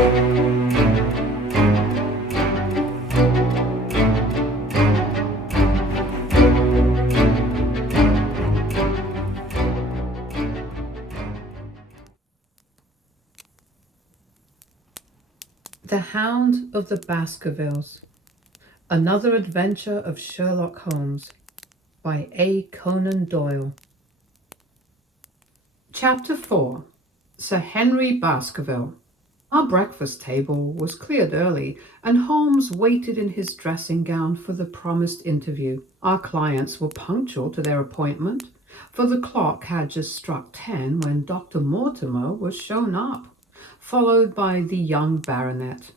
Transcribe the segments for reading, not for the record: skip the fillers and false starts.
The Hound of the Baskervilles. Another Adventure of Sherlock Holmes by A. Conan Doyle. Chapter 4. Sir Henry Baskerville. Our breakfast table was cleared early, and Holmes waited in his dressing gown for the promised interview. Our clients were punctual to their appointment, for the clock had just struck 10 when Dr. Mortimer was shown up, followed by the young baronet.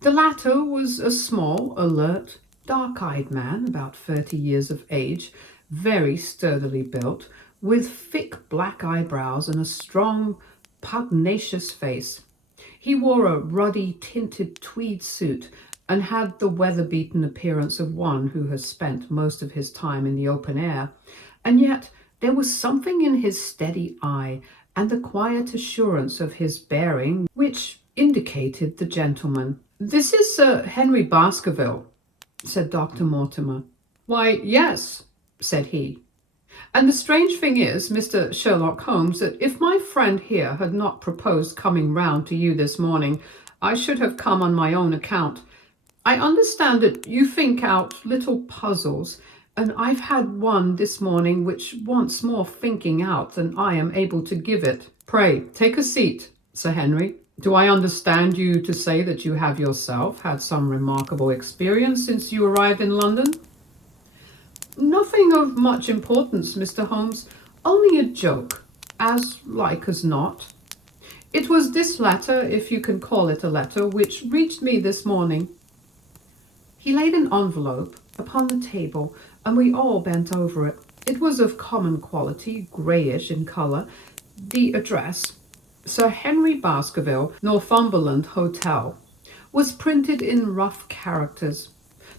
The latter was a small, alert, dark-eyed man, about 30 years of age, very sturdily built, with thick black eyebrows and a strong, pugnacious face. He wore a ruddy tinted tweed suit and had the weather-beaten appearance of one who has spent most of his time in the open air, and yet there was something in his steady eye and the quiet assurance of his bearing which indicated the gentleman. "This is Sir Henry Baskerville," said Dr. Mortimer. "Why, yes," said he. "And the strange thing is, Mr. Sherlock Holmes, that if my friend here had not proposed coming round to you this morning, I should have come on my own account. I understand that you think out little puzzles, and I've had one this morning which wants more thinking out than I am able to give it. Pray, take a seat, Sir Henry. Do I understand you to say that you have yourself had some remarkable experience since you arrived in London?" "Nothing of much importance, Mr. Holmes. Only a joke, as like as not. It was this letter, if you can call it a letter, which reached me this morning." He laid an envelope upon the table, and we all bent over it. It was of common quality, greyish in colour. The address, Sir Henry Baskerville, Northumberland Hotel, was printed in rough characters.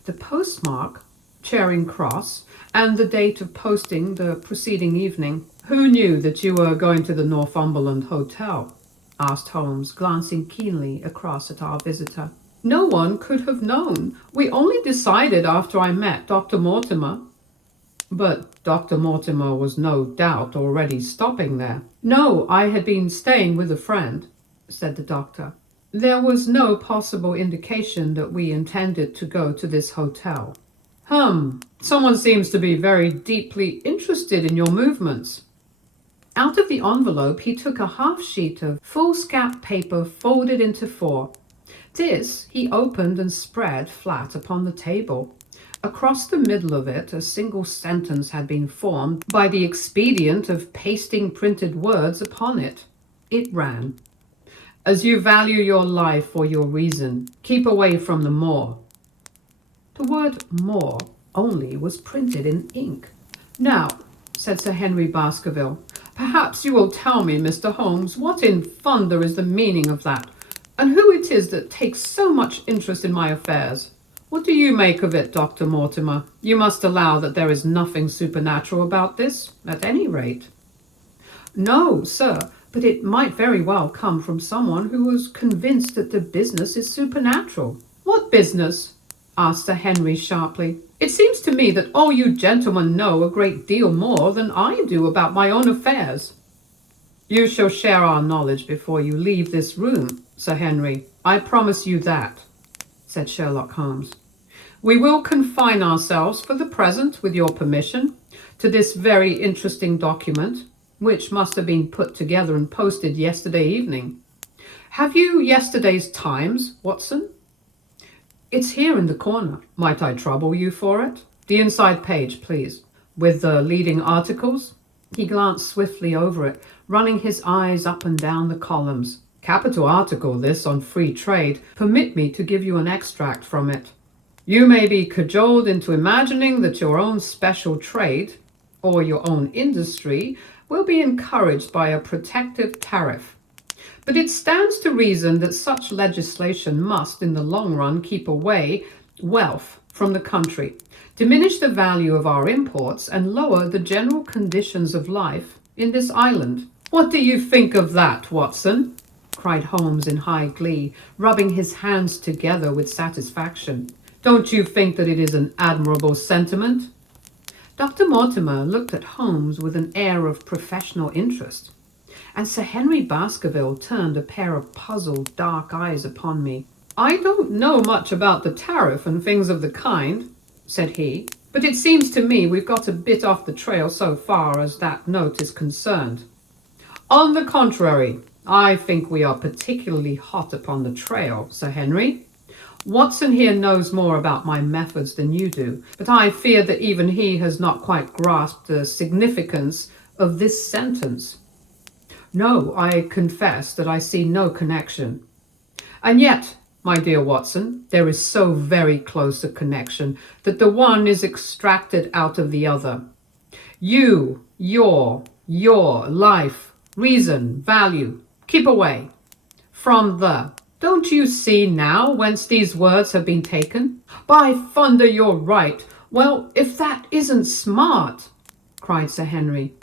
The postmark, Charing Cross, and the date of posting the preceding evening. "Who knew that you were going to the Northumberland Hotel?" asked Holmes, glancing keenly across at our visitor. "No one could have known. We only decided after I met Dr. Mortimer." "But Dr. Mortimer was no doubt already stopping there." "No, I had been staying with a friend," said the doctor. "There was no possible indication that we intended to go to this hotel." Someone seems to be very deeply interested in your movements." Out of the envelope he took a half sheet of foolscap paper folded into four. This he opened and spread flat upon the table. Across the middle of it a single sentence had been formed by the expedient of pasting printed words upon it. It ran, "As you value your life or your reason, keep away from the moor." The word "moor" only was printed in ink. "Now," said Sir Henry Baskerville, "perhaps you will tell me, Mr. Holmes, what in thunder is the meaning of that, and who it is that takes so much interest in my affairs. What do you make of it, Dr. Mortimer? You must allow that there is nothing supernatural about this, at any rate." "No, sir, but it might very well come from someone who was convinced that the business is supernatural." "What business?" asked Sir Henry sharply. "It seems to me that all you gentlemen know a great deal more than I do about my own affairs." "You shall share our knowledge before you leave this room, Sir Henry. I promise you that," said Sherlock Holmes. "We will confine ourselves for the present, with your permission, to this very interesting document, which must have been put together and posted yesterday evening. Have you yesterday's Times, Watson?" "It's here in the corner. Might I trouble you for it?" "The inside page, please." "With the leading articles?" He glanced swiftly over it, running his eyes up and down the columns. "Capital article, this, on free trade. Permit me to give you an extract from it. You may be cajoled into imagining that your own special trade, or your own industry, will be encouraged by a protective tariff. But it stands to reason that such legislation must, in the long run, keep away wealth from the country, diminish the value of our imports, and lower the general conditions of life in this island. What do you think of that, Watson?" cried Holmes in high glee, rubbing his hands together with satisfaction. "Don't you think that it is an admirable sentiment?" Dr. Mortimer looked at Holmes with an air of professional interest, and Sir Henry Baskerville turned a pair of puzzled dark eyes upon me. "I don't know much about the tariff and things of the kind," said he, "but it seems to me we've got a bit off the trail so far as that note is concerned." "On the contrary, I think we are particularly hot upon the trail, Sir Henry. Watson here knows more about my methods than you do, but I fear that even he has not quite grasped the significance of this sentence. No, I confess that I see no connection. And yet, my dear Watson, there is so very close a connection that the one is extracted out of the other. You, your, life, reason, value, keep away. From the. Don't you see now whence these words have been taken? By thunder, you're right. Well, if that isn't smart, cried Sir Henry.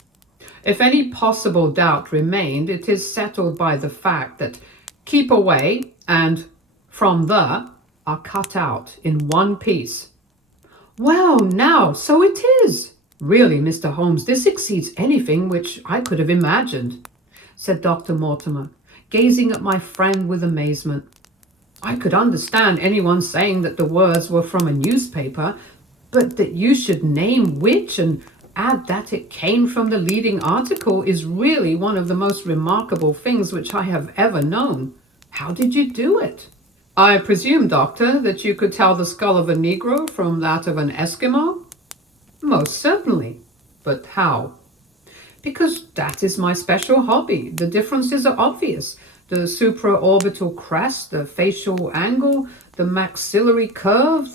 If any possible doubt remained, it is settled by the fact that keep away and from the are cut out in one piece. Well, now, so it is. Really, Mr. Holmes, this exceeds anything which I could have imagined, said Dr. Mortimer, gazing at my friend with amazement. I could understand anyone saying that the words were from a newspaper, but that you should name which and add that it came from the leading article is really one of the most remarkable things which I have ever known. How did you do it? I presume, Doctor, that you could tell the skull of a Negro from that of an Eskimo? Most certainly. But how? Because that is my special hobby. The differences are obvious. The supraorbital crest, the facial angle, the maxillary curve,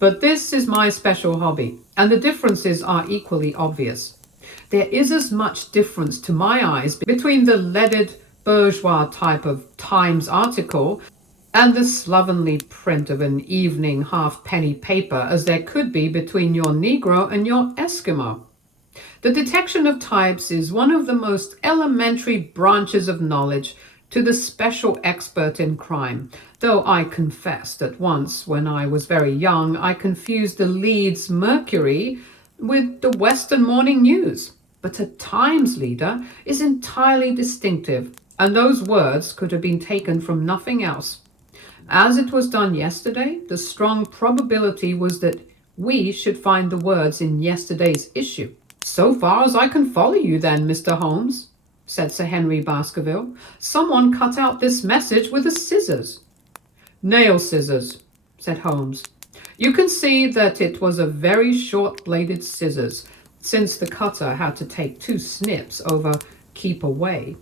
But this is my special hobby, and the differences are equally obvious. There is as much difference to my eyes between the leaded bourgeois type of Times article and the slovenly print of an evening halfpenny paper as there could be between your Negro and your Eskimo. The detection of types is one of the most elementary branches of knowledge to the special expert in crime, though I confess that once, when I was very young, I confused the Leeds Mercury with the Western Morning News. But a Times leader is entirely distinctive, and those words could have been taken from nothing else. As it was done yesterday, the strong probability was that we should find the words in yesterday's issue. So far as I can follow you then, Mr. Holmes, said Sir Henry Baskerville, someone cut out this message with the scissors. Nail scissors, said Holmes. You can see that it was a very short-bladed scissors, since the cutter had to take 2 snips over keep away.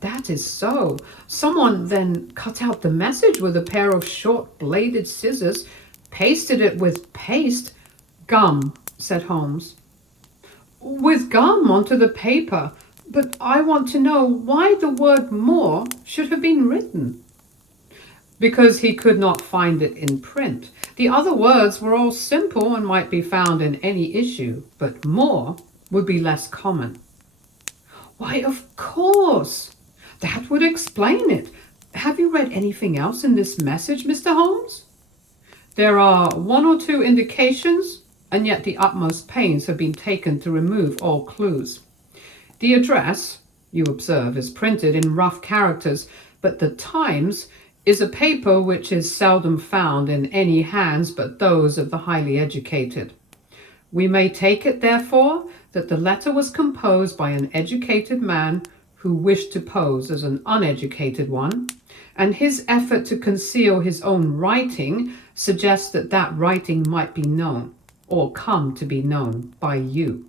That is so. Someone then cut out the message with a pair of short-bladed scissors, pasted it with paste. Gum, said Holmes. With gum onto the paper, but I want to know why the word more should have been written. Because he could not find it in print. The other words were all simple and might be found in any issue, but more would be less common. Why, of course! That would explain it. Have you read anything else in this message, Mr. Holmes? There are 1 or 2 indications, and yet the utmost pains have been taken to remove all clues. The address, you observe, is printed in rough characters, but the Times is a paper which is seldom found in any hands but those of the highly educated. We may take it, therefore, that the letter was composed by an educated man who wished to pose as an uneducated one, and his effort to conceal his own writing suggests that that writing might be known, or come to be known, by you.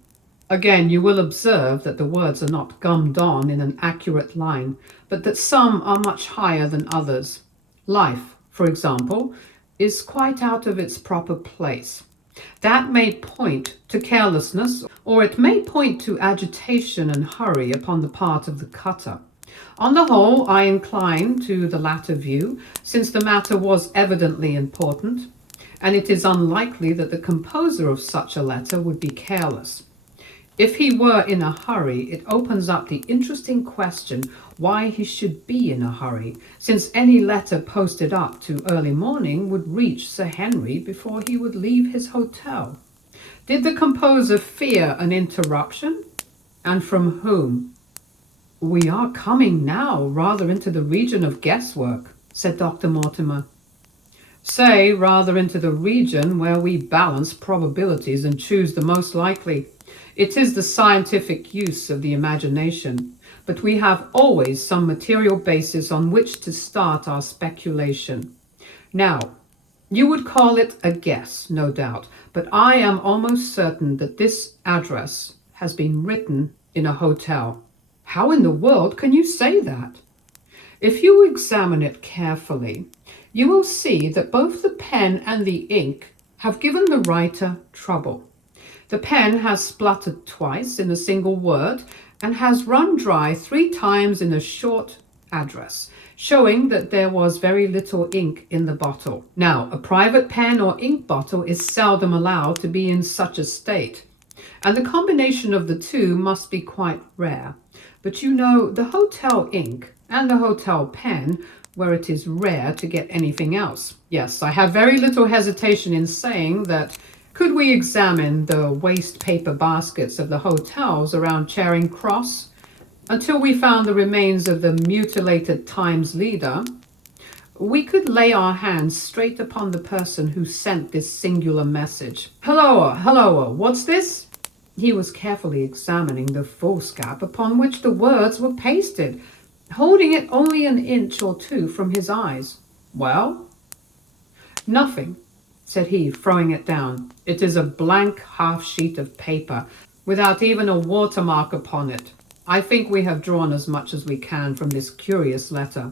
Again, you will observe that the words are not gummed on in an accurate line, but that some are much higher than others. Life, for example, is quite out of its proper place. That may point to carelessness, or it may point to agitation and hurry upon the part of the cutter. On the whole, I incline to the latter view, since the matter was evidently important, and it is unlikely that the composer of such a letter would be careless. If he were in a hurry, it opens up the interesting question why he should be in a hurry, since any letter posted up to early morning would reach Sir Henry before he would leave his hotel. Did the composer fear an interruption? And from whom? "We are coming now rather into the region of guesswork," said Dr. Mortimer. "Say rather into the region where we balance probabilities and choose the most likely. It is the scientific use of the imagination, but we have always some material basis on which to start our speculation. Now, you would call it a guess, no doubt, but I am almost certain that this address has been written in a hotel." "How in the world can you say that?" "If you examine it carefully, you will see that both the pen and the ink have given the writer trouble. The pen has spluttered twice in a single word and has run dry 3 times in a short address, showing that there was very little ink in the bottle. Now, a private pen or ink bottle is seldom allowed to be in such a state, and the combination of the two must be quite rare. But you know, the hotel ink and the hotel pen, where it is rare to get anything else. Yes, I have very little hesitation in saying that could we examine the waste paper baskets of the hotels around Charing Cross until we found the remains of the mutilated Times leader, we could lay our hands straight upon the person who sent this singular message. Halloa, what's this?" He was carefully examining the foolscap upon which the words were pasted, holding it only an inch or 2 from his eyes. "Well?" "Nothing," said he, throwing it down. "It is a blank half-sheet of paper, without even a watermark upon it. I think we have drawn as much as we can from this curious letter.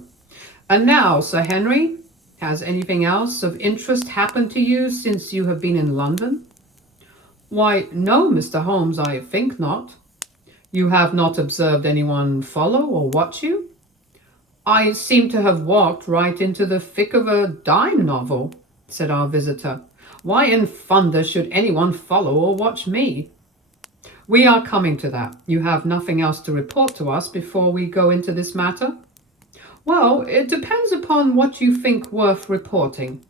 And now, Sir Henry, has anything else of interest happened to you since you have been in London?" "Why, no, Mr. Holmes, I think not." "You have not observed anyone follow or watch you?" "I seem to have walked right into the thick of a dime novel," said our visitor. "Why in thunder should anyone follow or watch me?" "We are coming to that. You have nothing else to report to us before we go into this matter?" "Well, it depends upon what you think worth reporting."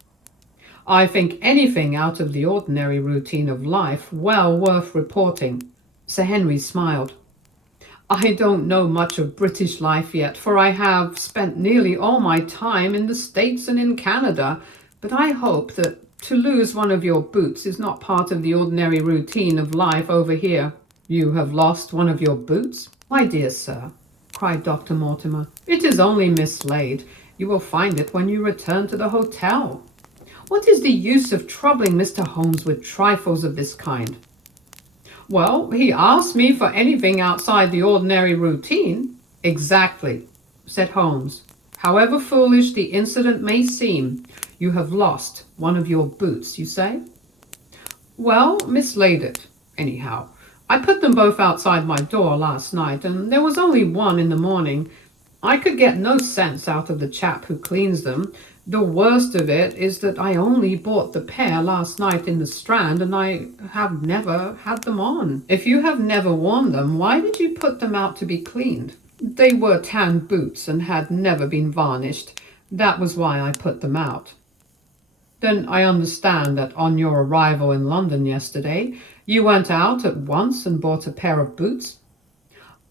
"I think anything out of the ordinary routine of life well worth reporting." Sir Henry smiled. "I don't know much of British life yet, for I have spent nearly all my time in the States and in Canada, but I hope that to lose one of your boots is not part of the ordinary routine of life over here." "You have lost one of your boots?" "My dear sir," cried Dr. Mortimer, "it is only mislaid. You will find it when you return to the hotel. What is the use of troubling Mr. Holmes with trifles of this kind?" "Well, he asked me for anything outside the ordinary routine." "Exactly," said Holmes. "However foolish the incident may seem, you have lost one of your boots, you say?" "Well, mislaid it, anyhow. I put them both outside my door last night, and there was only one in the morning. I could get no sense out of the chap who cleans them. The worst of it is that I only bought the pair last night in the Strand, and I have never had them on." "If you have never worn them, why did you put them out to be cleaned?" "They were tan boots and had never been varnished. That was why I put them out." "Then I understand that on your arrival in London yesterday, you went out at once and bought a pair of boots?"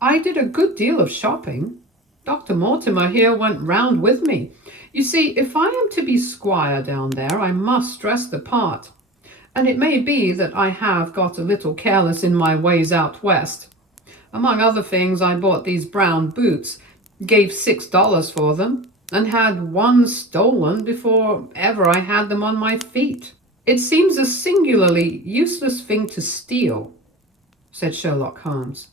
"I did a good deal of shopping. Dr. Mortimer here went round with me. You see, if I am to be squire down there, I must dress the part. And it may be that I have got a little careless in my ways out west. Among other things, I bought these brown boots, gave $6 for them, and had one stolen before ever I had them on my feet." "It seems a singularly useless thing to steal," said Sherlock Holmes.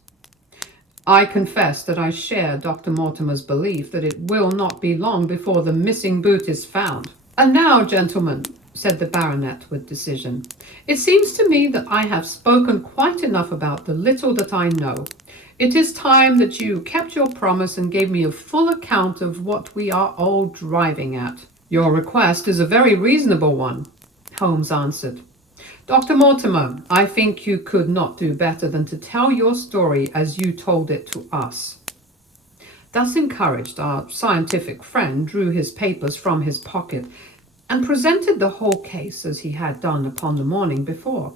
"I confess that I share Dr. Mortimer's belief that it will not be long before the missing boot is found. And now, gentlemen," said the baronet with decision, "it seems to me that I have spoken quite enough about the little that I know. It is time that you kept your promise and gave me a full account of what we are all driving at." "Your request is a very reasonable one," Holmes answered. "Dr. Mortimer, I think you could not do better than to tell your story as you told it to us." Thus encouraged, our scientific friend drew his papers from his pocket and presented the whole case as he had done upon the morning before.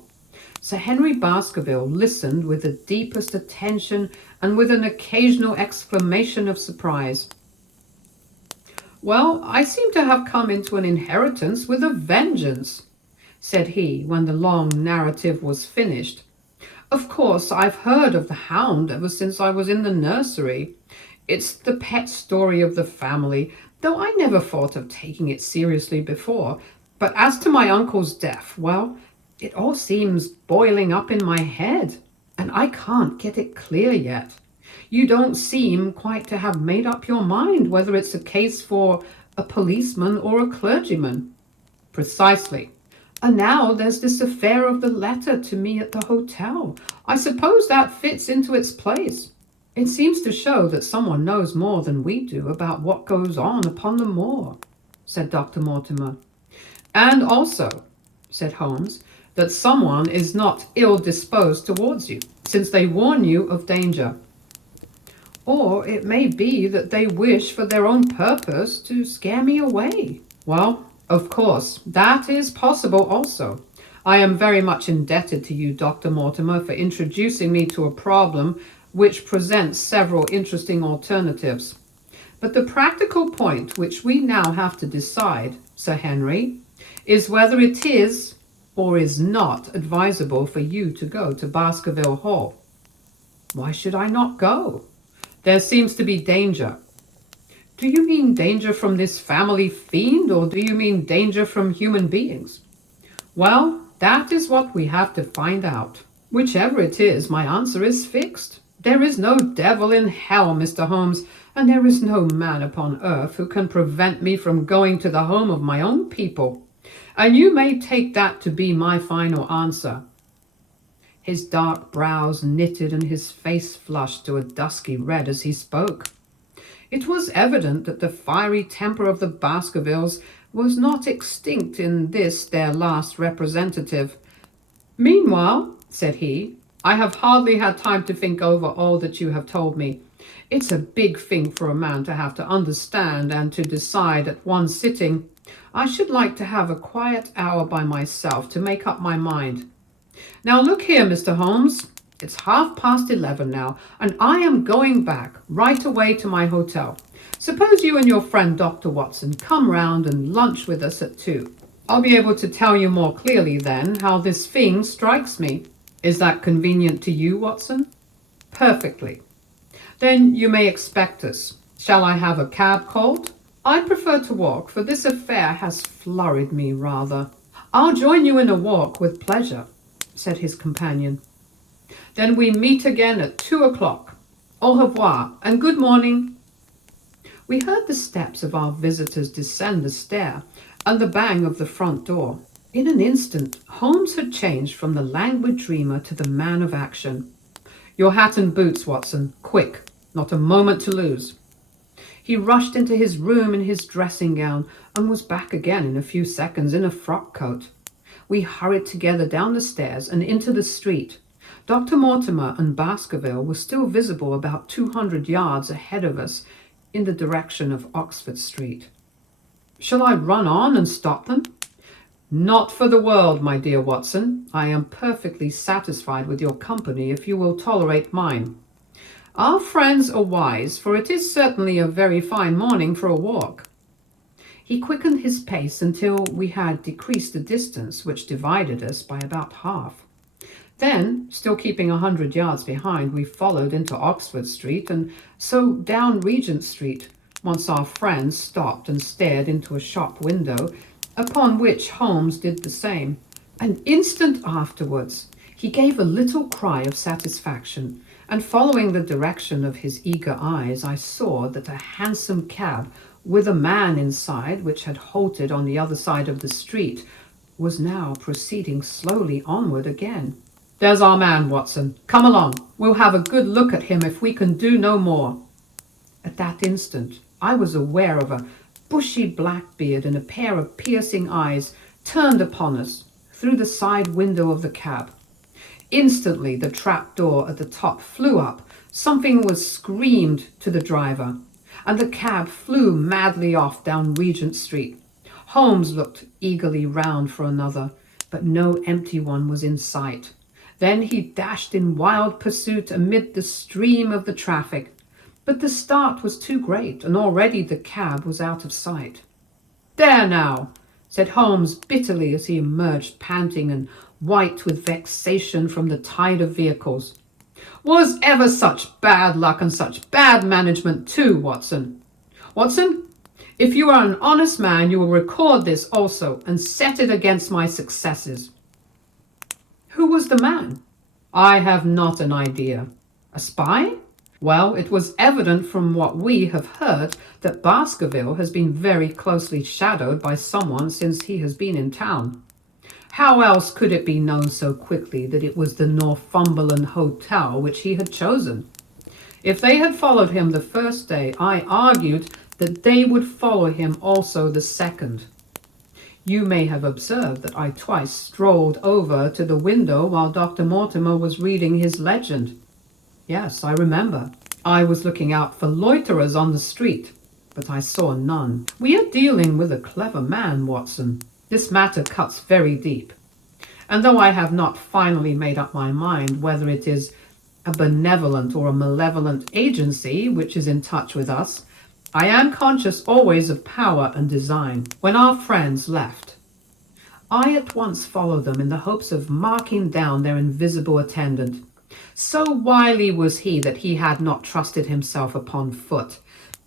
Sir Henry Baskerville listened with the deepest attention and with an occasional exclamation of surprise. "Well, I seem to have come into an inheritance with a vengeance," said he, when the long narrative was finished. "Of course, I've heard of the Hound ever since I was in the nursery. It's the pet story of the family, though I never thought of taking it seriously before. But as to my uncle's death, well, it all seems boiling up in my head, and I can't get it clear yet. You don't seem quite to have made up your mind whether it's a case for a policeman or a clergyman." "Precisely. And now there's this affair of the letter to me at the hotel. I suppose that fits into its place. It seems to show that someone knows more than we do about what goes on upon the moor," said Dr. Mortimer. "And also," said Holmes, "that someone is not ill-disposed towards you, since they warn you of danger. Or it may be that they wish for their own purpose to scare me away." "Well, of course, that is possible also. I am very much indebted to you, Dr. Mortimer, for introducing me to a problem which presents several interesting alternatives. But the practical point which we now have to decide, Sir Henry, is whether it is or is not advisable for you to go to Baskerville Hall." "Why should I not go?" "There seems to be danger." "Do you mean danger from this family fiend, or do you mean danger from human beings?" "Well, that is what we have to find out. Whichever it is, my answer is fixed. There is no devil in hell, Mr. Holmes, and there is no man upon earth who can prevent me from going to the home of my own people. And you may take that to be my final answer." His dark brows knitted and his face flushed to a dusky red as he spoke. It was evident that the fiery temper of the Baskervilles was not extinct in this their last representative. "Meanwhile," said he, "I have hardly had time to think over all that you have told me. It's a big thing for a man to have to understand and to decide at one sitting. I should like to have a quiet hour by myself to make up my mind. Now look here, Mr. Holmes, it's 11:30 now, and I am going back right away to my hotel. Suppose you and your friend Dr. Watson come round and lunch with us at 2. I'll be able to tell you more clearly then how this thing strikes me. Is that convenient to you, Watson?" "Perfectly." "Then you may expect us. Shall I have a cab called?" "I prefer to walk, for this affair has flurried me rather." "I'll join you in a walk with pleasure," said his companion. "Then we meet again at 2 o'clock. Au revoir, and good morning." We heard the steps of our visitors descend the stair, and the bang of the front door. In an instant, Holmes had changed from the languid dreamer to the man of action. "Your hat and boots, Watson, quick, not a moment to lose." He rushed into his room in his dressing gown and was back again in a few seconds in a frock coat. We hurried together down the stairs and into the street. Dr. Mortimer and Baskerville were still visible about 200 yards ahead of us in the direction of Oxford Street. "Shall I run on and stop them?" "Not for the world, my dear Watson. I am perfectly satisfied with your company if you will tolerate mine. Our friends are wise, for it is certainly a very fine morning for a walk." He quickened his pace until we had decreased the distance which divided us by about half. Then, still keeping 100 yards behind, we followed into Oxford Street and so down Regent Street, once our friends stopped and stared into a shop window, upon which Holmes did the same. An instant afterwards, he gave a little cry of satisfaction, and following the direction of his eager eyes, I saw that a hansom cab with a man inside, which had halted on the other side of the street, was now proceeding slowly onward again. "There's our man, Watson. Come along. We'll have a good look at him if we can do no more." At that instant, I was aware of a bushy black beard and a pair of piercing eyes turned upon us through the side window of the cab. Instantly the trap door at the top flew up, Something was screamed to the driver, and the cab flew madly off down Regent Street. Holmes looked eagerly round for another, but no empty one was in sight. Then he dashed in wild pursuit amid the stream of the traffic, but the start was too great, and already the cab was out of sight. "There now," said Holmes bitterly as he emerged panting and white with vexation from the tide of vehicles. "Was ever such bad luck and such bad management too, Watson? Watson, if you are an honest man, you will record this also and set it against my successes." "Who was the man?" "I have not an idea." "A spy?" "Well, it was evident from what we have heard that Baskerville has been very closely shadowed by someone since he has been in town. How else could it be known so quickly that it was the Northumberland Hotel which he had chosen? If they had followed him the first day, I argued that they would follow him also the second. You may have observed that I twice strolled over to the window while Dr. Mortimer was reading his legend." "Yes, I remember. I was looking out for loiterers on the street, but I saw none. We are dealing with a clever man, Watson. This matter cuts very deep. And though I have not finally made up my mind whether it is a benevolent or a malevolent agency which is in touch with us, I am conscious always of power and design. When our friends left, I at once followed them in the hopes of marking down their invisible attendant. So wily was he that he had not trusted himself upon foot,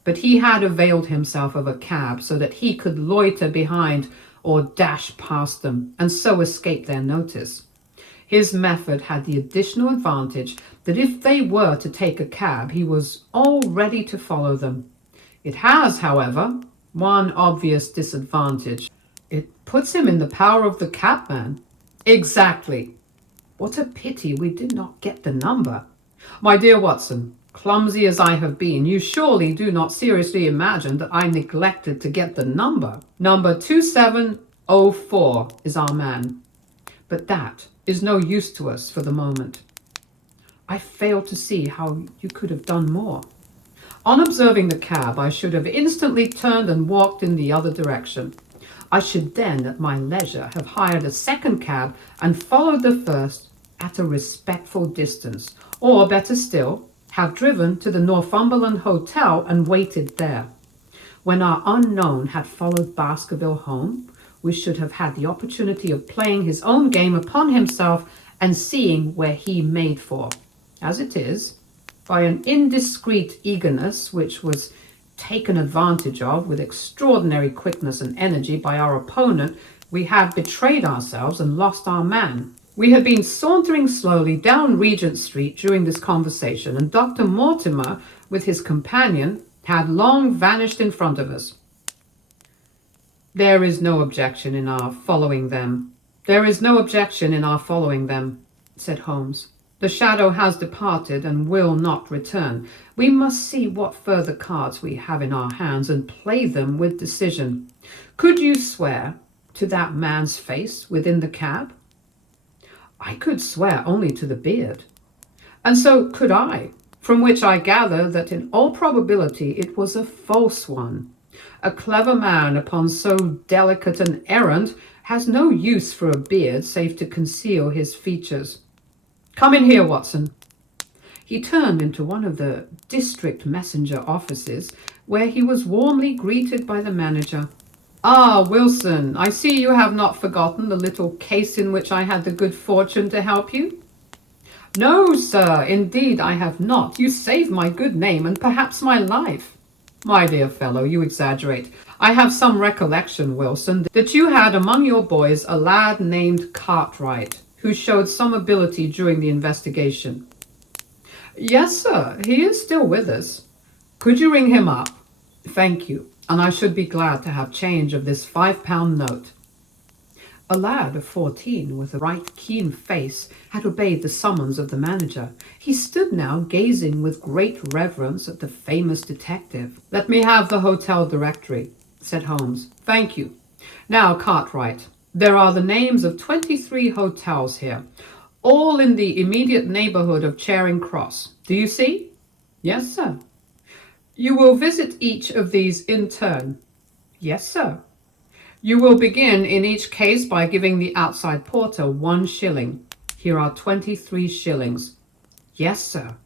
but he had availed himself of a cab so that he could loiter behind or dash past them, and so escape their notice. His method had the additional advantage that if they were to take a cab, he was all ready to follow them. It has, however, one obvious disadvantage. It puts him in the power of the cabman." "Exactly. What a pity we did not get the number. My dear Watson, clumsy as I have been, you surely do not seriously imagine that I neglected to get the number. Number 2704 is our man. But that is no use to us for the moment." "I fail to see how you could have done more." "On observing the cab, I should have instantly turned and walked in the other direction. I should then, at my leisure, have hired a second cab and followed the first at a respectful distance, or, better still, have driven to the Northumberland Hotel and waited there. When our unknown had followed Baskerville home, we should have had the opportunity of playing his own game upon himself and seeing where he made for. As it is, by an indiscreet eagerness which was taken advantage of with extraordinary quickness and energy by our opponent, we had betrayed ourselves and lost our man. We had been sauntering slowly down Regent Street during this conversation, and Dr. Mortimer, with his companion, had long vanished in front of us. "There is no objection in our following them. There is no objection in our following them," said Holmes. "The shadow has departed and will not return. We must see what further cards we have in our hands and play them with decision. Could you swear to that man's face within the cab?" "I could swear only to the beard." "And so could I, from which I gather that in all probability it was a false one. A clever man upon so delicate an errand has no use for a beard save to conceal his features. Come in here, Watson." He turned into one of the district messenger offices, where he was warmly greeted by the manager. "Ah, Wilson, I see you have not forgotten the little case in which I had the good fortune to help you." "No, sir, indeed I have not. You saved my good name and perhaps my life." "My dear fellow, you exaggerate. I have some recollection, Wilson, that you had among your boys a lad named Cartwright, who showed some ability during the investigation." "Yes, sir, he is still with us." "Could you ring him up?" "Thank you, and I should be glad to have change of this £5 note." A lad of 14 with a bright, keen face had obeyed the summons of the manager. He stood now gazing with great reverence at the famous detective. "Let me have the hotel directory," said Holmes. "Thank you. Now, Cartwright, there are the names of 23 hotels here, all in the immediate neighborhood of Charing Cross. Do you see? Yes, sir. You will visit each of these in turn. Yes, sir. You will begin in each case by giving the outside porter 1 shilling. Here are 23 shillings. Yes, sir.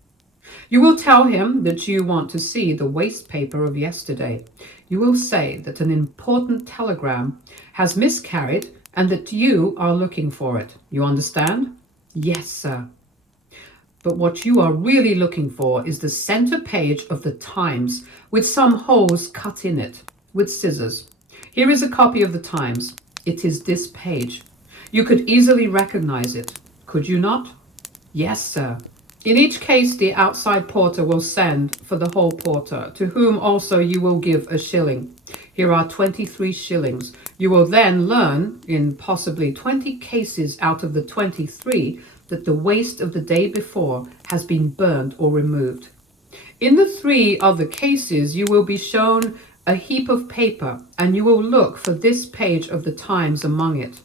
You will tell him that you want to see the waste paper of yesterday. You will say that an important telegram has miscarried and that you are looking for it. You understand? Yes, sir. But what you are really looking for is the center page of the Times with some holes cut in it with scissors. Here is a copy of the Times. It is this page. You could easily recognize it, could you not? Yes, sir. In each case, the outside porter will send for the hall porter, to whom also you will give 1 shilling. Here are 23 shillings. You will then learn, in possibly 20 cases out of the 23, that the waste of the day before has been burned or removed. In the 3 other cases, you will be shown a heap of paper, and you will look for this page of the Times among it.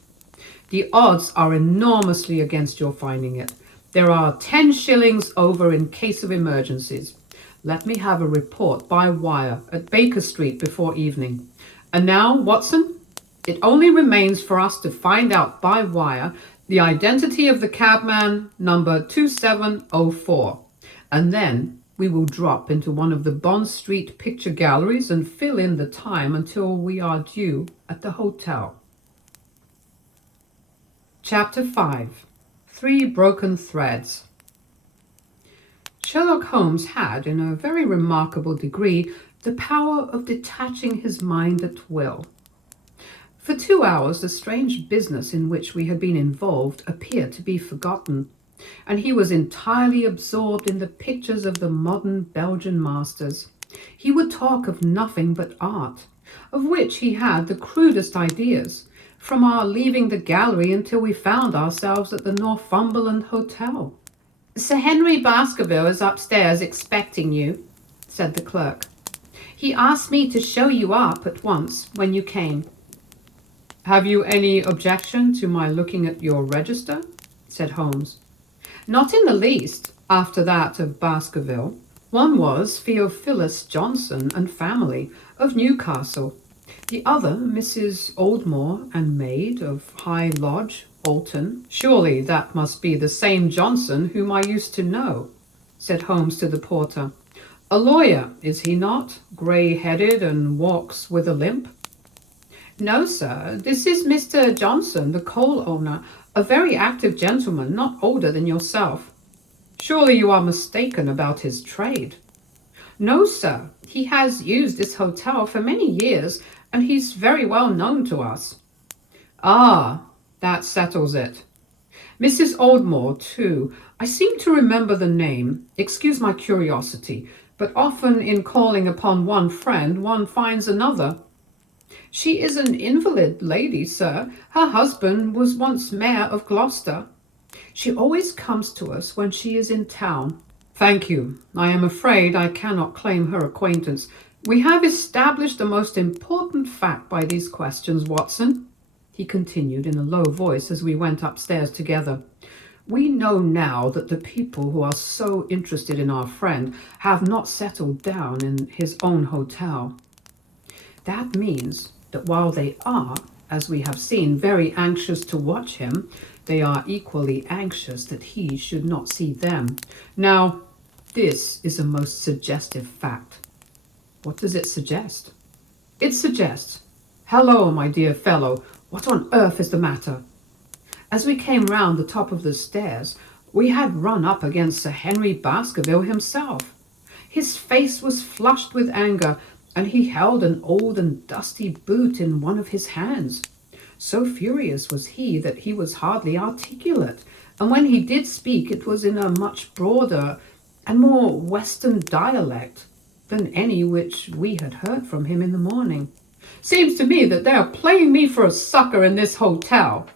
The odds are enormously against your finding it. There are 10 shillings over in case of emergencies. Let me have a report by wire at Baker Street before evening. And now, Watson, it only remains for us to find out by wire the identity of the cabman number 2704. And then we will drop into one of the Bond Street picture galleries and fill in the time until we are due at the hotel. Chapter 5. 3 Broken Threads. Sherlock Holmes had, in a very remarkable degree, the power of detaching his mind at will. For 2 hours the strange business in which we had been involved appeared to be forgotten, and he was entirely absorbed in the pictures of the modern Belgian masters. He would talk of nothing but art, of which he had the crudest ideas, from our leaving the gallery until we found ourselves at the Northumberland Hotel. "Sir Henry Baskerville is upstairs expecting you," said the clerk. "He asked me to show you up at once when you came." "Have you any objection to my looking at your register?" said Holmes. "Not in the least, after that of Baskerville. One was Theophilus Johnson and family, of Newcastle. The other, Mrs. Oldmore and maid, of High Lodge, Alton. Surely that must be the same Johnson whom I used to know," said Holmes to the porter. "A lawyer, is he not? Grey-headed and walks with a limp?" "No, sir. This is Mr. Johnson, the coal owner, a very active gentleman, not older than yourself." "Surely you are mistaken about his trade." "No, sir. He has used this hotel for many years, and he's very well known to us." "Ah, that settles it. Mrs. Oldmore, too. I seem to remember the name. Excuse my curiosity, but often in calling upon one friend one finds another." "She is an invalid lady, sir. Her husband was once mayor of Gloucester. She always comes to us when she is in town." "Thank you. I am afraid I cannot claim her acquaintance. We have established the most important fact by these questions, Watson," he continued in a low voice as we went upstairs together. "We know now that the people who are so interested in our friend have not settled down in his own hotel. That means that while they are, as we have seen, very anxious to watch him, they are equally anxious that he should not see them. Now, this is a most suggestive fact." "What does it suggest?" "It suggests, hello, my dear fellow, what on earth is the matter?" As we came round the top of the stairs, we had run up against Sir Henry Baskerville himself. His face was flushed with anger, and he held an old and dusty boot in one of his hands. So furious was he that he was hardly articulate, and when he did speak it was in a much broader and more western dialect than any which we had heard from him in the morning. "Seems to me that they are playing me for a sucker in this hotel,"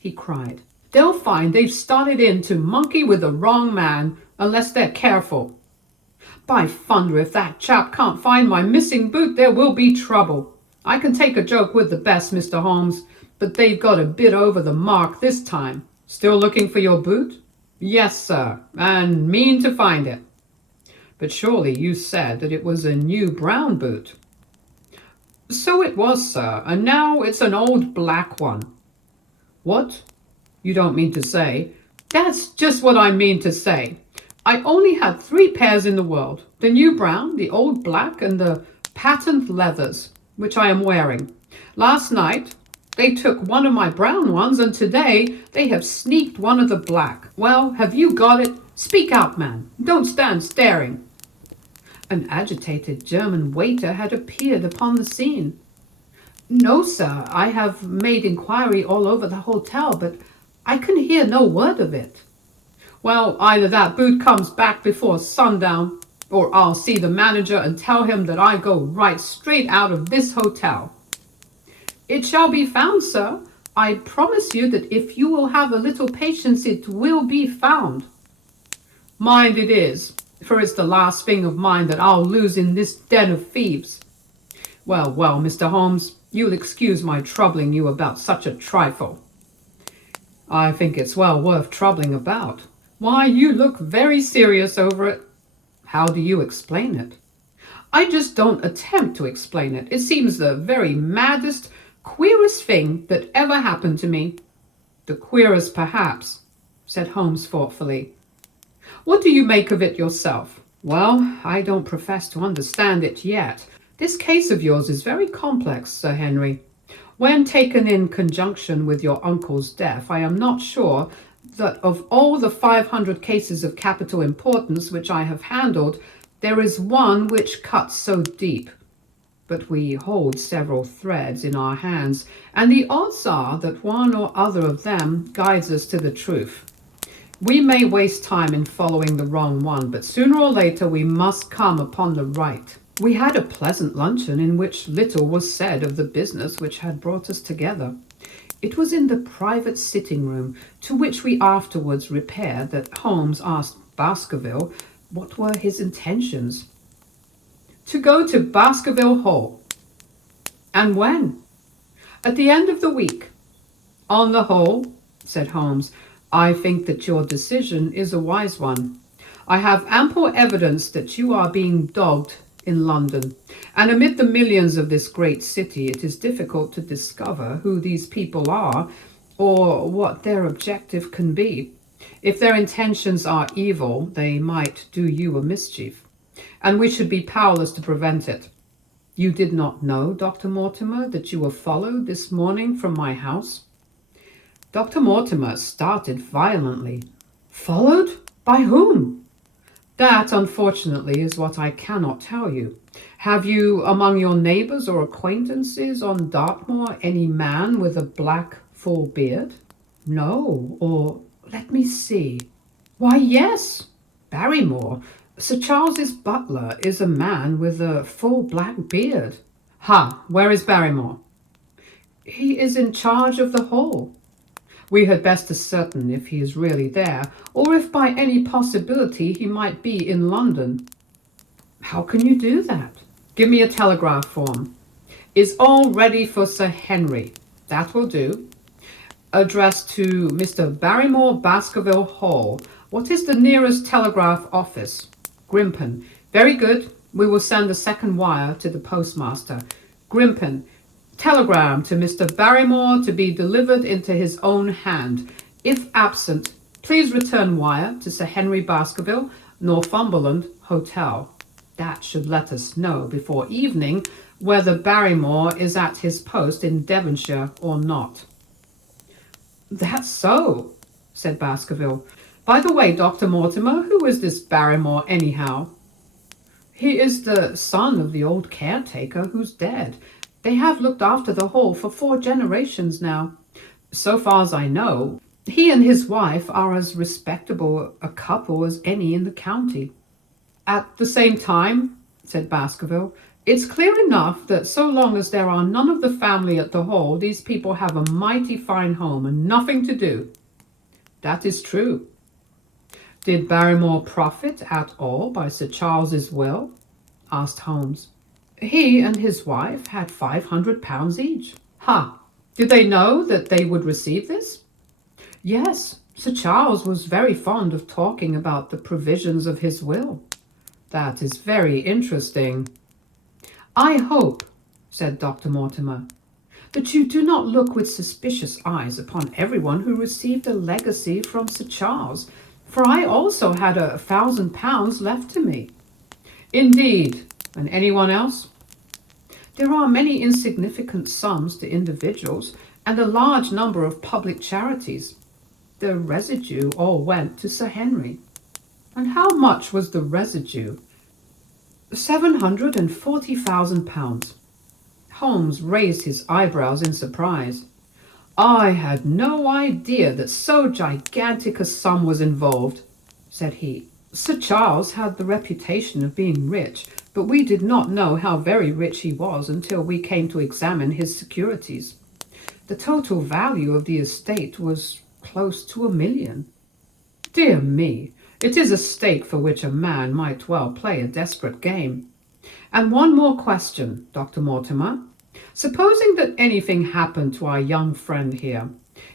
he cried. "They'll find they've started in to monkey with the wrong man, unless they're careful. By thunder, if that chap can't find my missing boot, there will be trouble. I can take a joke with the best, Mr. Holmes, but they've got a bit over the mark this time. Still looking for your boot?" "Yes, sir, and mean to find it." But surely you said that it was a new brown boot. So it was, sir, and now it's an old black one. What? You don't mean to say? That's just what I mean to say. I only had 3 pairs in the world: the new brown, the old black, and the patent leathers, which I am wearing. Last night they took one of my brown ones, and today they have sneaked one of the black. Well, have you got it? Speak out, man. Don't stand staring. An agitated German waiter had appeared upon the scene. No, sir, I have made inquiry all over the hotel, but I can hear no word of it. Well, either that boot comes back before sundown, or I'll see the manager and tell him that I go right straight out of this hotel. It shall be found, sir. I promise you that if you will have a little patience, it will be found. Mind it is, for it's the last thing of mine that I'll lose in this den of thieves. Well, well, Mr. Holmes, you'll excuse my troubling you about such a trifle. I think it's well worth troubling about. Why, you look very serious over it. How do you explain it? I just don't attempt to explain it. It seems the very maddest, queerest thing that ever happened to me. The queerest, perhaps, said Holmes thoughtfully. What do you make of it yourself? Well, I don't profess to understand it yet. This case of yours is very complex, Sir Henry. When taken in conjunction with your uncle's death, I am not sure that of all the 500 cases of capital importance which I have handled, there is one which cuts so deep. But we hold several threads in our hands, and the odds are that one or other of them guides us to the truth. We may waste time in following the wrong one, but sooner or later we must come upon the right. We had a pleasant luncheon in which little was said of the business which had brought us together. It was in the private sitting room to which we afterwards repaired that Holmes asked Baskerville what were his intentions. To go to Baskerville Hall. And when? At the end of the week. On the whole, said Holmes, I think that your decision is a wise one. I have ample evidence that you are being dogged in London, and amid the millions of this great city it is difficult to discover who these people are or what their objective can be. If their intentions are evil, they might do you a mischief, and we should be powerless to prevent it. You did not know, Dr. Mortimer, that you were followed this morning from my house? Dr. Mortimer started violently. Followed? By whom? That, unfortunately, is what I cannot tell you. Have you, among your neighbours or acquaintances on Dartmoor, any man with a black full beard? No, or let me see. Why, yes, Barrymore. Sir Charles's butler is a man with a full black beard. Ha, where is Barrymore? He is in charge of the hall. We had best ascertain if he is really there, or if by any possibility he might be in London. How can you do that? Give me a telegraph form. Is all ready for Sir Henry. That will do. Address to Mr. Barrymore, Baskerville Hall. What is the nearest telegraph office? Grimpen. Very good. We will send a second wire to the postmaster. Grimpen. Telegram to Mr. Barrymore to be delivered into his own hand. If absent, please return wire to Sir Henry Baskerville, Northumberland Hotel. That should let us know before evening whether Barrymore is at his post in Devonshire or not. That's so, said Baskerville. By the way, Dr. Mortimer, who is this Barrymore anyhow? He is the son of the old caretaker who's dead. They have looked after the hall for 4 generations now. So far as I know, he and his wife are as respectable a couple as any in the county. At the same time, said Baskerville, it's clear enough that so long as there are none of the family at the hall, these people have a mighty fine home and nothing to do. That is true. Did Barrymore profit at all by Sir Charles's will? Asked Holmes. He and his wife had £500 each. Ha! Did they know that they would receive this? Yes, Sir Charles was very fond of talking about the provisions of his will. That is very interesting. I hope, said Dr. Mortimer, that you do not look with suspicious eyes upon everyone who received a legacy from Sir Charles, for I also had £1,000 left to me. Indeed. And anyone else? There are many insignificant sums to individuals and a large number of public charities. The residue all went to Sir Henry. And how much was the residue? £740,000. Holmes raised his eyebrows in surprise. I had no idea that so gigantic a sum was involved, said he. Sir Charles had the reputation of being rich, but we did not know how very rich he was until we came to examine his securities. The total value of the estate was close to £1 million. Dear me, it is a stake for which a man might well play a desperate game. And one more question, Dr. Mortimer. Supposing that anything happened to our young friend here,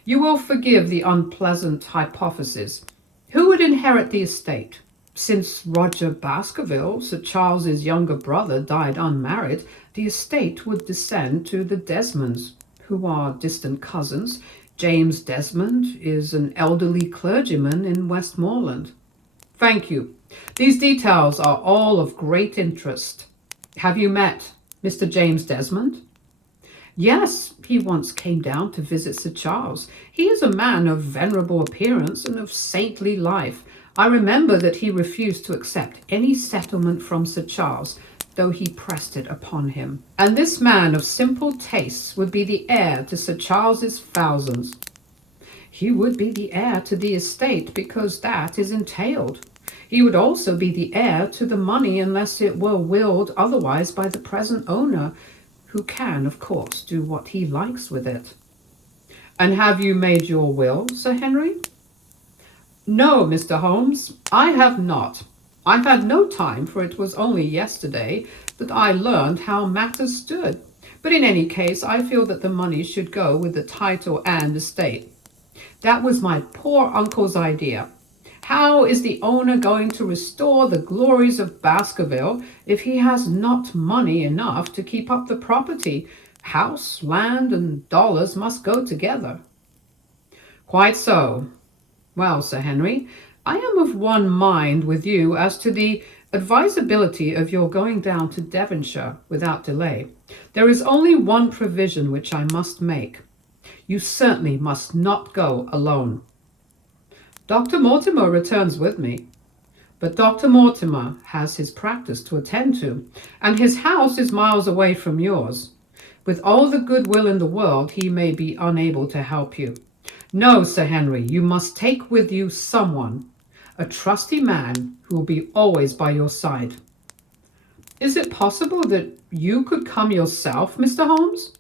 you will forgive the unpleasant hypothesis. Who would inherit the estate? Since Roger Baskerville, Sir Charles's younger brother, died unmarried, the estate would descend to the Desmonds, who are distant cousins. James Desmond is an elderly clergyman in Westmoreland. Thank you. These details are all of great interest. Have you met Mr. James Desmond? Yes, he once came down to visit Sir Charles. He is a man of venerable appearance and of saintly life. I remember that he refused to accept any settlement from Sir Charles, though he pressed it upon him. And this man of simple tastes would be the heir to Sir Charles's thousands. He would be the heir to the estate because that is entailed. He would also be the heir to the money unless it were willed otherwise by the present owner, who can, of course, do what he likes with it. And have you made your will, Sir Henry? No, Mr. Holmes, I have not. I had no time, for it was only yesterday that I learned how matters stood. But in any case, I feel that the money should go with the title and estate. That was my poor uncle's idea. How is the owner going to restore the glories of Baskerville if he has not money enough to keep up the property? House, land, and dollars must go together. Quite so. Well, Sir Henry, I am of one mind with you as to the advisability of your going down to Devonshire without delay. There is only one provision which I must make. You certainly must not go alone. Dr. Mortimer returns with me. But Dr. Mortimer has his practice to attend to, and his house is miles away from yours. With all the goodwill in the world, he may be unable to help you. No, Sir Henry, you must take with you someone, a trusty man who will be always by your side. Is it possible that you could come yourself, Mr. Holmes?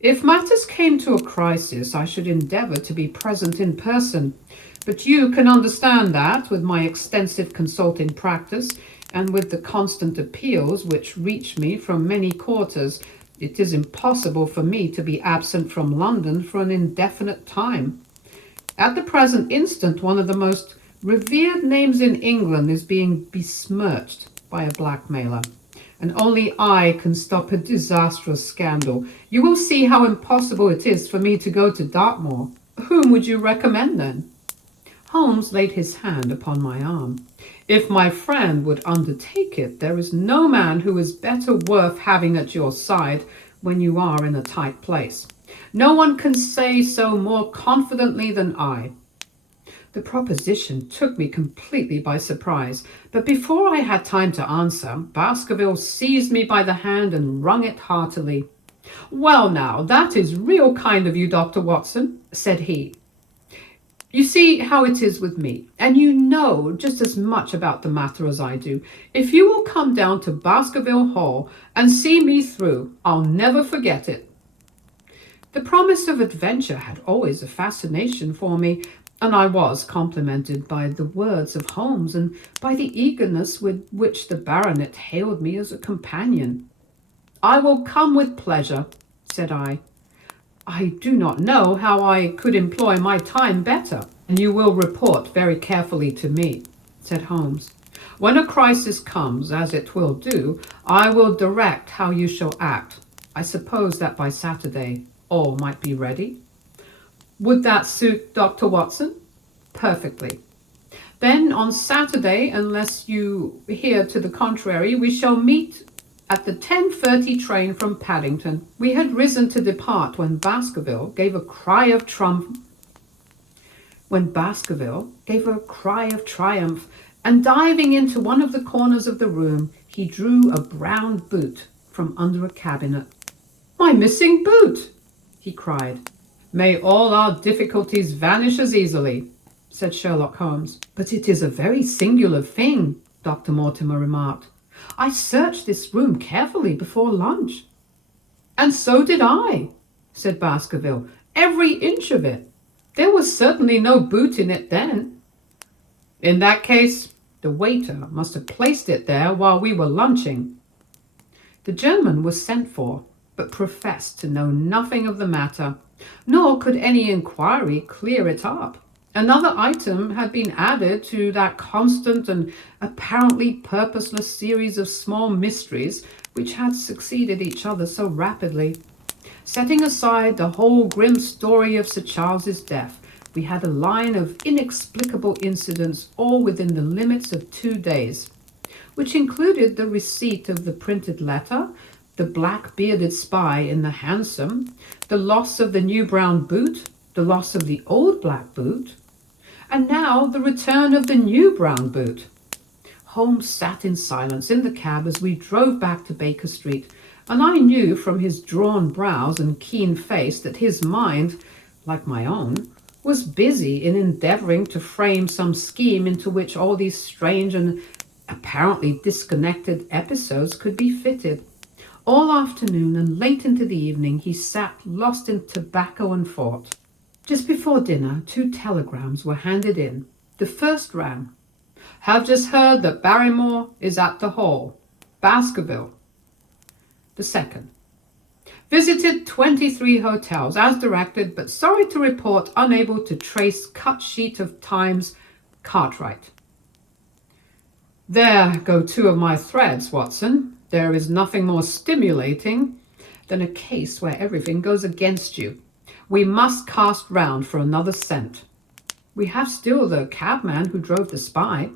If matters came to a crisis, I should endeavour to be present in person, but you can understand that, with my extensive consulting practice, and with the constant appeals which reach me from many quarters, it is impossible for me to be absent from London for an indefinite time. At the present instant, one of the most revered names in England is being besmirched by a blackmailer, and only I can stop a disastrous scandal. You will see how impossible it is for me to go to Dartmoor. Whom would you recommend, then? Holmes laid his hand upon my arm. If my friend would undertake it, there is no man who is better worth having at your side when you are in a tight place. No one can say so more confidently than I. The proposition took me completely by surprise, but before I had time to answer, Baskerville seized me by the hand and wrung it heartily. Well now, that is real kind of you, Dr. Watson, said he. You see how it is with me, and you know just as much about the matter as I do. If you will come down to Baskerville Hall and see me through, I'll never forget it. The promise of adventure had always a fascination for me, and I was complimented by the words of Holmes and by the eagerness with which the baronet hailed me as a companion. I will come with pleasure, said I. I do not know how I could employ my time better. And you will report very carefully to me, said Holmes. When a crisis comes, as it will do, I will direct how you shall act. I suppose that by Saturday all might be ready. Would that suit Dr. Watson? Perfectly. Then on Saturday, unless you hear to the contrary, we shall meet at the 10:30 train from Paddington. We had risen to depart when Baskerville gave a cry of triumph, and diving into one of the corners of the room, he drew a brown boot from under a cabinet. "My missing boot!" he cried. "May all our difficulties vanish as easily," said Sherlock Holmes. "But it is a very singular thing," Dr. Mortimer remarked. "I searched this room carefully before lunch." "And so did I," said Baskerville. "Every inch of it. There was certainly no boot in it then." "In that case, the waiter must have placed it there while we were lunching." The German was sent for, but professed to know nothing of the matter, nor could any inquiry clear it up. Another item had been added to that constant and apparently purposeless series of small mysteries which had succeeded each other so rapidly. Setting aside the whole grim story of Sir Charles's death, we had a line of inexplicable incidents all within the limits of 2 days, which included the receipt of the printed letter, the black-bearded spy in the hansom, the loss of the new brown boot, the loss of the old black boot, and now the return of the new brown boot. Holmes sat in silence in the cab as we drove back to Baker Street, and I knew from his drawn brows and keen face that his mind, like my own, was busy in endeavoring to frame some scheme into which all these strange and apparently disconnected episodes could be fitted. All afternoon and late into the evening he sat lost in tobacco and thought. Just before dinner, 2 telegrams were handed in. The first ran, "Have just heard that Barrymore is at the Hall, Baskerville." The second, "Visited 23 hotels as directed, but sorry to report unable to trace cut sheet of Times, Cartwright." There go 2 of my threads, Watson. There is nothing more stimulating than a case where everything goes against you. We must cast round for another scent. We have still the cabman who drove the spy.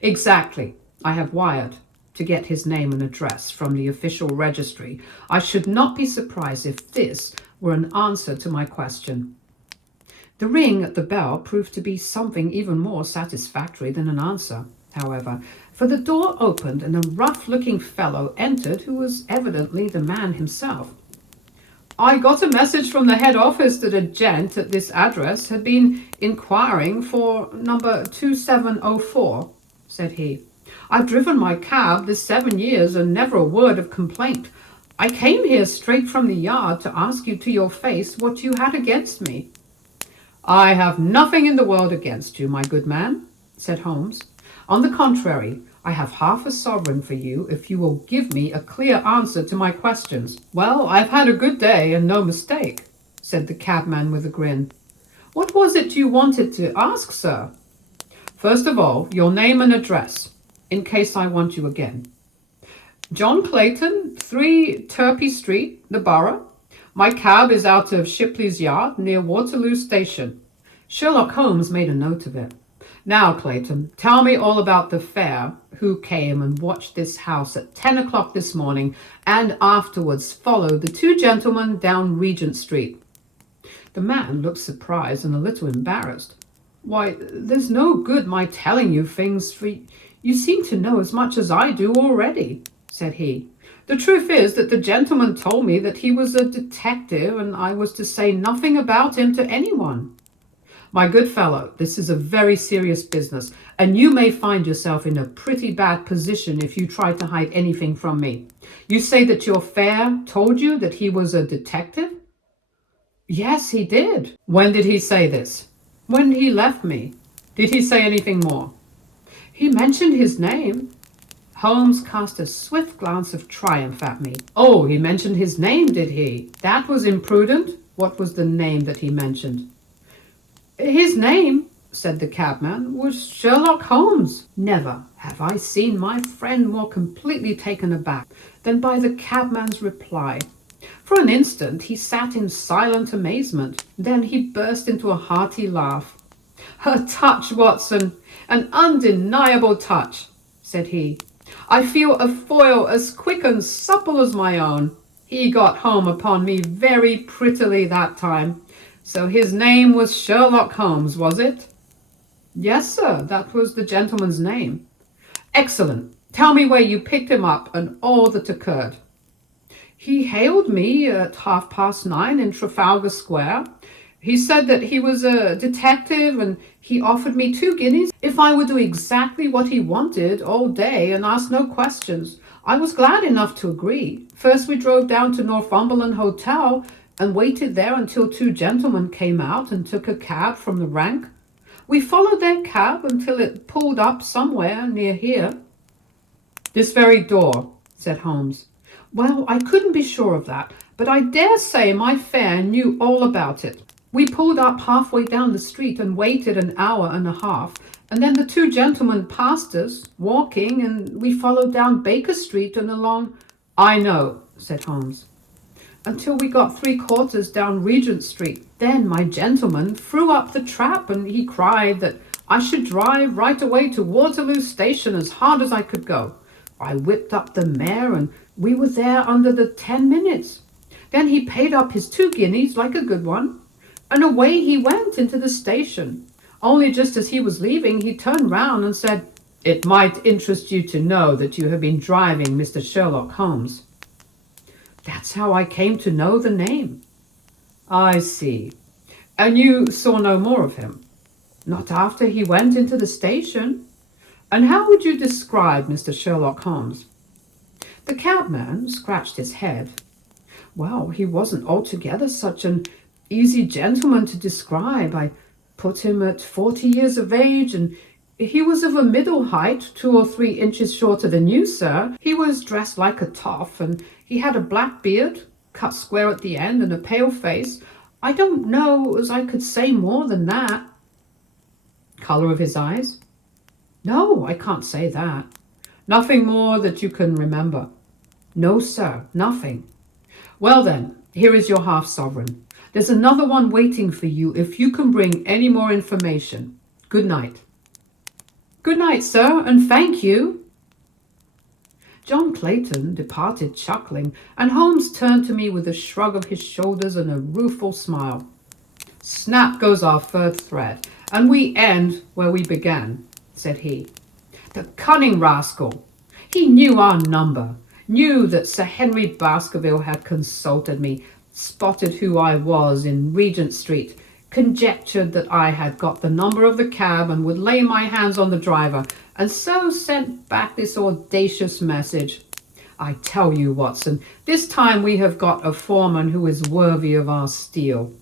Exactly. I have wired to get his name and address from the official registry. I should not be surprised if this were an answer to my question. The ring at the bell proved to be something even more satisfactory than an answer, however, for the door opened and a rough-looking fellow entered who was evidently the man himself. "I got a message from the head office that a gent at this address had been inquiring for number 2704, said he. "I've driven my cab this 7 years and never a word of complaint. I came here straight from the yard to ask you to your face what you had against me." "I have nothing in the world against you, my good man," said Holmes. "On the contrary, I have half a sovereign for you if you will give me a clear answer to my questions." "Well, I've had a good day and no mistake," said the cabman with a grin. "What was it you wanted to ask, sir?" "First of all, your name and address, in case I want you again." "John Clayton, 3 Turpey Street, the Borough. My cab is out of Shipley's Yard near Waterloo Station." Sherlock Holmes made a note of it. "Now, Clayton, tell me all about the fair, who came and watched this house at 10 o'clock this morning and afterwards followed the 2 gentlemen down Regent Street." The man looked surprised and a little embarrassed. "Why, there's no good my telling you things, for you seem to know as much as I do already," said he. "The truth is that the gentleman told me that he was a detective and I was to say nothing about him to anyone." "My good fellow, this is a very serious business, and you may find yourself in a pretty bad position if you try to hide anything from me. You say that your fare told you that he was a detective?" "Yes, he did." "When did he say this?" "When he left me." "Did he say anything more?" "He mentioned his name." Holmes cast a swift glance of triumph at me. "Oh, he mentioned his name, did he? That was imprudent. What was the name that he mentioned?" "His name said the cabman, was Sherlock Holmes. Never have I seen my friend more completely taken aback than by the cabman's reply. For an instant he sat in silent amazement. Then he burst into a hearty laugh. "A touch, Watson, an undeniable touch," said he. "I feel a foil as quick and supple as my own. He got home upon me very prettily that time. So his name was Sherlock Holmes, was it?" "Yes, sir, that was the gentleman's name." "Excellent. Tell me where you picked him up and all that occurred." "He hailed me at 9:30 in Trafalgar Square. He said that he was a detective and he offered me 2 guineas if I would do exactly what he wanted all day and ask no questions. I was glad enough to agree. First we drove down to Northumberland Hotel and waited there until 2 gentlemen came out and took a cab from the rank. We followed their cab until it pulled up somewhere near here." "This very door," said Holmes. "Well, I couldn't be sure of that, but I dare say my fare knew all about it. We pulled up halfway down the street and waited an hour and a half, and then the 2 gentlemen passed us, walking, and we followed down Baker Street and along—" "I know," said Holmes. "Until we got 3/4 down Regent Street. Then my gentleman threw up the trap and he cried that I should drive right away to Waterloo Station as hard as I could go. I whipped up the mare and we were there under the 10 minutes. Then he paid up his 2 guineas like a good one, and away he went into the station. Only just as he was leaving, he turned round and said, 'It might interest you to know that you have been driving Mr. Sherlock Holmes.' That's how I came to know the name." "I see. And you saw no more of him?" "Not after he went into the station." "And how would you describe Mr. Sherlock Holmes?" The cabman scratched his head. "Well, he wasn't altogether such an easy gentleman to describe. I put him at 40 years of age, and he was of a middle height, 2 or 3 inches shorter than you, sir. He was dressed like a toff, and he had a black beard, cut square at the end, and a pale face. I don't know as I could say more than that." "Color of his eyes?" "No, I can't say that." "Nothing more that you can remember?" "No, sir, nothing." "Well then, here is your half-sovereign. There's another one waiting for you if you can bring any more information. Good night." "Good night, sir, and thank you." John Clayton departed chuckling, and Holmes turned to me with a shrug of his shoulders and a rueful smile. "Snap goes our third thread, and we end where we began," said he. "The cunning rascal! He knew our number, knew that Sir Henry Baskerville had consulted me, spotted who I was in Regent Street, conjectured that I had got the number of the cab and would lay my hands on the driver, and so sent back this audacious message. I tell you, Watson, this time we have got a foreman who is worthy of our steel.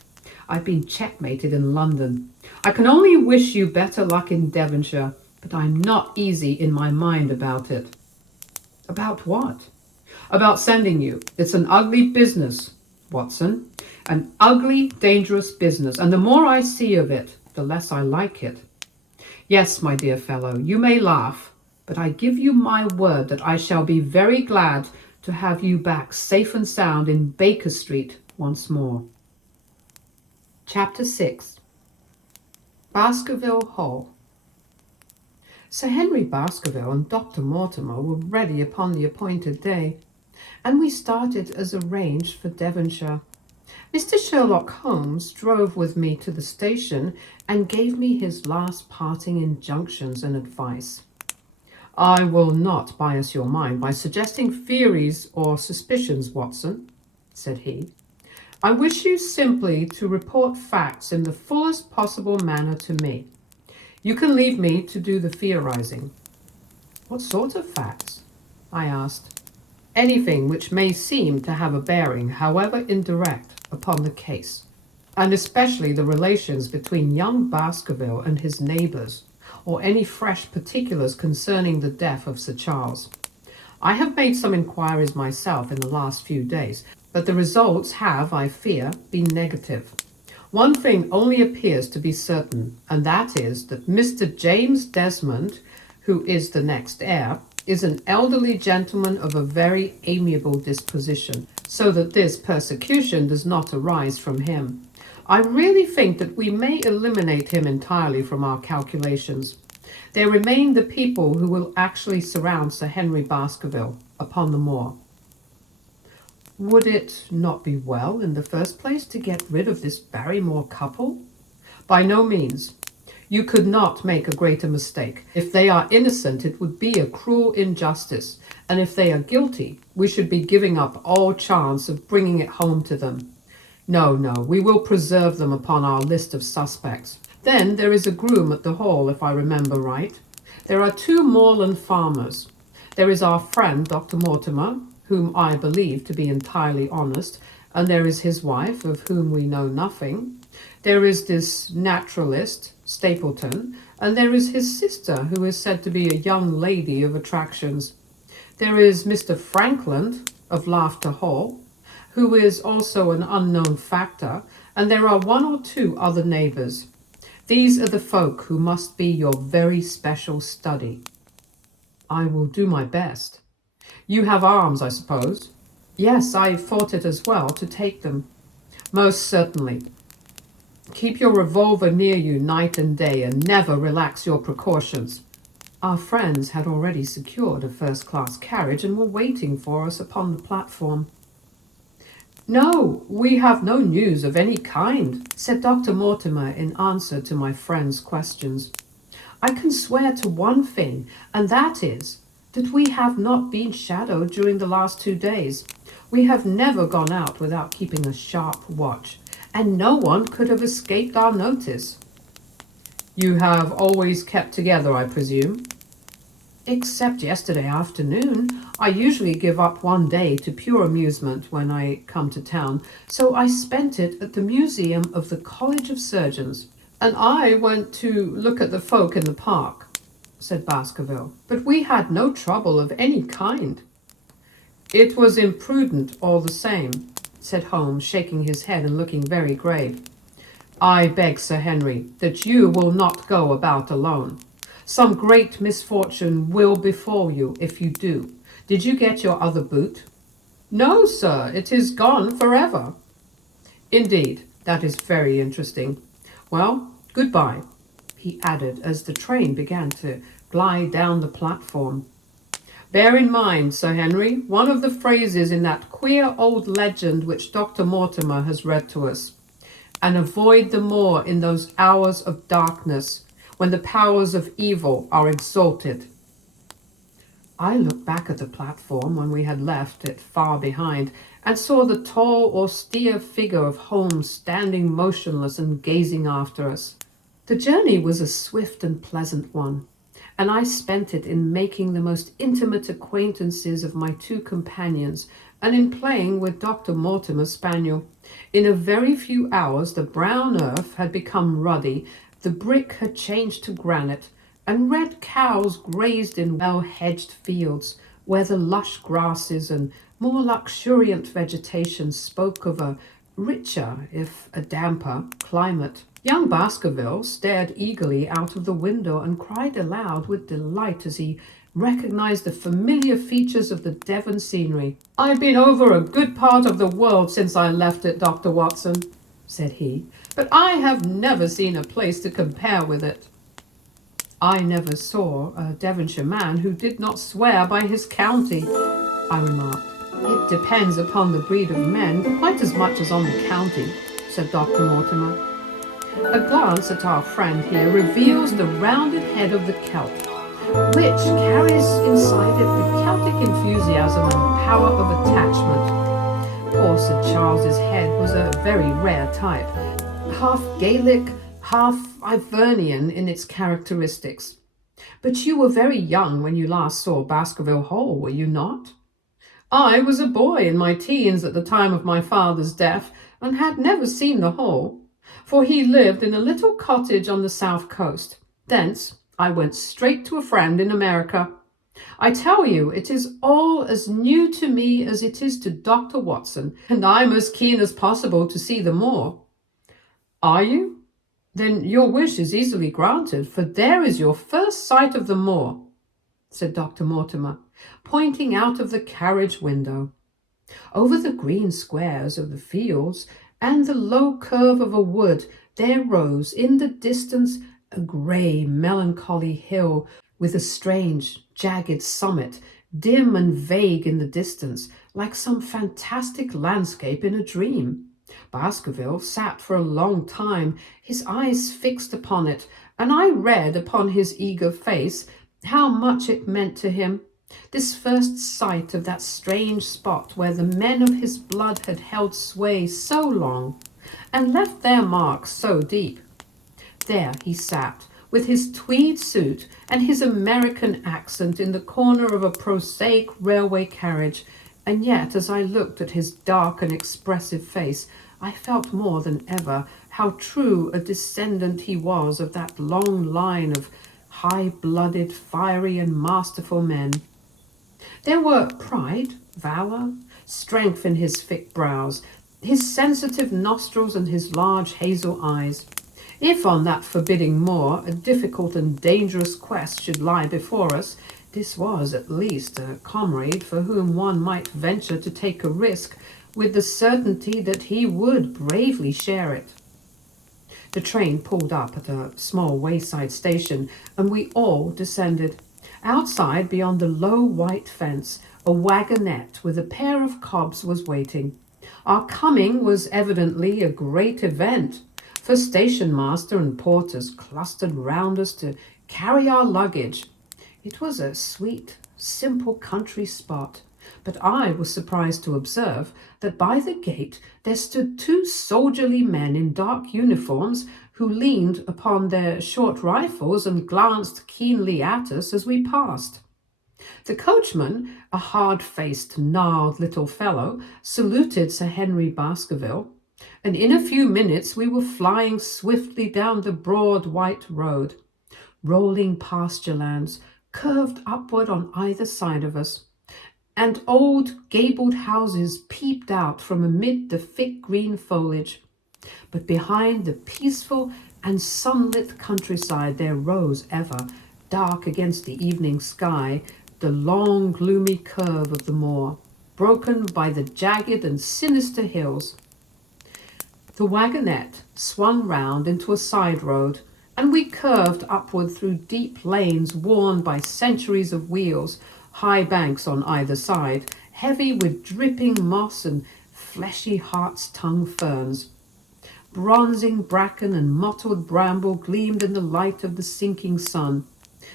I've been checkmated in London. I can only wish you better luck in Devonshire, but I'm not easy in my mind about it." "About what?" "About sending you. It's an ugly business, Watson. An ugly, dangerous business, and the more I see of it, the less I like it. Yes, my dear fellow, you may laugh, but I give you my word that I shall be very glad to have you back safe and sound in Baker Street once more." Chapter 6. Baskerville Hall. Sir Henry Baskerville and Dr. Mortimer were ready upon the appointed day, and we started as arranged for Devonshire. Mr. Sherlock Holmes drove with me to the station and gave me his last parting injunctions and advice. "I will not bias your mind by suggesting theories or suspicions, Watson," said he. "I wish you simply to report facts in the fullest possible manner to me. You can leave me to do the theorizing." "What sort of facts?" I asked. "Anything which may seem to have a bearing, however indirect, upon the case, and especially the relations between young Baskerville and his neighbours, or any fresh particulars concerning the death of Sir Charles. I have made some inquiries myself in the last few days, but the results have, I fear, been negative. One thing only appears to be certain, and that is that Mr. James Desmond, who is the next heir, is an elderly gentleman of a very amiable disposition, so that this persecution does not arise from him. I really think that we may eliminate him entirely from our calculations. There remain the people who will actually surround Sir Henry Baskerville upon the moor. Would it not be well, in the first place, to get rid of this Barrymore couple? By no means. You could not make a greater mistake. If they are innocent, it would be a cruel injustice, and if they are guilty, we should be giving up all chance of bringing it home to them. No, we will preserve them upon our list of suspects. Then there is a groom at the Hall, if I remember right. There are 2 moorland farmers. There is our friend, Dr. Mortimer, whom I believe to be entirely honest, and there is his wife, of whom we know nothing. There is this naturalist, Stapleton, and there is his sister, who is said to be a young lady of attractions. There is Mr. Frankland, of Laughter Hall, who is also an unknown factor, and there are 1 or 2 other neighbors. These are the folk who must be your very special study. I will do my best. You have arms, I suppose? Yes, I thought it as well to take them. Most certainly. Keep your revolver near you night and day, and never relax your precautions. Our friends had already secured a first-class carriage and were waiting for us upon the platform. No, we have no news of any kind, said Dr. Mortimer in answer to my friend's questions. I can swear to one thing, and that is that we have not been shadowed during the last 2 days. We have never gone out without keeping a sharp watch, and no one could have escaped our notice. You have always kept together, I presume? Except yesterday afternoon. I usually give up one day to pure amusement when I come to town, so I spent it at the Museum of the College of Surgeons. And I went to look at the folk in the park, said Baskerville, but we had no trouble of any kind. It was imprudent all the same, said Holmes, shaking his head and looking very grave. I beg, Sir Henry, that you will not go about alone. Some great misfortune will befall you if you do. Did you get your other boot? No, sir, it is gone forever. Indeed, that is very interesting. Well, goodbye, he added as the train began to glide down the platform. Bear in mind, Sir Henry, one of the phrases in that queer old legend which Dr. Mortimer has read to us, and avoid the moor in those hours of darkness when the powers of evil are exalted. I looked back at the platform when we had left it far behind, and saw the tall, austere figure of Holmes standing motionless and gazing after us. The journey was a swift and pleasant one, and I spent it in making the most intimate acquaintances of my 2 companions, and in playing with Dr. Mortimer's spaniel. In a very few hours the brown earth had become ruddy, the brick had changed to granite, and red cows grazed in well-hedged fields, where the lush grasses and more luxuriant vegetation spoke of a richer, if a damper, climate. Young Baskerville stared eagerly out of the window and cried aloud with delight as he recognized the familiar features of the Devon scenery. I've been over a good part of the world since I left it, Dr. Watson, said he, but I have never seen a place to compare with it. I never saw a Devonshire man who did not swear by his county, I remarked. It depends upon the breed of men quite as much as on the county, said Dr. Mortimer. A glance at our friend here reveals the rounded head of the Celt, which carries inside it the Celtic enthusiasm and power of attachment. Poor Sir Charles's head was a very rare type, half Gaelic, half Ivernian in its characteristics. But you were very young when you last saw Baskerville Hall, were you not? I was a boy in my teens at the time of my father's death, and had never seen the Hall, for he lived in a little cottage on the south coast. Thence I went straight to a friend in America. I tell you, it is all as new to me as it is to Dr. Watson, and I'm as keen as possible to see the moor. Are you? Then your wish is easily granted, for there is your first sight of the moor, said Dr. Mortimer, pointing out of the carriage window. Over the green squares of the fields and the low curve of a wood there rose in the distance a grey, melancholy hill with a strange, jagged summit, dim and vague in the distance, like some fantastic landscape in a dream. Baskerville sat for a long time, his eyes fixed upon it, and I read upon his eager face how much it meant to him, this first sight of that strange spot where the men of his blood had held sway so long and left their marks so deep. There he sat, with his tweed suit and his American accent in the corner of a prosaic railway carriage, and yet as I looked at his dark and expressive face, I felt more than ever how true a descendant he was of that long line of high-blooded, fiery and masterful men. There were pride, valour, strength in his thick brows, his sensitive nostrils and his large hazel eyes. If on that forbidding moor a difficult and dangerous quest should lie before us, this was at least a comrade for whom one might venture to take a risk with the certainty that he would bravely share it. The train pulled up at a small wayside station, and we all descended. Outside, beyond the low white fence, a wagonette with a pair of cobs was waiting. Our coming was evidently a great event, for station master and porters clustered round us to carry our luggage. It was a sweet, simple country spot, but I was surprised to observe that by the gate there stood two soldierly men in dark uniforms who leaned upon their short rifles and glanced keenly at us as we passed. The coachman, a hard-faced, gnarled little fellow, saluted Sir Henry Baskerville, and in a few minutes we were flying swiftly down the broad white road. Rolling pasture lands curved upward on either side of us, and old gabled houses peeped out from amid the thick green foliage. But behind the peaceful and sunlit countryside there rose ever, dark against the evening sky, the long gloomy curve of the moor, broken by the jagged and sinister hills. The wagonette swung round into a side road, and we curved upward through deep lanes worn by centuries of wheels, high banks on either side, heavy with dripping moss and fleshy hart's-tongue ferns. Bronzing bracken and mottled bramble gleamed in the light of the sinking sun.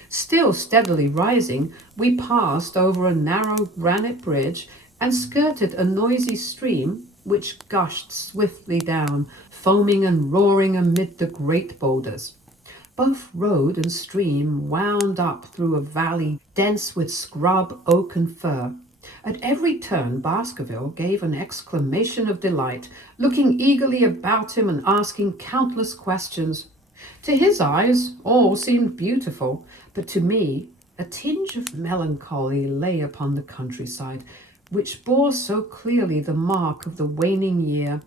Still steadily rising, we passed over a narrow granite bridge and skirted a noisy stream which gushed swiftly down, foaming and roaring amid the great boulders. Both road and stream wound up through a valley dense with scrub, oak, and fir. At every turn Baskerville gave an exclamation of delight, looking eagerly about him and asking countless questions. To his eyes all seemed beautiful, but to me a tinge of melancholy lay upon the countryside, which bore so clearly the mark of the waning year.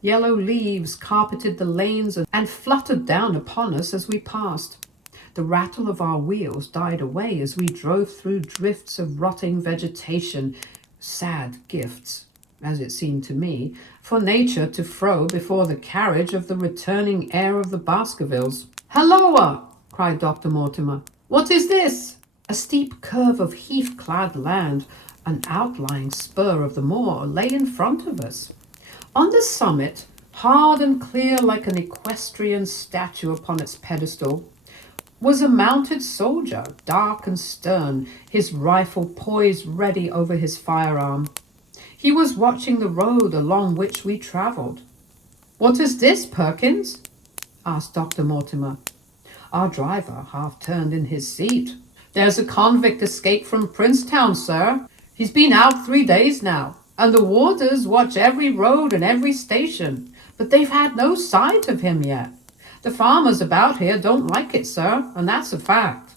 Yellow leaves carpeted the lanes and fluttered down upon us as we passed. The rattle of our wheels died away as we drove through drifts of rotting vegetation, sad gifts, as it seemed to me, for nature to throw before the carriage of the returning heir of the Baskervilles. "Halloa!" cried Dr. Mortimer. "What is this?" A steep curve of heath-clad land, an outlying spur of the moor, lay in front of us. On the summit, hard and clear like an equestrian statue upon its pedestal, was a mounted soldier, dark and stern, his rifle poised ready over his firearm. He was watching the road along which we travelled. "What is this, Perkins?" asked Dr. Mortimer. Our driver half turned in his seat. "There's a convict escaped from Princetown, sir. He's been out 3 days now, and the warders watch every road and every station, but they've had no sight of him yet. The farmers about here don't like it, sir, and that's a fact."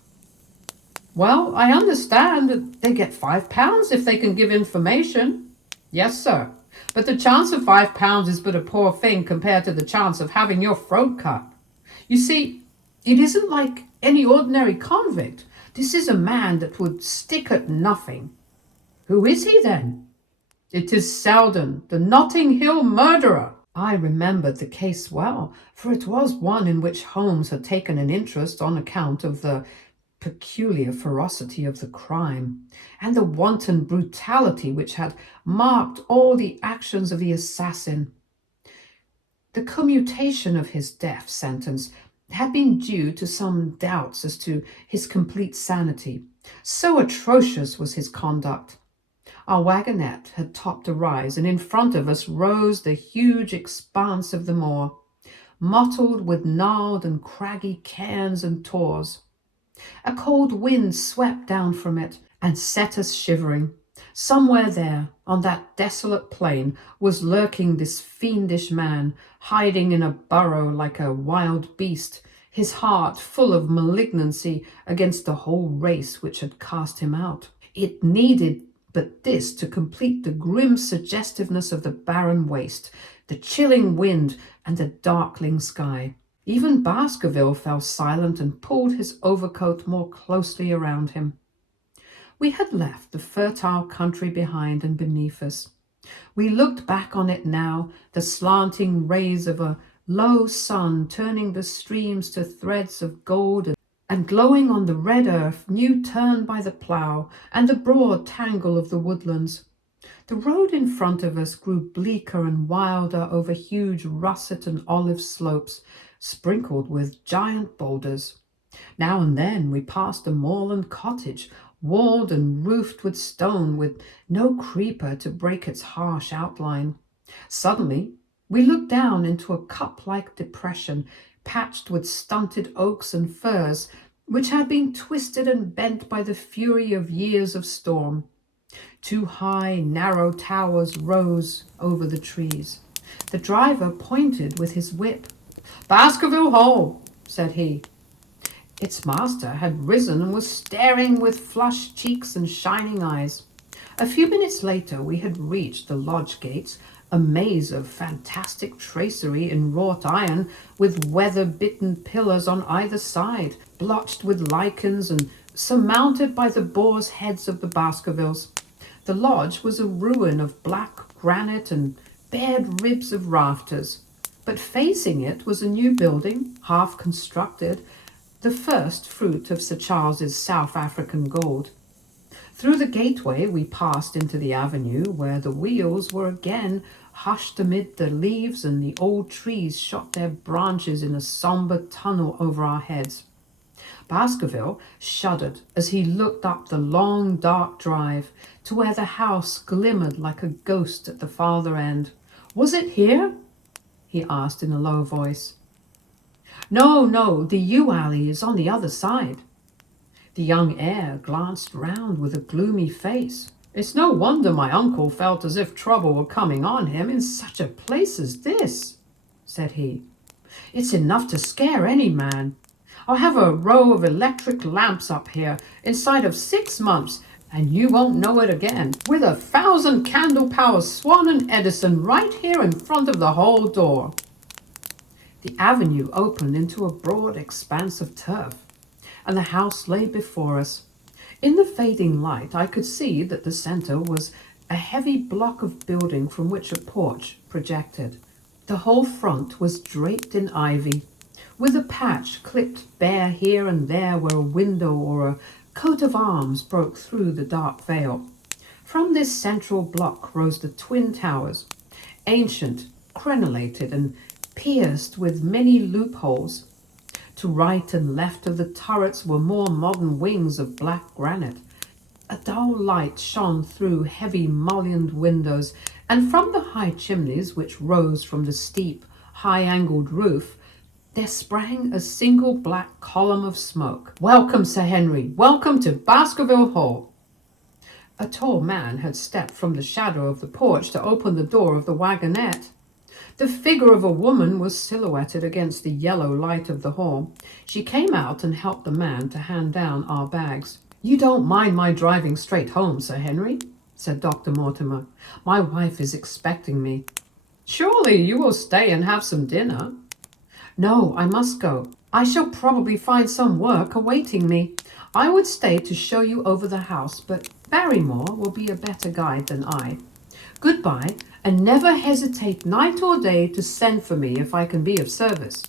"Well, I understand that they get £5 if they can give information." "Yes, sir, But the chance of £5 is but a poor thing compared to the chance of having your throat cut. You see, it isn't like any ordinary convict. This is a man that would stick at nothing. Who is he then? It is Selden, the Notting Hill murderer. I remembered the case well, for it was one in which Holmes had taken an interest on account of the peculiar ferocity of the crime, and the wanton brutality which had marked all the actions of the assassin. The commutation of his death sentence had been due to some doubts as to his complete sanity. So atrocious was his conduct. Our wagonette had topped a rise, and in front of us rose the huge expanse of the moor, mottled with gnarled and craggy cairns and tors. A cold wind swept down from it and set us shivering. Somewhere there, on that desolate plain, was lurking this fiendish man, hiding in a burrow like a wild beast, his heart full of malignancy against the whole race which had cast him out. It needed but this to complete the grim suggestiveness of the barren waste, the chilling wind, and the darkling sky. Even Baskerville fell silent and pulled his overcoat more closely around him. We had left the fertile country behind and beneath us. We looked back on it now, the slanting rays of a low sun turning the streams to threads of gold and glowing on the red earth new turned by the plough and the broad tangle of the woodlands. The road in front of us grew bleaker and wilder over huge russet and olive slopes, sprinkled with giant boulders. Now and then we passed a moorland cottage, walled and roofed with stone, with no creeper to break its harsh outline. Suddenly we looked down into a cup-like depression, patched with stunted oaks and firs, which had been twisted and bent by the fury of years of storm. Two high, narrow towers rose over the trees. The driver pointed with his whip. "Baskerville Hall," said he. Its master had risen and was staring with flushed cheeks and shining eyes. A few minutes later we had reached the lodge gates, a maze of fantastic tracery in wrought iron, with weather-bitten pillars on either side, blotched with lichens and surmounted by the boar's heads of the Baskervilles. The lodge was a ruin of black granite and bared ribs of rafters, but facing it was a new building, half constructed, the first fruit of Sir Charles's South African gold. Through the gateway we passed into the avenue, where the wheels were again hushed amid the leaves, and the old trees shot their branches in a sombre tunnel over our heads. Baskerville shuddered as he looked up the long, dark drive to where the house glimmered like a ghost at the farther end. "Was it here?" he asked in a low voice. No, the yew alley is on the other side." The young heir glanced round with a gloomy face. "It's no wonder my uncle felt as if trouble were coming on him in such a place as this," said he. "It's enough to scare any man. I'll have a row of electric lamps up here inside of 6 months, and you won't know it again, with 1,000 candle-power Swan and Edison right here in front of the hall door." The avenue opened into a broad expanse of turf, and the house lay before us. In the fading light I could see that the centre was a heavy block of building from which a porch projected. The whole front was draped in ivy, with a patch clipped bare here and there where a window or a coat of arms broke through the dark veil. From this central block rose the twin towers, ancient, crenellated, and pierced with many loopholes. To right and left of the turrets were more modern wings of black granite. A dull light shone through heavy mullioned windows, and from the high chimneys which rose from the steep, high-angled roof, there sprang a single black column of smoke. "Welcome, Sir Henry, welcome to Baskerville Hall." A tall man had stepped from the shadow of the porch to open the door of the wagonette. The figure of a woman was silhouetted against the yellow light of the hall. She came out and helped the man to hand down our bags. "You don't mind my driving straight home, Sir Henry?" said Dr. Mortimer. "My wife is expecting me." "Surely you will stay and have some dinner?" "No, I must go. I shall probably find some work awaiting me. I would stay to show you over the house, but Barrymore will be a better guide than I. Goodbye, and never hesitate night or day to send for me if I can be of service."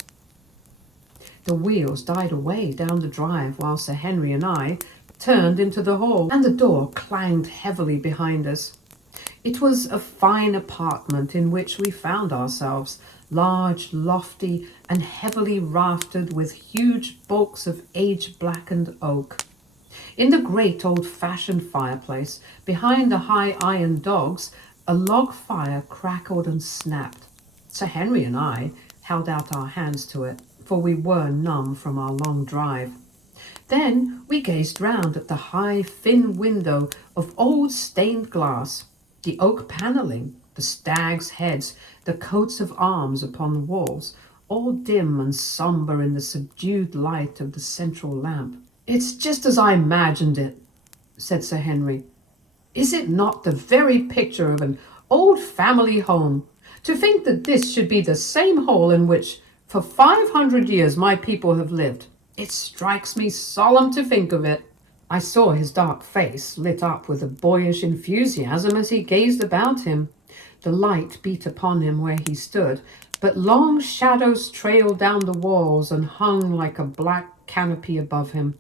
The wheels died away down the drive while Sir Henry and I turned into the hall, and the door clanged heavily behind us. It was a fine apartment in which we found ourselves, large, lofty, and heavily raftered with huge bulks of age-blackened oak. In the great old-fashioned fireplace, behind the high iron dogs, a log fire crackled and snapped. Sir Henry and I held out our hands to it, for we were numb from our long drive. Then we gazed round at the high, thin window of old stained glass, the oak panelling, the stags' heads, the coats of arms upon the walls, all dim and sombre in the subdued light of the central lamp. "It's just as I imagined it," said Sir Henry. "Is it not the very picture of an old family home? To think that this should be the same hall in which for 500 years my people have lived. It strikes me solemn to think of it." I saw his dark face lit up with a boyish enthusiasm as he gazed about him. The light beat upon him where he stood, but long shadows trailed down the walls and hung like a black canopy above him.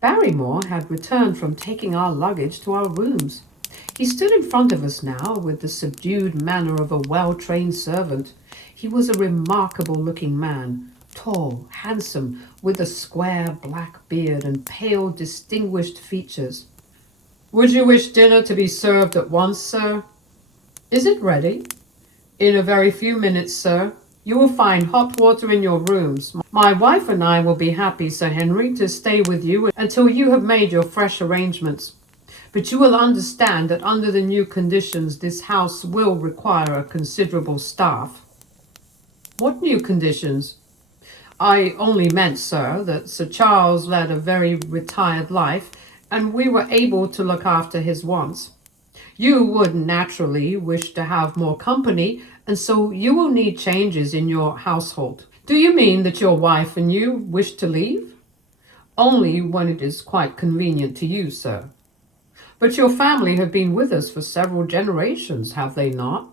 Barrymore had returned from taking our luggage to our rooms. He stood in front of us now with the subdued manner of a well-trained servant. He was a remarkable-looking man, tall, handsome, with a square black beard and pale, distinguished features. "Would you wish dinner to be served at once, sir?" "Is it ready?" "In a very few minutes, sir. You will find hot water in your rooms. My wife and I will be happy, Sir Henry, to stay with you until you have made your fresh arrangements. But you will understand that under the new conditions this house will require a considerable staff." "What new conditions?" "I only meant, sir, that Sir Charles led a very retired life, and we were able to look after his wants. You would naturally wish to have more company, and so you will need changes in your household." "Do you mean that your wife and you wish to leave?" "Only when it is quite convenient to you, sir." "But your family have been with us for several generations, have they not?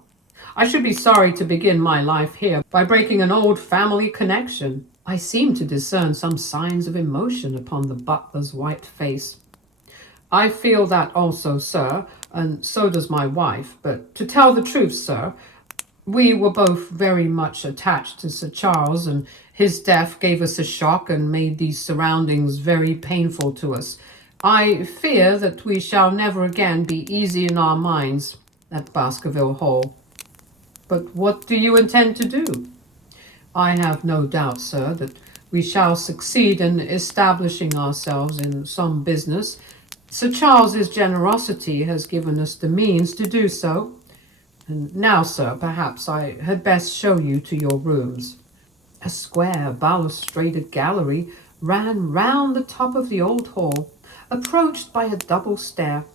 I should be sorry to begin my life here by breaking an old family connection." I seemed to discern some signs of emotion upon the butler's white face. "I feel that also, sir, and so does my wife. But to tell the truth, sir, we were both very much attached to Sir Charles, and his death gave us a shock and made these surroundings very painful to us. I fear that we shall never again be easy in our minds at Baskerville Hall." "But what do you intend to do?" "I have no doubt, sir, that we shall succeed in establishing ourselves in some business. Sir Charles's generosity has given us the means to do so. And now, sir, perhaps I had best show you to your rooms." A square, balustraded gallery ran round the top of the old hall, approached by a double stair.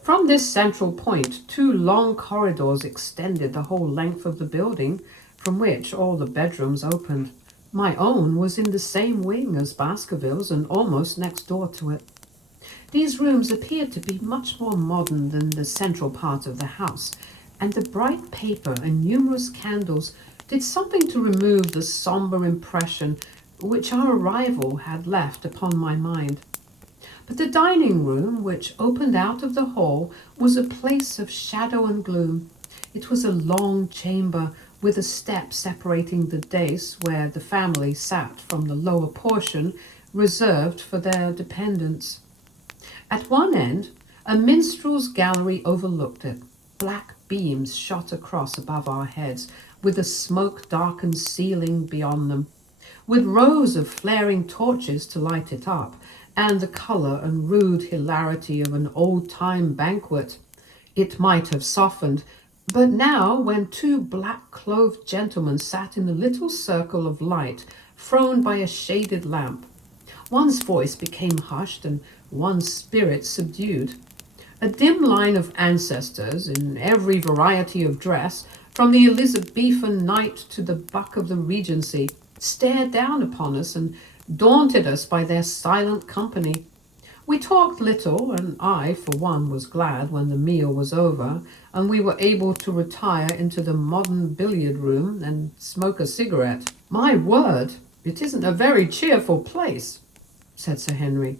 From this central point, two long corridors extended the whole length of the building, from which all the bedrooms opened. My own was in the same wing as Baskerville's and almost next door to it. These rooms appeared to be much more modern than the central part of the house, and the bright paper and numerous candles did something to remove the sombre impression which our arrival had left upon my mind. But the dining room, which opened out of the hall, was a place of shadow and gloom. It was a long chamber with a step separating the dais where the family sat from the lower portion reserved for their dependents. At one end, a minstrel's gallery overlooked it. Black beams shot across above our heads, with a smoke-darkened ceiling beyond them, with rows of flaring torches to light it up, and the colour and rude hilarity of an old-time banquet. It might have softened, but now, when two black-clothed gentlemen sat in a little circle of light thrown by a shaded lamp, one's voice became hushed and one's spirit subdued. A dim line of ancestors in every variety of dress, from the Elizabethan knight to the buck of the Regency, stared down upon us and daunted us by their silent company. We talked little, and I, for one, was glad when the meal was over and we were able to retire into the modern billiard room and smoke a cigarette. "My word, it isn't a very cheerful place," said Sir Henry.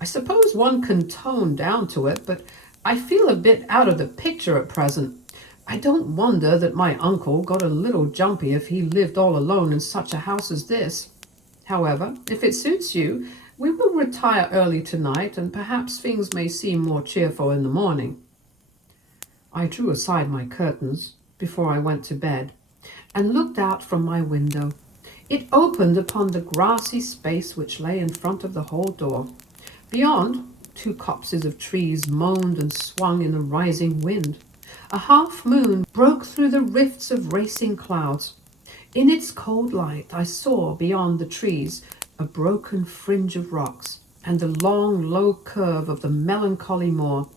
"I suppose one can tone down to it, but I feel a bit out of the picture at present. I don't wonder that my uncle got a little jumpy if he lived all alone in such a house as this. However, if it suits you, we will retire early tonight, and perhaps things may seem more cheerful in the morning." I drew aside my curtains before I went to bed and looked out from my window. It opened upon the grassy space which lay in front of the hall door. Beyond, two copses of trees moaned and swung in a rising wind. A half moon broke through the rifts of racing clouds. In its cold light I saw beyond the trees a broken fringe of rocks and the long, low curve of the melancholy moor.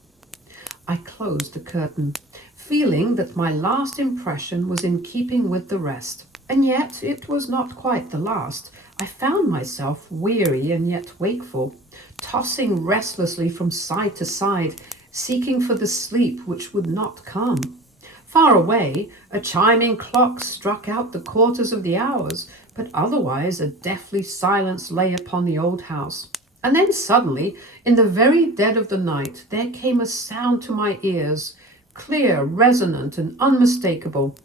I closed the curtain, feeling that my last impression was in keeping with the rest. And yet it was not quite the last. I found myself weary and yet wakeful, tossing restlessly from side to side, seeking for the sleep which would not come. Far away, a chiming clock struck out the quarters of the hours, but otherwise a deathly silence lay upon the old house. And then suddenly, in the very dead of the night, there came a sound to my ears, clear, resonant, and unmistakable.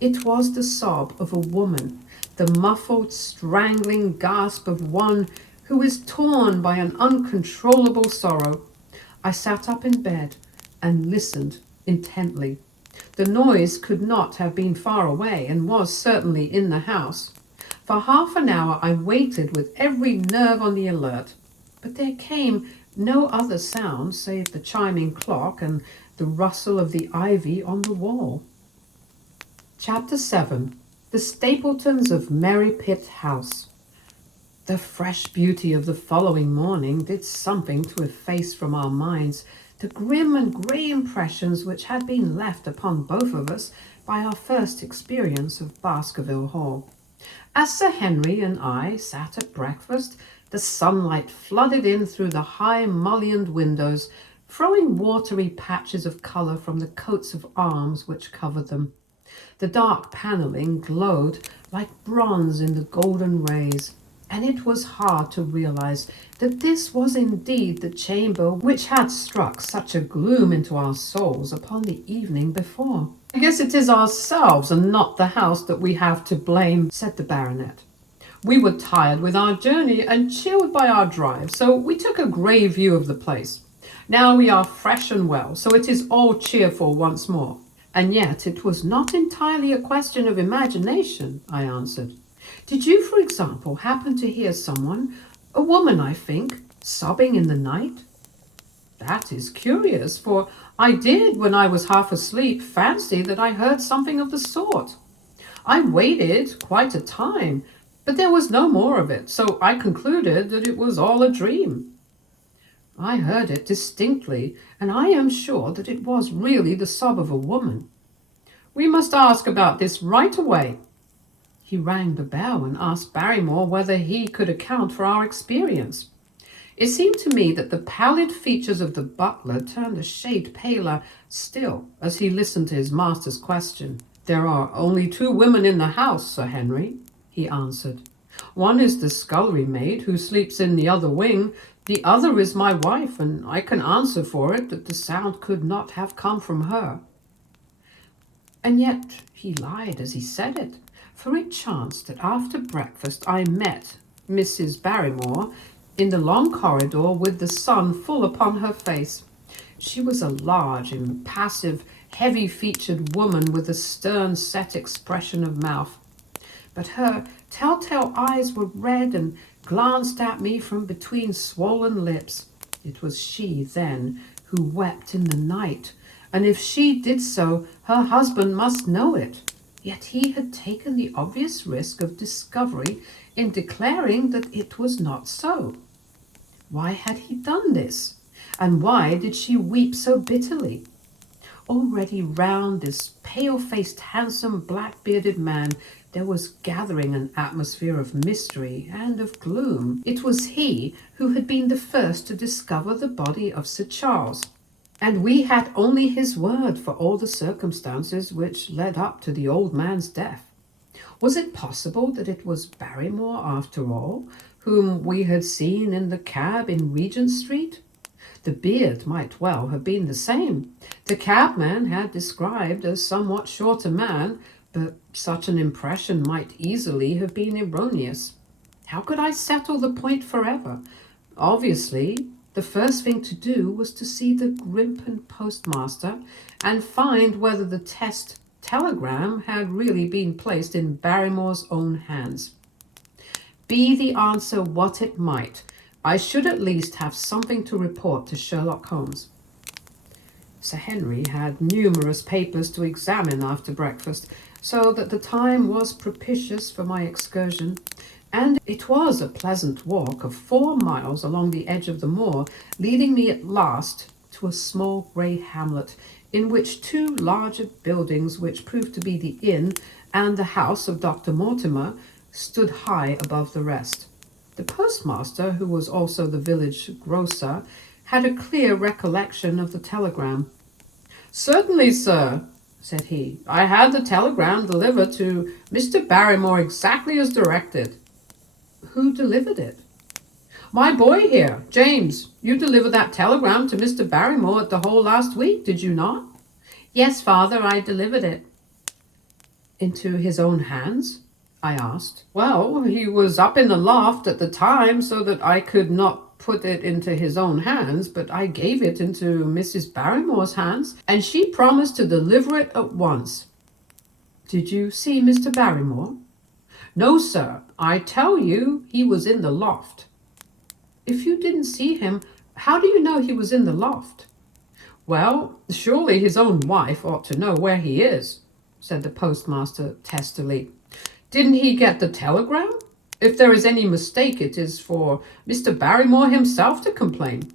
It was the sob of a woman, the muffled, strangling gasp of one who is torn by an uncontrollable sorrow. I sat up in bed and listened intently. The noise could not have been far away and was certainly in the house. For half an hour I waited with every nerve on the alert, but there came no other sound save the chiming clock and the rustle of the ivy on the wall. Chapter 7. The Stapletons of Merripit House. The fresh beauty of the following morning did something to efface from our minds the grim and grey impressions which had been left upon both of us by our first experience of Baskerville Hall. As Sir Henry and I sat at breakfast, the sunlight flooded in through the high mullioned windows, throwing watery patches of colour from the coats of arms which covered them. The dark panelling glowed like bronze in the golden rays, and it was hard to realize that this was indeed the chamber which had struck such a gloom into our souls upon the evening before. "I guess it is ourselves and not the house that we have to blame," said the baronet. "We were tired with our journey and chilled by our drive, so we took a grey view of the place. Now we are fresh and well, so it is all cheerful once more." "And yet it was not entirely a question of imagination," I answered. "Did you, for example, happen to hear someone, a woman I think, sobbing in the night?" "That is curious, for I did, when I was half asleep, fancy that I heard something of the sort. I waited quite a time, but there was no more of it, so I concluded that it was all a dream." "I heard it distinctly, and I am sure that it was really the sob of a woman." "We must ask about this right away." He rang the bell and asked Barrymore whether he could account for our experience. It seemed to me that the pallid features of the butler turned a shade paler still as he listened to his master's question. "There are only 2 women in the house, Sir Henry," he answered. "One is the scullery maid who sleeps in the other wing. The other is my wife, and I can answer for it that the sound could not have come from her." And yet he lied as he said it, for it chanced that after breakfast I met Mrs. Barrymore in the long corridor with the sun full upon her face. She was a large, impassive, heavy-featured woman with a stern, set expression of mouth. But her telltale eyes were red and glanced at me from between swollen lips. It was she, then, who wept in the night, and if she did so, her husband must know it. Yet he had taken the obvious risk of discovery in declaring that it was not so. Why had he done this? And why did she weep so bitterly? Already round this pale-faced, handsome, black-bearded man there was gathering an atmosphere of mystery and of gloom. It was he who had been the first to discover the body of Sir Charles, and we had only his word for all the circumstances which led up to the old man's death. Was it possible that it was Barrymore, after all, whom we had seen in the cab in Regent Street? The beard might well have been the same. The cabman had described a somewhat shorter man, but such an impression might easily have been erroneous. How could I settle the point forever? Obviously, the first thing to do was to see the Grimpen postmaster and find whether the test telegram had really been placed in Barrymore's own hands. Be the answer what it might, I should at least have something to report to Sherlock Holmes. Sir Henry had numerous papers to examine after breakfast, so that the time was propitious for my excursion, and it was a pleasant walk of 4 miles along the edge of the moor, leading me at last to a small grey hamlet, in which 2 larger buildings, which proved to be the inn and the house of Dr. Mortimer, stood high above the rest. The postmaster, who was also the village grocer, had a clear recollection of the telegram. "Certainly, sir," said he. "I had the telegram delivered to Mr. Barrymore exactly as directed." "Who delivered it?" "My boy here, James. You delivered that telegram to Mr. Barrymore at the Hall last week, did you not?" "Yes, father, I delivered it." "Into his own hands?" I asked. "Well, he was up in the loft at the time, so that I could not put it into his own hands, but I gave it into Mrs. Barrymore's hands, and she promised to deliver it at once." "Did you see Mr. Barrymore?" "No, sir. I tell you he was in the loft." "If you didn't see him, how do you know he was in the loft?" "Well, surely his own wife ought to know where he is," said the postmaster testily. "Didn't he get the telegram? If there is any mistake, it is for Mr. Barrymore himself to complain."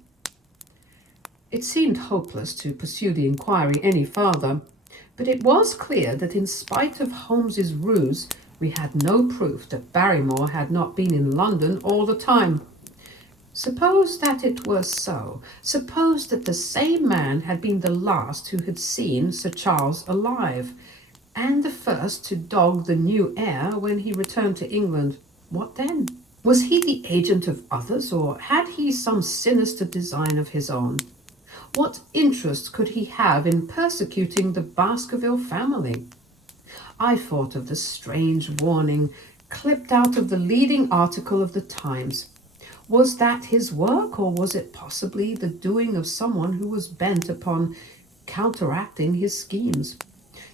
It seemed hopeless to pursue the inquiry any farther, but it was clear that in spite of Holmes's ruse, we had no proof that Barrymore had not been in London all the time. Suppose that it were so. Suppose that the same man had been the last who had seen Sir Charles alive, and the first to dog the new heir when he returned to England. What then? Was he the agent of others, or had he some sinister design of his own? What interest could he have in persecuting the Baskerville family? I thought of the strange warning clipped out of the leading article of the Times. Was that his work, or was it possibly the doing of someone who was bent upon counteracting his schemes?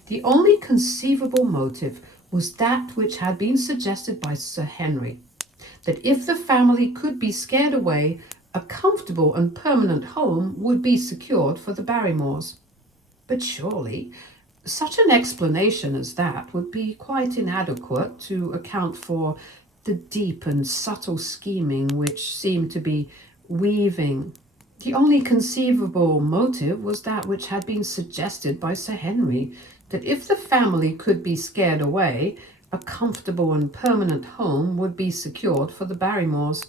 The only conceivable motive was that which had been suggested by Sir Henry, that if the family could be scared away, a comfortable and permanent home would be secured for the Barrymores. But surely such an explanation as that would be quite inadequate to account for the deep and subtle scheming which seemed to be weaving. The only conceivable motive was that which had been suggested by Sir Henry, that if the family could be scared away, a comfortable and permanent home would be secured for the Barrymores.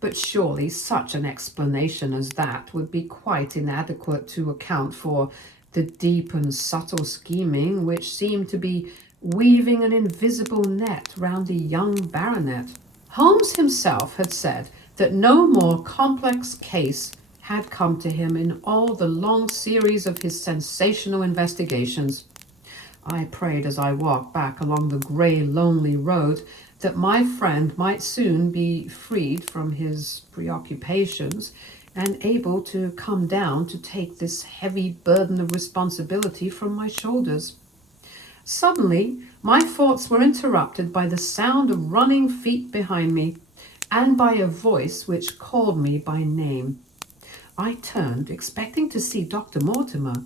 But surely such an explanation as that would be quite inadequate to account for the deep and subtle scheming which seemed to be weaving an invisible net round the young baronet. Holmes himself had said that no more complex case had come to him in all the long series of his sensational investigations. I prayed as I walked back along the grey, lonely road that my friend might soon be freed from his preoccupations and able to come down to take this heavy burden of responsibility from my shoulders. Suddenly, my thoughts were interrupted by the sound of running feet behind me, and by a voice which called me by name. I turned, expecting to see Dr. Mortimer,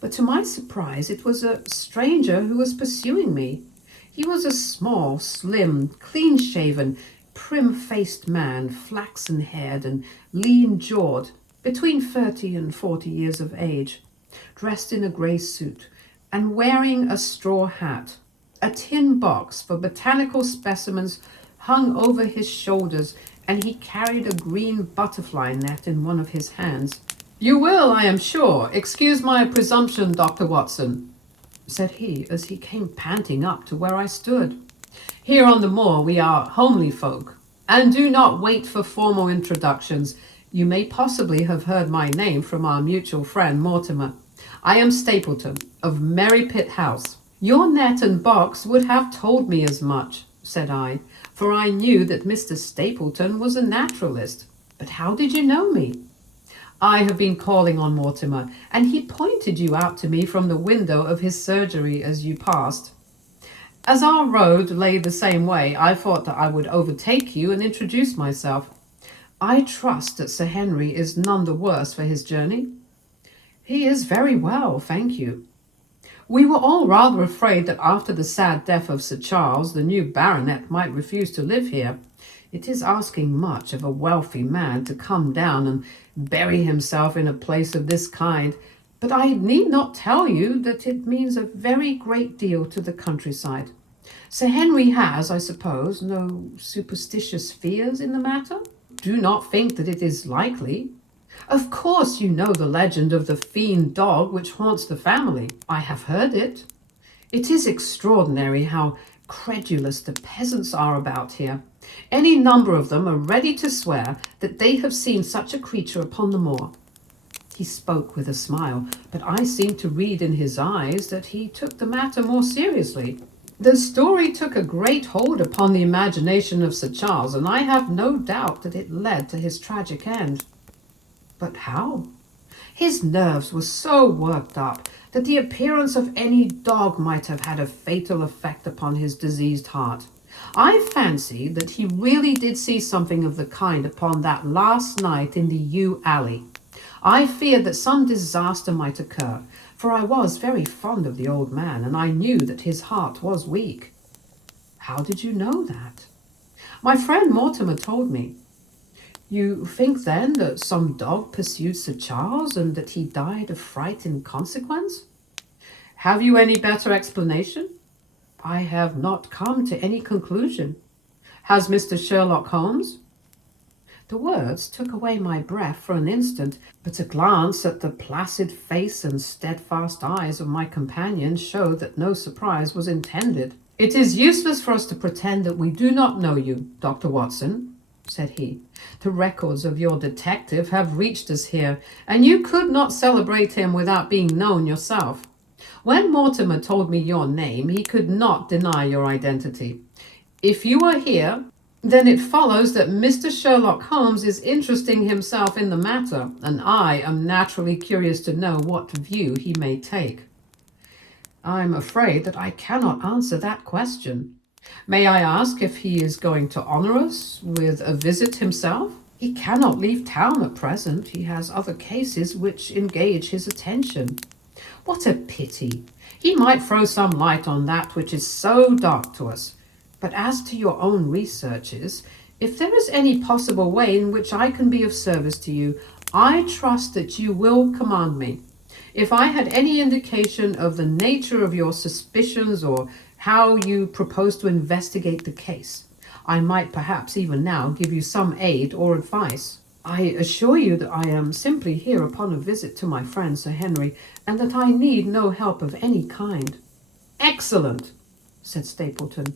but to my surprise it was a stranger who was pursuing me. He was a small, slim, clean-shaven, prim-faced man, flaxen-haired and lean-jawed. between 30 and 40 years of age, dressed in a grey suit and wearing a straw hat. A tin box for botanical specimens hung over his shoulders, and he carried a green butterfly net in one of his hands. "You will, I am sure, excuse my presumption, Dr. Watson," said he as he came panting up to where I stood. "Here on the moor we are homely folk, and do not wait for formal introductions. You may possibly have heard my name from our mutual friend Mortimer. I am Stapleton, of Merripit House." "Your net and box would have told me as much," said I, for I knew that Mr. Stapleton was a naturalist. "But how did you know me?" "I have been calling on Mortimer, and he pointed you out to me from the window of his surgery as you passed. As our road lay the same way, I thought that I would overtake you and introduce myself. I trust that Sir Henry is none the worse for his journey." "He is very well, thank you. We were all rather afraid that after the sad death of Sir Charles, the new baronet might refuse to live here. It is asking much of a wealthy man to come down and bury himself in a place of this kind, but I need not tell you that it means a very great deal to the countryside. Sir Henry has, I suppose, no superstitious fears in the matter?" "Do not think that it is likely. Of course you know the legend of the fiend dog which haunts the family." "I have heard it. It is extraordinary how credulous the peasants are about here. Any number of them are ready to swear that they have seen such a creature upon the moor." He spoke with a smile, but I seemed to read in his eyes that he took the matter more seriously. "The story took a great hold upon the imagination of Sir Charles, and I have no doubt that it led to his tragic end." "But how?" "His nerves were so worked up that the appearance of any dog might have had a fatal effect upon his diseased heart. I fancy that he really did see something of the kind upon that last night in the yew alley. I feared that some disaster might occur, for I was very fond of the old man, and I knew that his heart was weak." "How did you know that?" "My friend Mortimer told me." "You think then that some dog pursued Sir Charles, and that he died of fright in consequence?" "Have you any better explanation?" "I have not come to any conclusion." "Has Mr. Sherlock Holmes—" The words took away my breath for an instant, but a glance at the placid face and steadfast eyes of my companion showed that no surprise was intended. "It is useless for us to pretend that we do not know you, Dr. Watson," said he. "The records of your detective have reached us here, and you could not celebrate him without being known yourself. When Mortimer told me your name, he could not deny your identity. If you are here, then it follows that Mr. Sherlock Holmes is interesting himself in the matter, and I am naturally curious to know what view he may take." "I'm afraid that I cannot answer that question. May I ask if he is going to honor us with a visit himself?" "He cannot leave town at present. He has other cases which engage his attention." "What a pity! He might throw some light on that which is so dark to us. But as to your own researches, if there is any possible way in which I can be of service to you, I trust that you will command me. If I had any indication of the nature of your suspicions or how you propose to investigate the case, I might perhaps even now give you some aid or advice. I assure you that I am simply here upon a visit to my friend Sir Henry, and that I need no help of any kind." "Excellent," said Stapleton.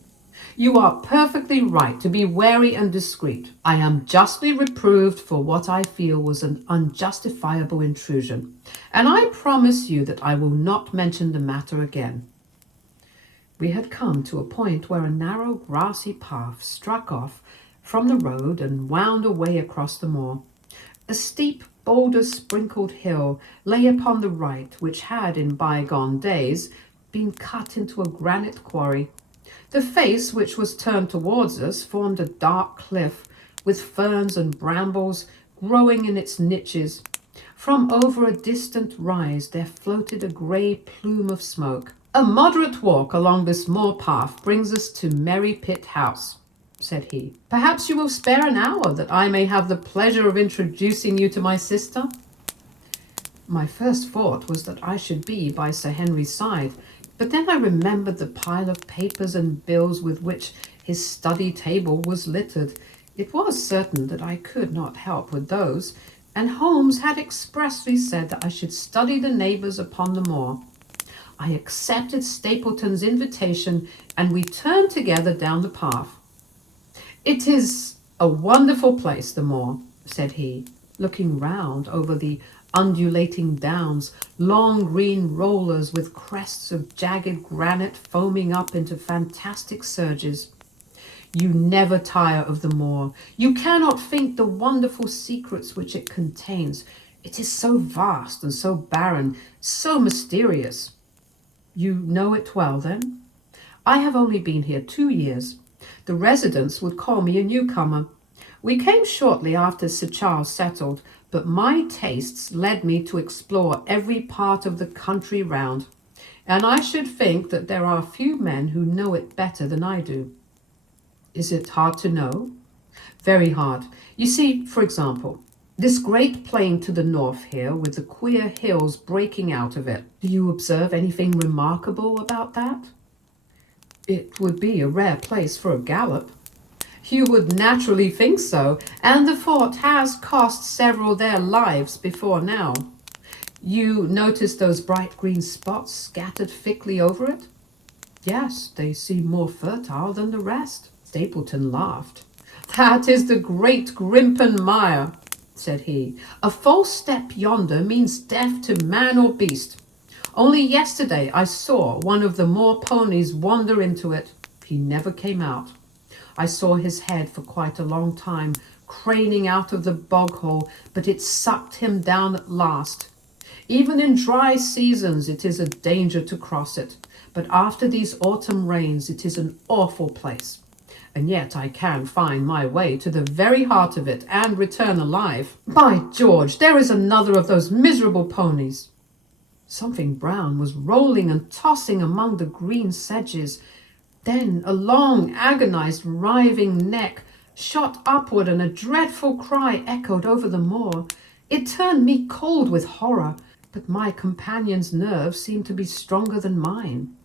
"You are perfectly right to be wary and discreet. I am justly reproved for what I feel was an unjustifiable intrusion, and I promise you that I will not mention the matter again." We had come to a point where a narrow grassy path struck off from the road and wound away across the moor. A steep, boulder-sprinkled hill lay upon the right, which had, in bygone days, been cut into a granite quarry. The face, which was turned towards us, formed a dark cliff, with ferns and brambles growing in its niches. From over a distant rise there floated a grey plume of smoke. A moderate walk along this moor path brings us to Merripit House. said he. "Perhaps you will spare an hour that I may have the pleasure of introducing you to my sister?" My first thought was that I should be by Sir Henry's side, but then I remembered the pile of papers and bills with which his study table was littered. It was certain that I could not help with those, and Holmes had expressly said that I should study the neighbours upon the moor. I accepted Stapleton's invitation, and we turned together down the path. "It is a wonderful place, the moor," said he, looking round over the undulating downs, long green rollers with crests of jagged granite foaming up into fantastic surges. "You never tire of the moor. You cannot think the wonderful secrets which it contains. It is so vast and so barren, so mysterious." "You know it well, then?" "I have only been here 2 years. The residents would call me a newcomer. We came shortly after Sir Charles settled, but my tastes led me to explore every part of the country round, and I should think that there are few men who know it better than I do." "Is it hard to know?" "Very hard. You see, for example, this great plain to the north here, with the queer hills breaking out of it. Do you observe anything remarkable about that?" "It would be a rare place for a gallop." "You would naturally think so, and the fort has cost several their lives before now. You notice those bright green spots scattered thickly over it?" "Yes, they seem more fertile than the rest." Stapleton laughed. "That is the great Grimpen Mire," said he. "A false step yonder means death to man or beast. Only yesterday I saw one of the moor ponies wander into it. He never came out. I saw his head for quite a long time, craning out of the bog hole, but it sucked him down at last. Even in dry seasons it is a danger to cross it, but after these autumn rains it is an awful place. And yet I can find my way to the very heart of it and return alive. By George, there is another of those miserable ponies." Something brown was rolling and tossing among the green sedges. Then a long, agonized, writhing neck shot upward, and a dreadful cry echoed over the moor. It turned me cold with horror, but my companion's nerves seemed to be stronger than mine.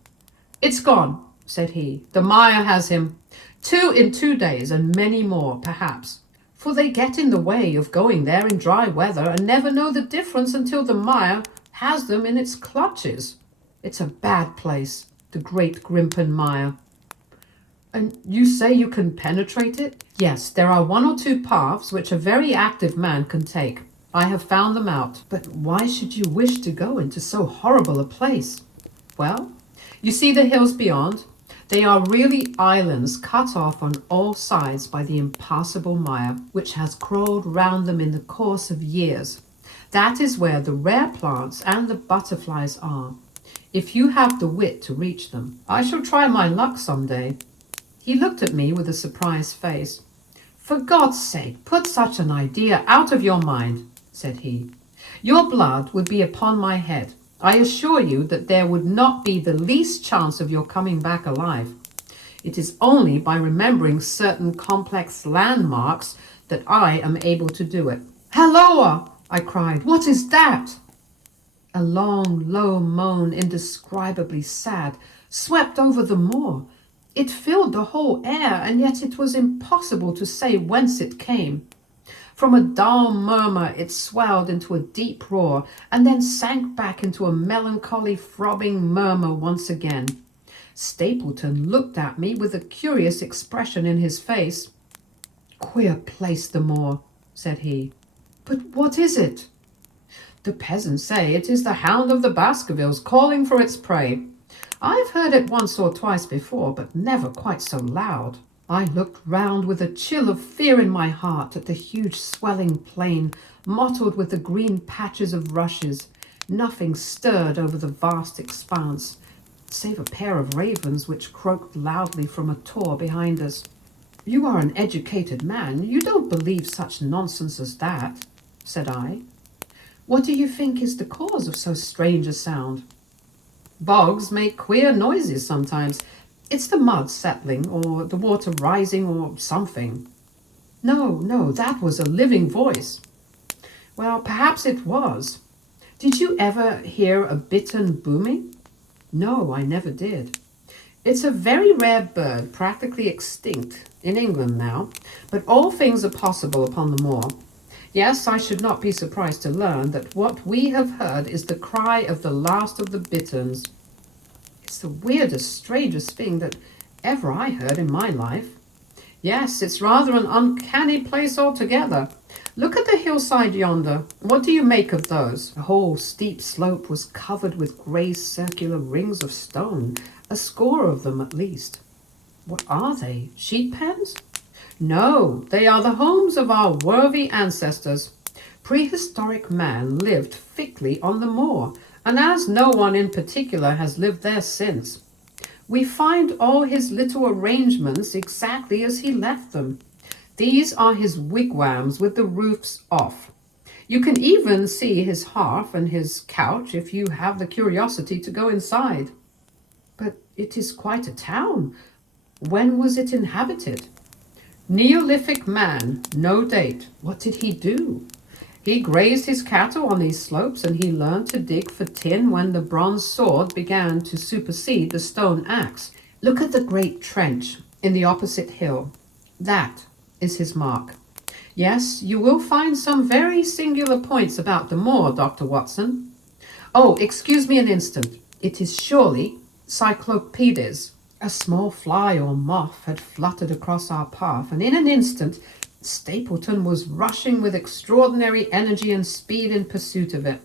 "It's gone," said he. "The mire has him. 2 in 2 days, and many more, perhaps. For they get in the way of going there in dry weather, and never know the difference until the mire has them in its clutches. It's a bad place, the great Grimpen Mire." "And you say you can penetrate it?" "Yes, there are 1 or 2 paths which a very active man can take. I have found them out." "But why should you wish to go into so horrible a place?" "Well, you see the hills beyond? They are really islands cut off on all sides by the impassable mire, which has crawled round them in the course of years. That is where the rare plants and the butterflies are, if you have the wit to reach them. I shall try my luck some day." He looked at me with a surprised face. "For God's sake, put such an idea out of your mind," said he. "Your blood would be upon my head. I assure you that there would not be the least chance of your coming back alive. It is only by remembering certain complex landmarks that I am able to do it." "Halloa!" I cried. "What is that?" A long, low moan, indescribably sad, swept over the moor. It filled the whole air, and yet it was impossible to say whence it came. From a dull murmur it swelled into a deep roar, and then sank back into a melancholy throbbing murmur once again. Stapleton looked at me with a curious expression in his face. "Queer place, the moor," said he. "But what is it?" "The peasants say it is the hound of the Baskervilles calling for its prey. I've heard it once or twice before, but never quite so loud." I looked round with a chill of fear in my heart at the huge swelling plain, mottled with the green patches of rushes. Nothing stirred over the vast expanse, save a pair of ravens which croaked loudly from a tor behind us. "You are an educated man. You don't believe such nonsense as that," said I. "What do you think is the cause of so strange a sound?" "Bogs make queer noises sometimes. It's the mud settling, or the water rising, or something. No, that was a living voice. Well, perhaps it was. Did you ever hear a bittern booming? No, I never did. It's a very rare bird, practically extinct in England now, but all things are possible upon the moor. Yes, I should not be surprised to learn that what we have heard is the cry of the last of the bitterns. It's the weirdest, strangest thing that ever I heard in my life. Yes, it's rather an uncanny place altogether. Look at the hillside yonder. What do you make of those? The whole steep slope was covered with grey circular rings of stone, a score of them at least. What are they? Sheep pens? No, they are the homes of our worthy ancestors. Prehistoric man lived thickly on the moor, and as no one in particular has lived there since, we find all his little arrangements exactly as he left them. These are his wigwams with the roofs off. You can even see his hearth and his couch if you have the curiosity to go inside. But it is quite a town. When was it inhabited? Neolithic man, no date. What did he do? He grazed his cattle on these slopes, and he learned to dig for tin when the bronze sword began to supersede the stone axe. Look at the great trench in the opposite hill. That is his mark. Yes, you will find some very singular points about the moor, Dr. Watson. Oh, excuse me an instant. It is surely Cyclopedes. A small fly or moth had fluttered across our path, and in an instant Stapleton was rushing with extraordinary energy and speed in pursuit of it.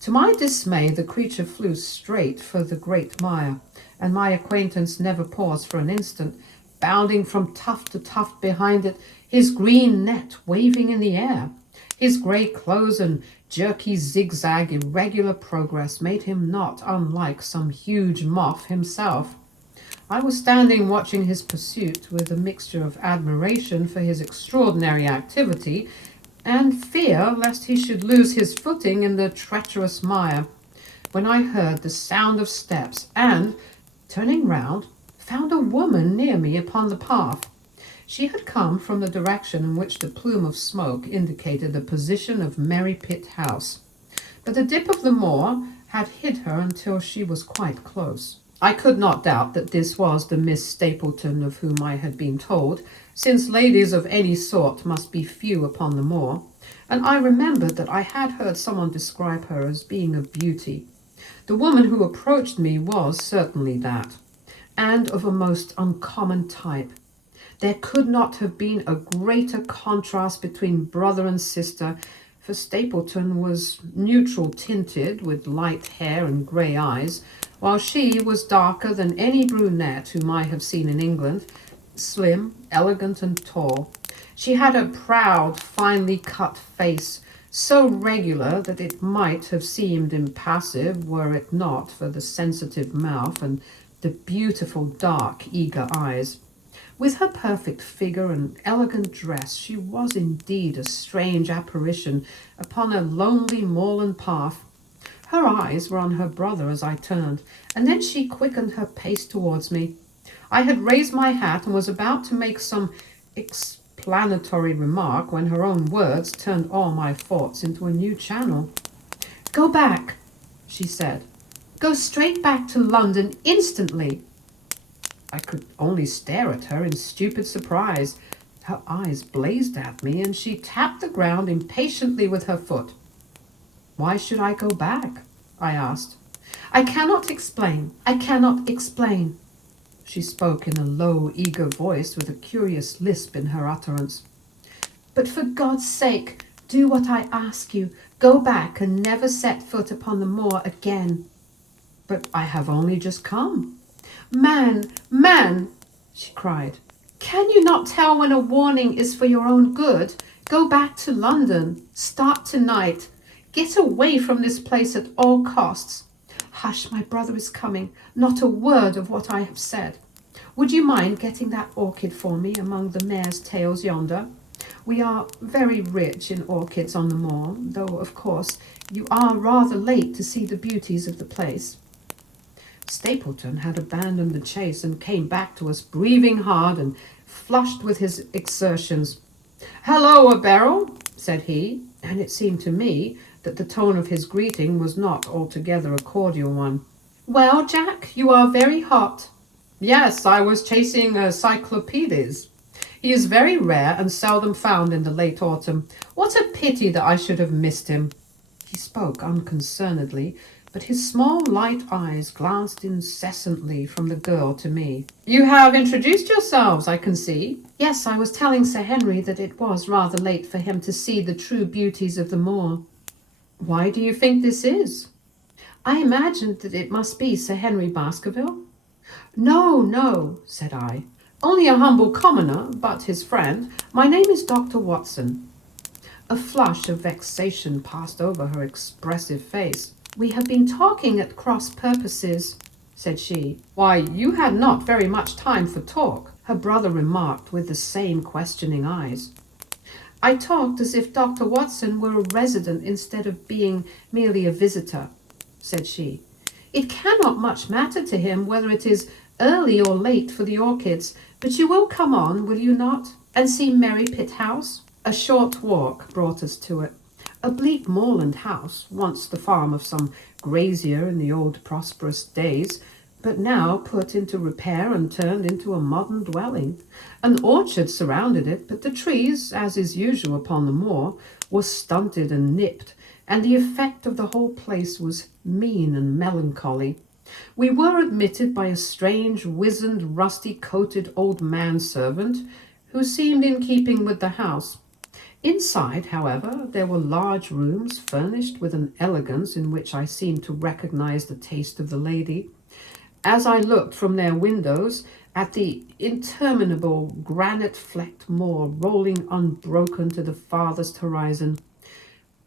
To my dismay, the creature flew straight for the great mire, and my acquaintance never paused for an instant, bounding from tuft to tuft behind it, his green net waving in the air. His grey clothes and jerky zigzag irregular progress made him not unlike some huge moth himself. I was standing watching his pursuit with a mixture of admiration for his extraordinary activity and fear lest he should lose his footing in the treacherous mire, when I heard the sound of steps and, turning round, found a woman near me upon the path. She had come from the direction in which the plume of smoke indicated the position of Merripit House, but the dip of the moor had hid her until she was quite close. I could not doubt that this was the Miss Stapleton of whom I had been told, since ladies of any sort must be few upon the moor, and I remembered that I had heard someone describe her as being a beauty. The woman who approached me was certainly that, and of a most uncommon type. There could not have been a greater contrast between brother and sister, for Stapleton was neutral tinted, with light hair and grey eyes, while she was darker than any brunette whom I have seen in England, slim, elegant, and tall. She had a proud, finely cut face, so regular that it might have seemed impassive were it not for the sensitive mouth and the beautiful, dark, eager eyes. With her perfect figure and elegant dress, she was indeed a strange apparition upon a lonely moorland path. Her eyes were on her brother as I turned, and then she quickened her pace towards me. I had raised my hat and was about to make some explanatory remark when her own words turned all my thoughts into a new channel. "Go back," she said. "Go straight back to London instantly." I could only stare at her in stupid surprise. Her eyes blazed at me, and she tapped the ground impatiently with her foot. "Why should I go back?" I asked. I cannot explain. She spoke in a low, eager voice with a curious lisp in her utterance. "But for God's sake, do what I ask you. Go back and never set foot upon the moor again." "But I have only just come." Man, she cried. "Can you not tell when a warning is for your own good? Go back to London. Start tonight. Get away from this place at all costs. Hush, my brother is coming. Not a word of what I have said. Would you mind getting that orchid for me among the mare's tails yonder? We are very rich in orchids on the moor, though, of course, you are rather late to see the beauties of the place." Stapleton had abandoned the chase and came back to us, breathing hard and flushed with his exertions. "Hello, Beryl," said he, and it seemed to me that the tone of his greeting was not altogether a cordial one. "Well, Jack, you are very hot." "Yes, I was chasing a cyclopedes. He is very rare and seldom found in the late autumn. What a pity that I should have missed him." He spoke unconcernedly, but his small light eyes glanced incessantly from the girl to me. "You have introduced yourselves, I can see." "Yes, I was telling Sir Henry that it was rather late for him to see the true beauties of the moor." "Why do you think this is?" "I imagined that it must be Sir Henry Baskerville." "No, no," said I. "Only a humble commoner, but his friend. My name is Dr. Watson." A flush of vexation passed over her expressive face. "We have been talking at cross purposes," said she. "Why, you had not very much time for talk," her brother remarked with the same questioning eyes. "I talked as if Dr. Watson were a resident instead of being merely a visitor," said she. "It cannot much matter to him whether it is early or late for the orchids, but you will come on, will you not, and see Merripit House?" A short walk brought us to it. A bleak moorland house, once the farm of some grazier in the old prosperous days, but now put into repair and turned into a modern dwelling. An orchard surrounded it, but the trees, as is usual upon the moor, were stunted and nipped, and the effect of the whole place was mean and melancholy. We were admitted by a strange, wizened, rusty-coated old man-servant, who seemed in keeping with the house. Inside, however, there were large rooms furnished with an elegance in which I seemed to recognize the taste of the lady. As I looked from their windows at the interminable granite-flecked moor rolling unbroken to the farthest horizon,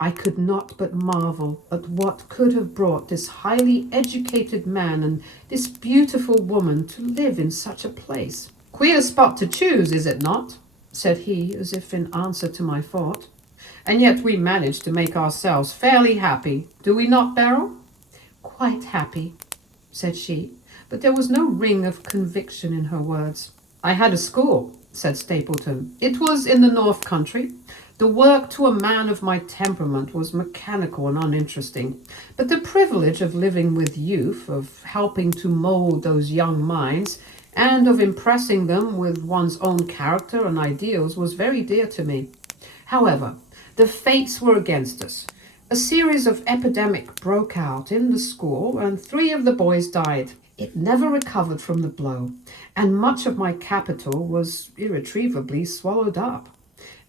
I could not but marvel at what could have brought this highly educated man and this beautiful woman to live in such a place. "Queer spot to choose, is it not?" said he, as if in answer to my thought. "And yet we manage to make ourselves fairly happy, do we not, Beryl?" "Quite happy," said she, but there was no ring of conviction in her words. "I had a school," said Stapleton. "It was in the North Country. The work to a man of my temperament was mechanical and uninteresting, but the privilege of living with youth, of helping to mold those young minds, and of impressing them with one's own character and ideals was very dear to me. However, the fates were against us. A series of epidemics broke out in the school, and 3 of the boys died. It never recovered from the blow, and much of my capital was irretrievably swallowed up.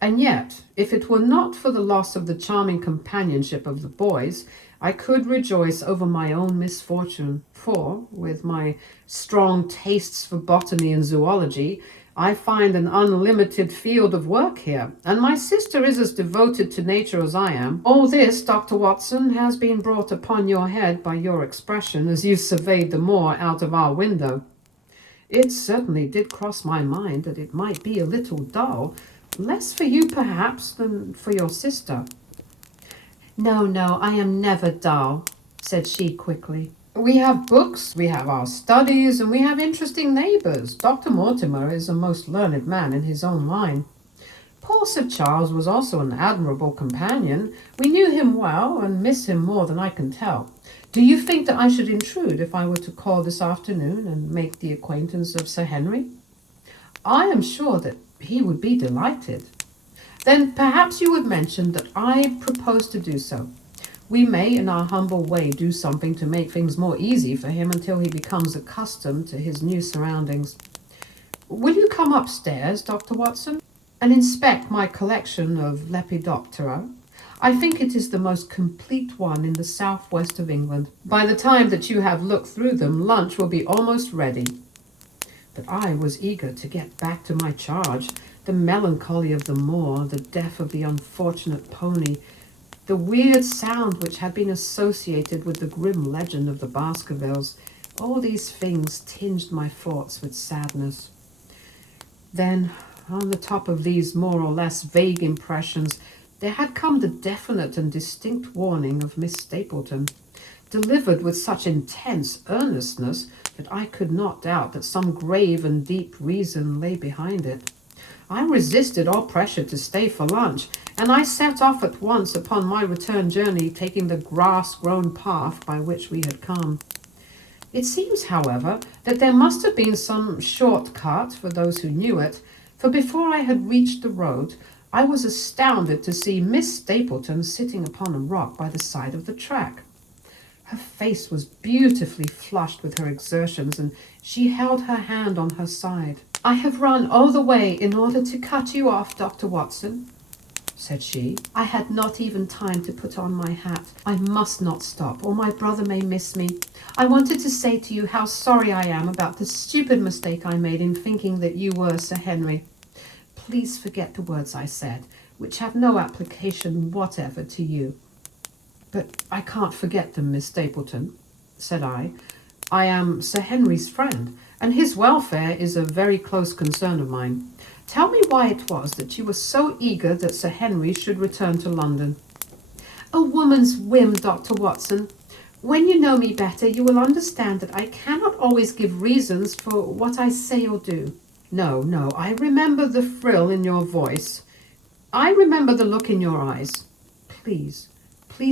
And yet, if it were not for the loss of the charming companionship of the boys, I could rejoice over my own misfortune, for, with my strong tastes for botany and zoology, I find an unlimited field of work here, and my sister is as devoted to nature as I am. All this, Dr. Watson, has been brought upon your head by your expression as you surveyed the moor out of our window. It certainly did cross my mind that it might be a little dull, less for you perhaps than for your sister." "No, no, I am never dull," said she quickly. "We have books, we have our studies, and we have interesting neighbours. Dr. Mortimer is a most learned man in his own line. Poor Sir Charles was also an admirable companion. We knew him well, and miss him more than I can tell. Do you think that I should intrude if I were to call this afternoon and make the acquaintance of Sir Henry?" "I am sure that he would be delighted." "Then perhaps you would mention that I propose to do so. We may, in our humble way, do something to make things more easy for him until he becomes accustomed to his new surroundings. Will you come upstairs, Dr. Watson, and inspect my collection of Lepidoptera? I think it is the most complete one in the southwest of England. By the time that you have looked through them, lunch will be almost ready." But I was eager to get back to my charge. The melancholy of the moor, the death of the unfortunate pony, the weird sound which had been associated with the grim legend of the Baskervilles, all these things tinged my thoughts with sadness. Then, on the top of these more or less vague impressions, there had come the definite and distinct warning of Miss Stapleton. delivered with such intense earnestness that I could not doubt that some grave and deep reason lay behind it. I resisted all pressure to stay for lunch, and I set off at once upon my return journey, taking the grass-grown path by which we had come. It seems, however, that there must have been some short-cut for those who knew it, for before I had reached the road, I was astounded to see Miss Stapleton sitting upon a rock by the side of the track. Her face was beautifully flushed with her exertions, and she held her hand on her side. "I have run all the way in order to cut you off, Dr. Watson," said she. "I had not even time to put on my hat. I must not stop, or my brother may miss me. I wanted to say to you how sorry I am about the stupid mistake I made in thinking that you were Sir Henry. Please forget the words I said, which have no application whatever to you." "But I can't forget them, Miss Stapleton," said I. "I am Sir Henry's friend, and his welfare is a very close concern of mine. Tell me why it was that you were so eager that Sir Henry should return to London." "A woman's whim, Dr. Watson. When you know me better, you will understand that I cannot always give reasons for what I say or do." No, I remember the thrill in your voice. I remember the look in your eyes. Please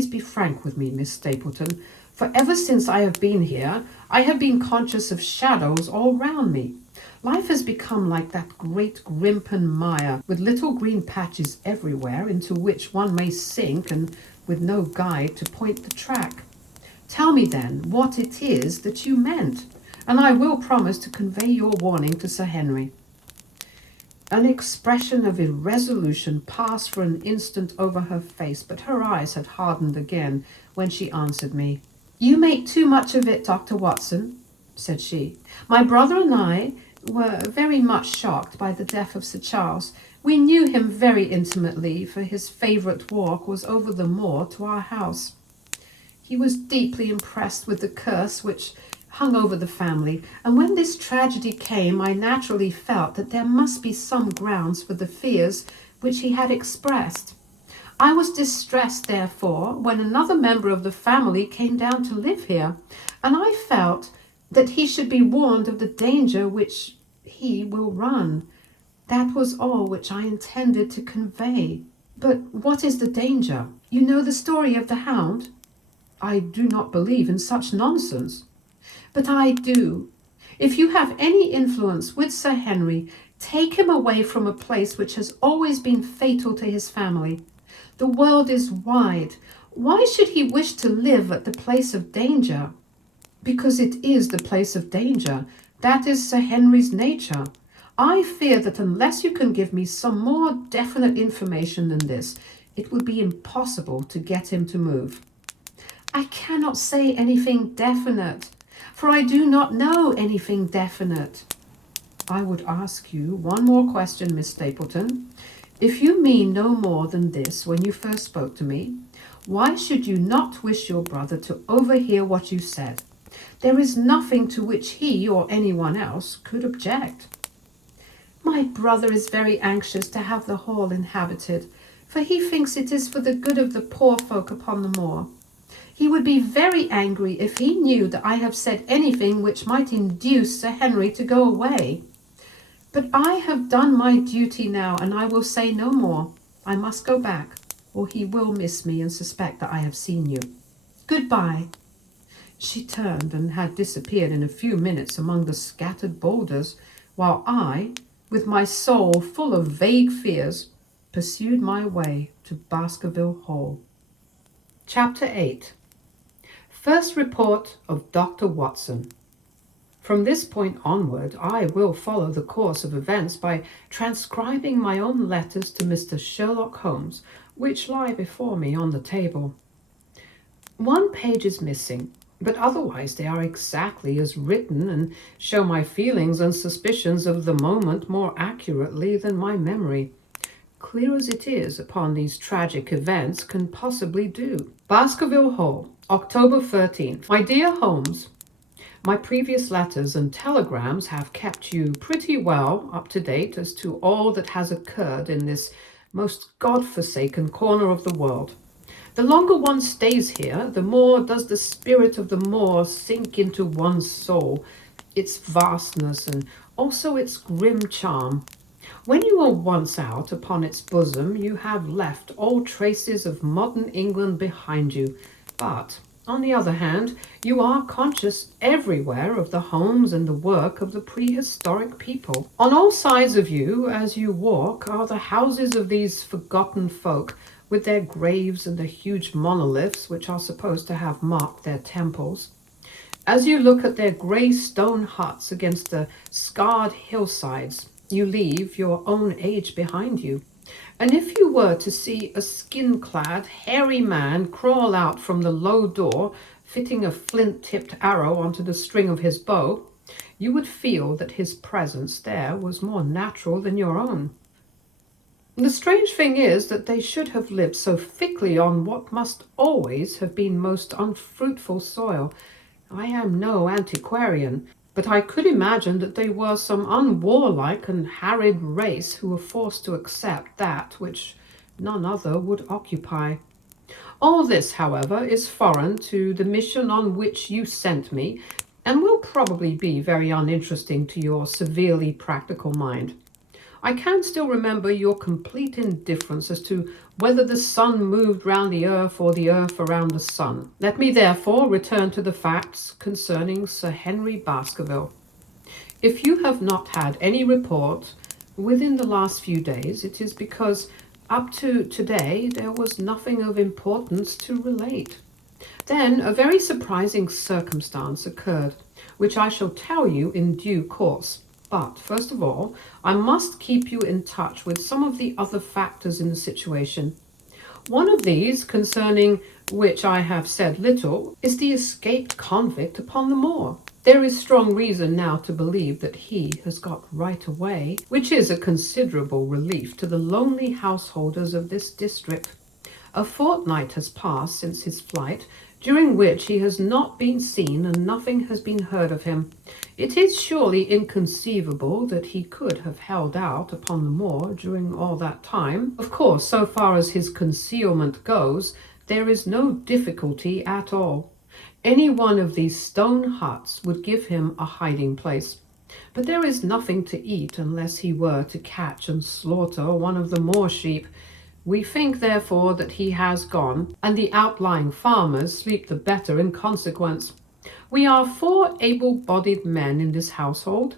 be frank with me, Miss Stapleton, for ever since I have been here, I have been conscious of shadows all round me. Life has become like that great grimpen mire, with little green patches everywhere into which one may sink, and with no guide to point the track. Tell me then what it is that you meant, and I will promise to convey your warning to Sir Henry." An expression of irresolution passed for an instant over her face, but her eyes had hardened again when she answered me. "You make too much of it, Dr. Watson," said she. "My brother and I were very much shocked by the death of Sir Charles. We knew him very intimately, for his favourite walk was over the moor to our house. He was deeply impressed with the curse which hung over the family, and when this tragedy came, I naturally felt that there must be some grounds for the fears which he had expressed. I was distressed, therefore, when another member of the family came down to live here, and I felt that he should be warned of the danger which he will run. That was all which I intended to convey." "But what is the danger? You know the story of the Hound?" "I do not believe in such nonsense." "But I do. If you have any influence with Sir Henry, take him away from a place which has always been fatal to his family. The world is wide. Why should he wish to live at the place of danger?" "Because it is the place of danger. That is Sir Henry's nature. I fear that unless you can give me some more definite information than this, it would be impossible to get him to move." "I cannot say anything definite, for I do not know anything definite." "I would ask you one more question, Miss Stapleton. If you mean no more than this when you first spoke to me, why should you not wish your brother to overhear what you said? There is nothing to which he or anyone else could object." "My brother is very anxious to have the hall inhabited, for he thinks it is for the good of the poor folk upon the moor. He would be very angry if he knew that I have said anything which might induce Sir Henry to go away. But I have done my duty now, and I will say no more. I must go back, or he will miss me and suspect that I have seen you. Goodbye." She turned and had disappeared in a few minutes among the scattered boulders, while I, with my soul full of vague fears, pursued my way to Baskerville Hall. Chapter 8. First Report of Dr. Watson. From this point onward, I will follow the course of events by transcribing my own letters to Mr. Sherlock Holmes, which lie before me on the table. One page is missing, but otherwise they are exactly as written and show my feelings and suspicions of the moment more accurately than my memory, clear as it is upon these tragic events, can possibly do. Baskerville Hall, October 13th. My dear Holmes, my previous letters and telegrams have kept you pretty well up to date as to all that has occurred in this most God-forsaken corner of the world. The longer one stays here, the more does the spirit of the moor sink into one's soul, its vastness and also its grim charm. When you are once out upon its bosom, you have left all traces of modern England behind you. But, on the other hand, you are conscious everywhere of the homes and the work of the prehistoric people. On all sides of you, as you walk, are the houses of these forgotten folk, with their graves and the huge monoliths which are supposed to have marked their temples. As you look at their grey stone huts against the scarred hillsides, you leave your own age behind you. And if you were to see a skin-clad, hairy man crawl out from the low door, fitting a flint-tipped arrow onto the string of his bow, you would feel that his presence there was more natural than your own. The strange thing is that they should have lived so thickly on what must always have been most unfruitful soil. I am no antiquarian, but I could imagine that they were some unwarlike and harried race who were forced to accept that which none other would occupy. All this, however, is foreign to the mission on which you sent me, and will probably be very uninteresting to your severely practical mind. I can still remember your complete indifference as to whether the sun moved round the earth or the earth around the sun. Let me therefore return to the facts concerning Sir Henry Baskerville. If you have not had any report within the last few days, it is because up to today there was nothing of importance to relate. Then a very surprising circumstance occurred, which I shall tell you in due course. But, first of all, I must keep you in touch with some of the other factors in the situation. One of these, concerning which I have said little, is the escaped convict upon the moor. There is strong reason now to believe that he has got right away, which is a considerable relief to the lonely householders of this district. A fortnight has passed since his flight, during which he has not been seen and nothing has been heard of him. It is surely inconceivable that he could have held out upon the moor during all that time. Of course, so far as his concealment goes, there is no difficulty at all. Any one of these stone huts would give him a hiding place. But there is nothing to eat unless he were to catch and slaughter one of the moor sheep. We think, therefore, that he has gone, and the outlying farmers sleep the better in consequence. We are 4 able-bodied men in this household,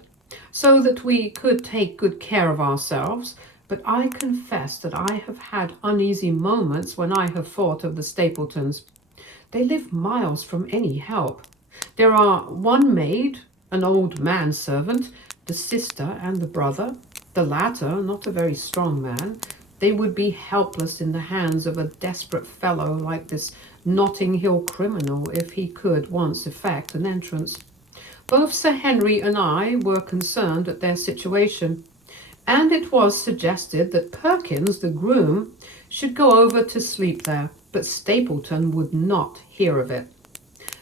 so that we could take good care of ourselves, but I confess that I have had uneasy moments when I have thought of the Stapletons. They live miles from any help. There are 1 maid, an old manservant, the sister and the brother, the latter not a very strong man. They would be helpless in the hands of a desperate fellow like this Notting Hill criminal if he could once effect an entrance. Both Sir Henry and I were concerned at their situation, and it was suggested that Perkins, the groom, should go over to sleep there, but Stapleton would not hear of it.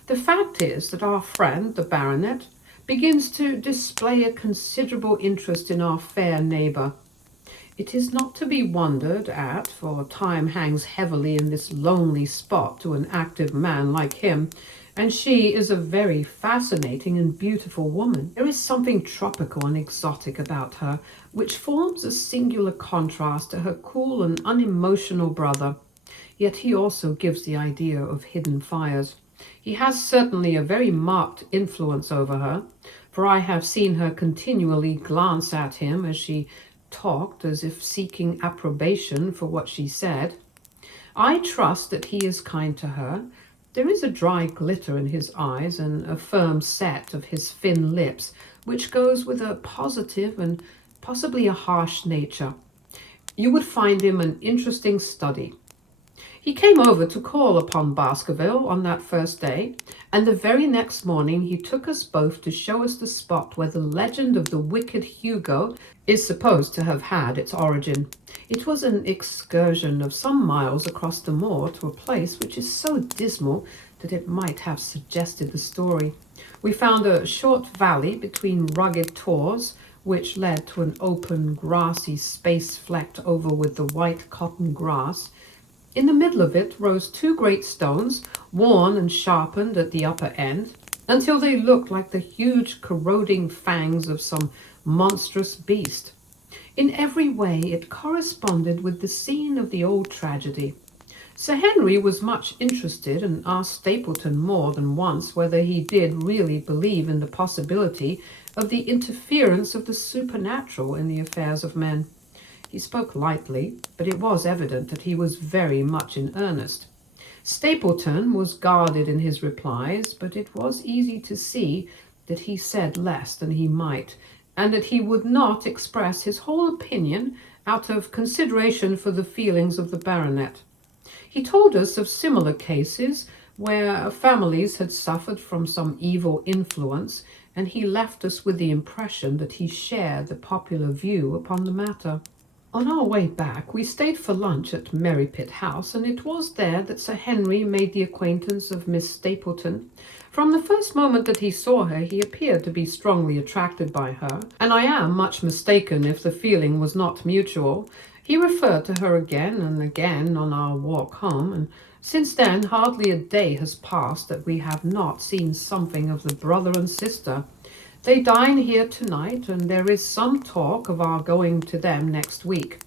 The fact is that our friend, the baronet, begins to display a considerable interest in our fair neighbour. It is not to be wondered at, for time hangs heavily in this lonely spot to an active man like him, and she is a very fascinating and beautiful woman. There is something tropical and exotic about her, which forms a singular contrast to her cool and unemotional brother. Yet he also gives the idea of hidden fires. He has certainly a very marked influence over her, for I have seen her continually glance at him as she talked, as if seeking approbation for what she said. I trust that he is kind to her. There is a dry glitter in his eyes and a firm set of his thin lips, which goes with a positive and possibly a harsh nature. You would find him an interesting study. He came over to call upon Baskerville on that first day, and the very next morning he took us both to show us the spot where the legend of the wicked Hugo is supposed to have had its origin. It was an excursion of some miles across the moor to a place which is so dismal that it might have suggested the story. We found a short valley between rugged tors, which led to an open, grassy space flecked over with the white cotton grass. In the middle of it rose two great stones, worn and sharpened at the upper end, until they looked like the huge corroding fangs of some monstrous beast. In every way it corresponded with the scene of the old tragedy. Sir Henry was much interested and asked Stapleton more than once whether he did really believe in the possibility of the interference of the supernatural in the affairs of men. He spoke lightly, but it was evident that he was very much in earnest. Stapleton was guarded in his replies, but it was easy to see that he said less than he might, and that he would not express his whole opinion out of consideration for the feelings of the baronet. He told us of similar cases where families had suffered from some evil influence, and he left us with the impression that he shared the popular view upon the matter. On our way back, we stayed for lunch at Merripit House, and it was there that Sir Henry made the acquaintance of Miss Stapleton. From the first moment that he saw her, he appeared to be strongly attracted by her, and I am much mistaken if the feeling was not mutual. He referred to her again and again on our walk home, and since then hardly a day has passed that we have not seen something of the brother and sister. They dine here tonight, and there is some talk of our going to them next week.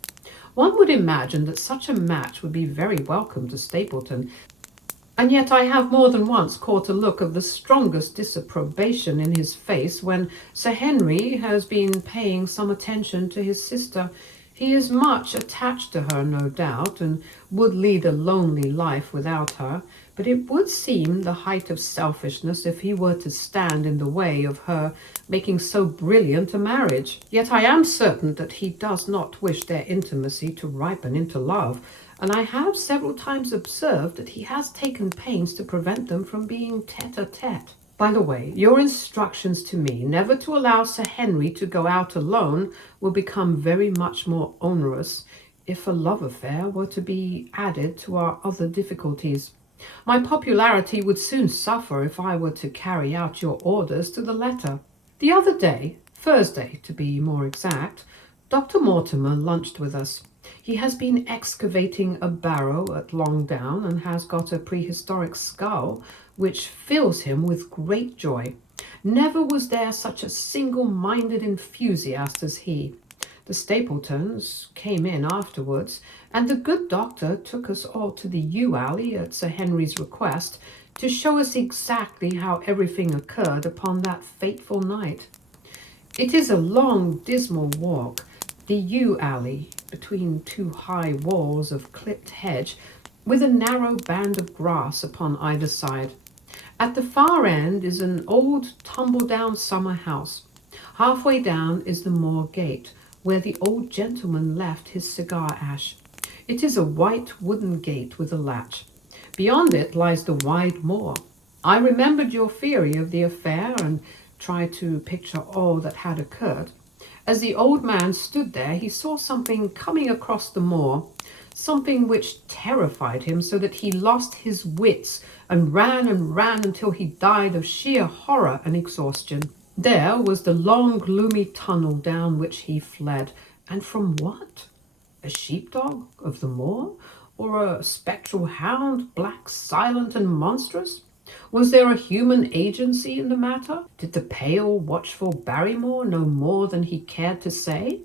One would imagine that such a match would be very welcome to Stapleton, and yet I have more than once caught a look of the strongest disapprobation in his face when Sir Henry has been paying some attention to his sister. He is much attached to her, no doubt, and would lead a lonely life without her, but it would seem the height of selfishness if he were to stand in the way of her making so brilliant a marriage. Yet I am certain that he does not wish their intimacy to ripen into love, and I have several times observed that he has taken pains to prevent them from being tete-a-tete. By the way, your instructions to me never to allow Sir Henry to go out alone will become very much more onerous if a love affair were to be added to our other difficulties. My popularity would soon suffer if I were to carry out your orders to the letter. The other day, Thursday to be more exact, Dr. Mortimer lunched with us. He has been excavating a barrow at Longdown and has got a prehistoric skull which fills him with great joy. Never was there such a single-minded enthusiast as he. The Stapletons came in afterwards, and the good doctor took us all to the yew alley at Sir Henry's request to show us exactly how everything occurred upon that fateful night. It is a long, dismal walk, the yew alley, between two high walls of clipped hedge, with a narrow band of grass upon either side. At the far end is an old tumble-down summer house. Halfway down is the moor gate, where the old gentleman left his cigar ash. It is a white wooden gate with a latch. Beyond it lies the wide moor. I remembered your theory of the affair and tried to picture all that had occurred. As the old man stood there, he saw something coming across the moor, something which terrified him so that he lost his wits and ran until he died of sheer horror and exhaustion. There was the long, gloomy tunnel down which he fled. And from what? A sheepdog of the moor? Or a spectral hound, black, silent, and monstrous? Was there a human agency in the matter? Did the pale, watchful Barrymore know more than he cared to say?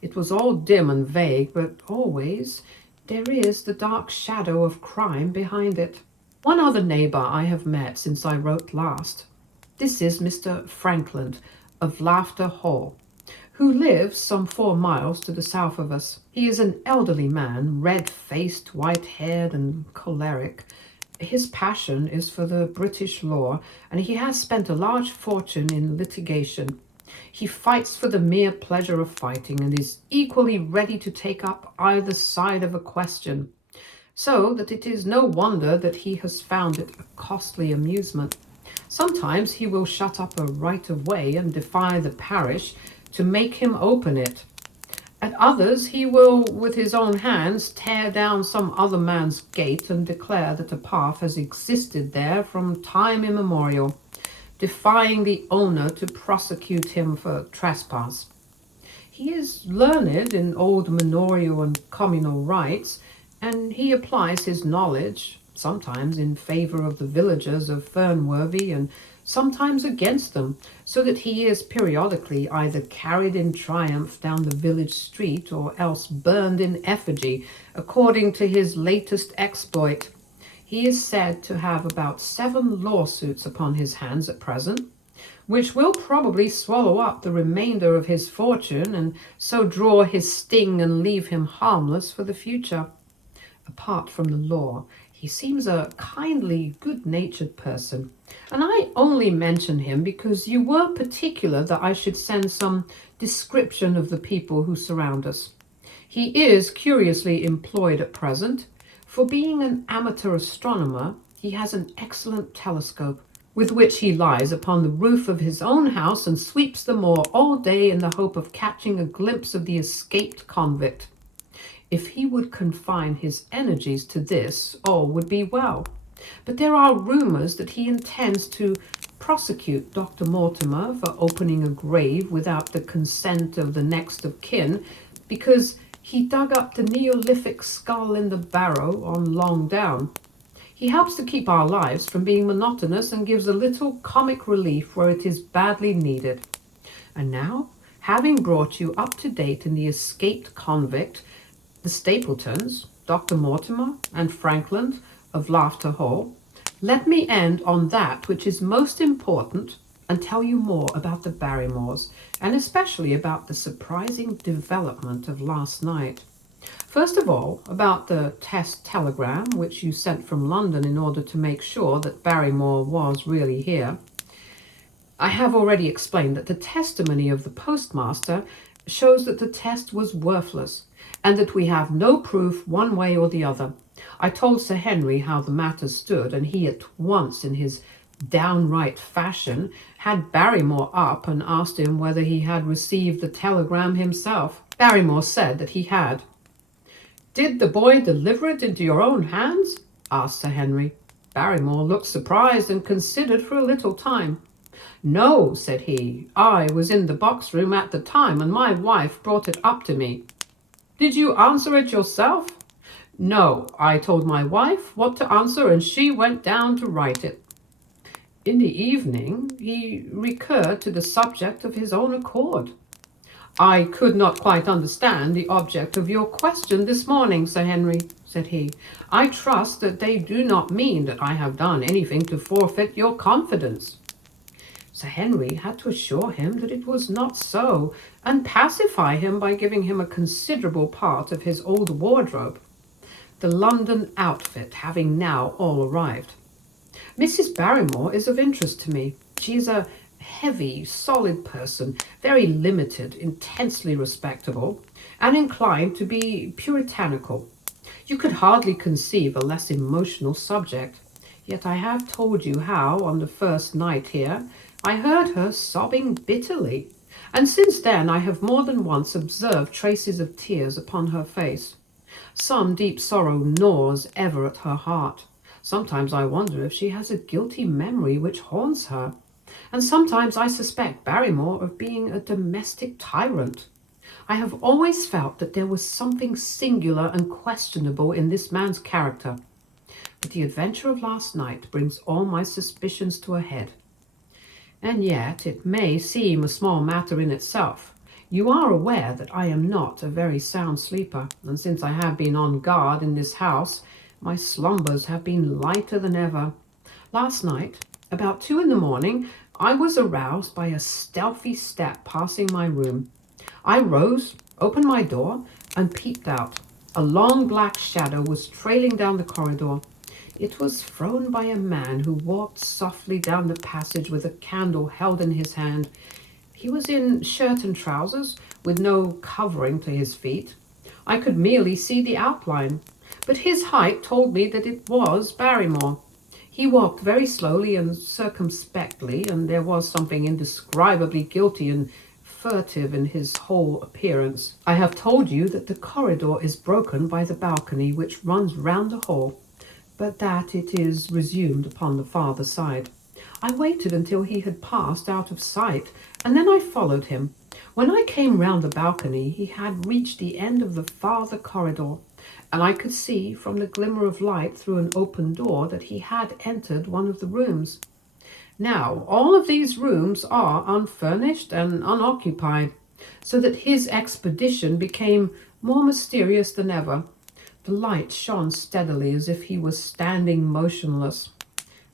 It was all dim and vague, but always there is the dark shadow of crime behind it. One other neighbour I have met since I wrote last. This is Mr. Frankland of Laughter Hall, who lives some 4 miles to the south of us. He is an elderly man, red-faced, white-haired, and choleric. His passion is for the British law, and he has spent a large fortune in litigation. He fights for the mere pleasure of fighting, and is equally ready to take up either side of a question, so that it is no wonder that he has found it a costly amusement. Sometimes he will shut up a right-of-way and defy the parish to make him open it. At others he will, with his own hands, tear down some other man's gate and declare that a path has existed there from time immemorial, defying the owner to prosecute him for trespass. He is learned in old manorial and communal rights, and he applies his knowledge, sometimes in favor of the villagers of Fernworthy and sometimes against them, so that he is periodically either carried in triumph down the village street or else burned in effigy, according to his latest exploit. He is said to have about 7 lawsuits upon his hands at present, which will probably swallow up the remainder of his fortune and so draw his sting and leave him harmless for the future. Apart from the law, he seems a kindly, good-natured person, and I only mention him because you were particular that I should send some description of the people who surround us. He is curiously employed at present. For being an amateur astronomer, he has an excellent telescope, with which he lies upon the roof of his own house and sweeps the moor all day in the hope of catching a glimpse of the escaped convict. If he would confine his energies to this, all would be well. But there are rumours that he intends to prosecute Dr. Mortimer for opening a grave without the consent of the next of kin, because he dug up the Neolithic skull in the barrow on Long Down. He helps to keep our lives from being monotonous and gives a little comic relief where it is badly needed. And now, having brought you up to date in the escaped convict, the Stapletons, Dr. Mortimer, and Frankland of Laughter Hall, let me end on that which is most important and tell you more about the Barrymores, and especially about the surprising development of last night. First of all, about the test telegram which you sent from London in order to make sure that Barrymore was really here. I have already explained that the testimony of the postmaster shows that the test was worthless, and that we have no proof one way or the other. I told Sir Henry how the matter stood, and he at once, in his downright fashion, had Barrymore up and asked him whether he had received the telegram himself. Barrymore said that he had. "Did the boy deliver it into your own hands?" asked Sir Henry. Barrymore looked surprised and considered for a little time. "No," said he, "I was in the box room at the time, and my wife brought it up to me." "Did you answer it yourself?" "No, I told my wife what to answer, and she went down to write it." In the evening he recurred to the subject of his own accord. "I could not quite understand the object of your question this morning, Sir Henry," said he. "I trust that they do not mean that I have done anything to forfeit your confidence." Sir Henry had to assure him that it was not so, and pacify him by giving him a considerable part of his old wardrobe, the London outfit having now all arrived. "Mrs. Barrymore is of interest to me. She is a heavy, solid person, very limited, intensely respectable, and inclined to be puritanical. You could hardly conceive a less emotional subject. Yet I have told you how, on the first night here, I heard her sobbing bitterly, and since then I have more than once observed traces of tears upon her face. Some deep sorrow gnaws ever at her heart. Sometimes I wonder if she has a guilty memory which haunts her, and sometimes I suspect Barrymore of being a domestic tyrant. I have always felt that there was something singular and questionable in this man's character, but the adventure of last night brings all my suspicions to a head. And yet it may seem a small matter in itself. You are aware that I am not a very sound sleeper, and since I have been on guard in this house, my slumbers have been lighter than ever. Last night, about 2 in the morning, I was aroused by a stealthy step passing my room. I rose, opened my door, and peeped out. A long black shadow was trailing down the corridor. It was thrown by a man who walked softly down the passage with a candle held in his hand. He was in shirt and trousers, with no covering to his feet. I could merely see the outline, but his height told me that it was Barrymore. He walked very slowly and circumspectly, and there was something indescribably guilty and furtive in his whole appearance. I have told you that the corridor is broken by the balcony which runs round the hall, but that it is resumed upon the farther side. I waited until he had passed out of sight, and then I followed him. When I came round the balcony, he had reached the end of the farther corridor. and I could see from the glimmer of light through an open door that he had entered one of the rooms. Now, all of these rooms are unfurnished and unoccupied, so that his expedition became more mysterious than ever. The light shone steadily as if he was standing motionless.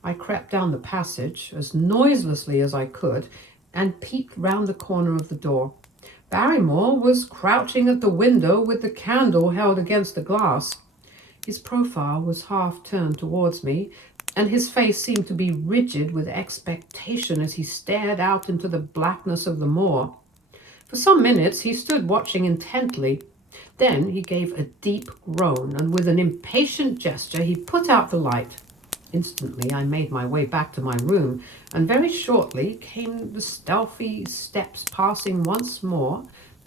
I crept down the passage as noiselessly as I could and peeked round the corner of the door. Barrymore was crouching at the window with the candle held against the glass. His profile was half turned towards me, and his face seemed to be rigid with expectation as he stared out into the blackness of the moor. For some minutes he stood watching intently. Then he gave a deep groan, and with an impatient gesture he put out the light. Instantly I made my way back to my room, and very shortly came the stealthy steps passing once more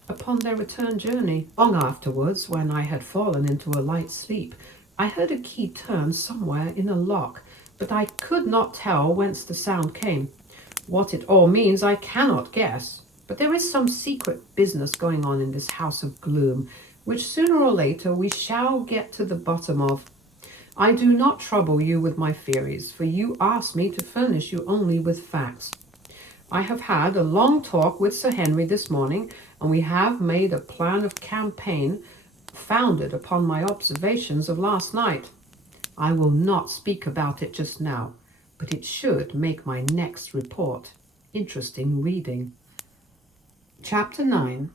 upon their return journey. Long afterwards, when I had fallen into a light sleep, I heard a key turn somewhere in a lock, but I could not tell whence the sound came. What it all means I cannot guess, but there is some secret business going on in this house of gloom, which sooner or later we shall get to the bottom of. I do not trouble you with my theories, for you asked me to furnish you only with facts. I have had a long talk with Sir Henry this morning, and we have made a plan of campaign founded upon my observations of last night. I will not speak about it just now, but it should make my next report interesting reading. Chapter 9.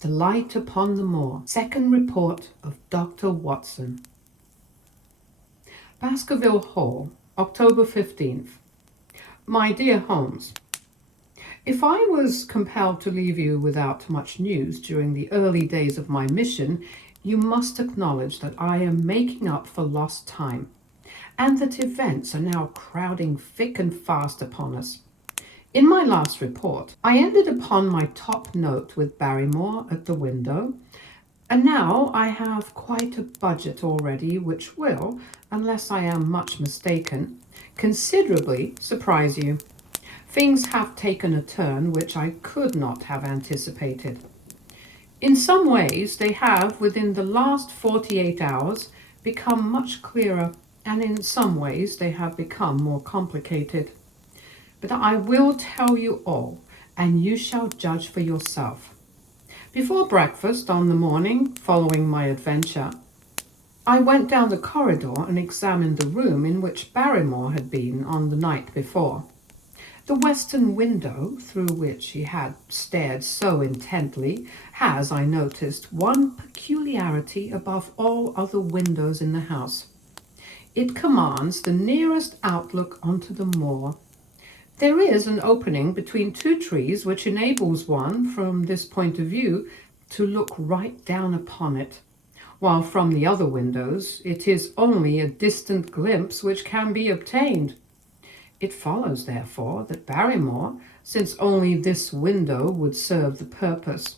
The Light Upon the Moor. Second Report of Dr. Watson. Baskerville Hall, October 15th. My dear Holmes, if I was compelled to leave you without much news during the early days of my mission, you must acknowledge that I am making up for lost time, and that events are now crowding thick and fast upon us. In my last report, I ended upon my top note with Barrymore at the window, and now I have quite a budget already which will, unless I am much mistaken, considerably surprise you. Things have taken a turn which I could not have anticipated. In some ways they have, within the last 48 hours, become much clearer, and in some ways they have become more complicated. But I will tell you all, and you shall judge for yourself. Before breakfast on the morning following my adventure, I went down the corridor and examined the room in which Barrymore had been on the night before. The western window, through which he had stared so intently, has, I noticed, one peculiarity above all other windows in the house. It commands the nearest outlook onto the moor. There is an opening between two trees which enables one, from this point of view, to look right down upon it, while from the other windows it is only a distant glimpse which can be obtained. It follows, therefore, that Barrymore, since only this window would serve the purpose,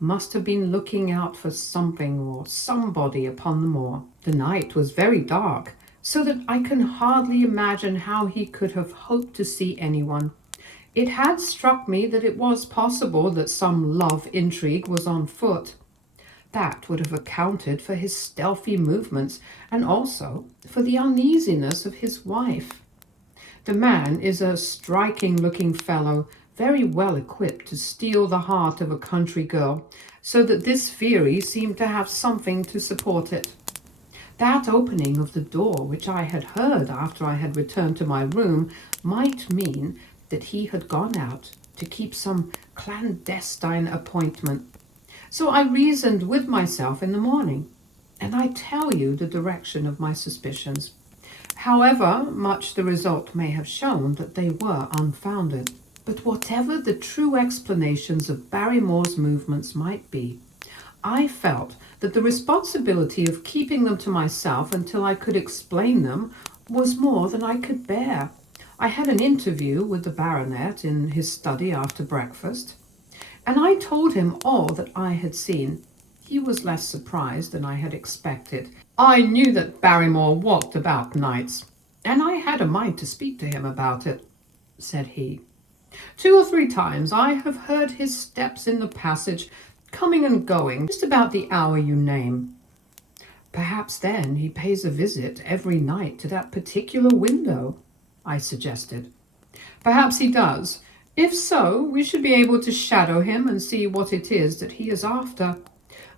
must have been looking out for something or somebody upon the moor. The night was very dark, so that I can hardly imagine how he could have hoped to see anyone. It had struck me that it was possible that some love intrigue was on foot. That would have accounted for his stealthy movements, and also for the uneasiness of his wife. The man is a striking-looking fellow, very well equipped to steal the heart of a country girl, so that this theory seemed to have something to support it. That opening of the door, which I had heard after I had returned to my room, might mean that he had gone out to keep some clandestine appointment. So I reasoned with myself in the morning, and I tell you the direction of my suspicions, however much the result may have shown that they were unfounded. But whatever the true explanations of Barrymore's movements might be, I felt that the responsibility of keeping them to myself until I could explain them was more than I could bear. I had an interview with the baronet in his study after breakfast, and I told him all that I had seen. He was less surprised than I had expected. I knew that Barrymore walked about nights, and I had a mind to speak to him about it, said he. 2 or 3 times I have heard his steps in the passage, coming and going, just about the hour you name. Perhaps then he pays a visit every night to that particular window, I suggested. Perhaps he does. If so, we should be able to shadow him and see what it is that he is after.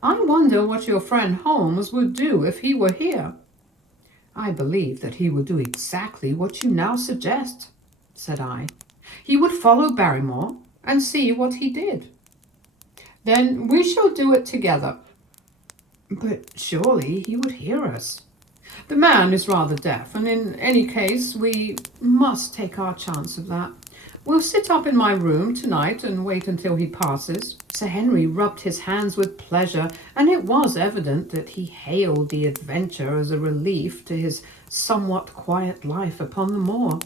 I wonder what your friend Holmes would do if he were here. I believe that he would do exactly what you now suggest, said I. He would follow Barrymore and see what he did. Then we shall do it together. But surely he would hear us. The man is rather deaf, and in any case we must take our chance of that. We'll sit up in my room tonight and wait until he passes. Sir Henry rubbed his hands with pleasure, and it was evident that he hailed the adventure as a relief to his somewhat quiet life upon the moor.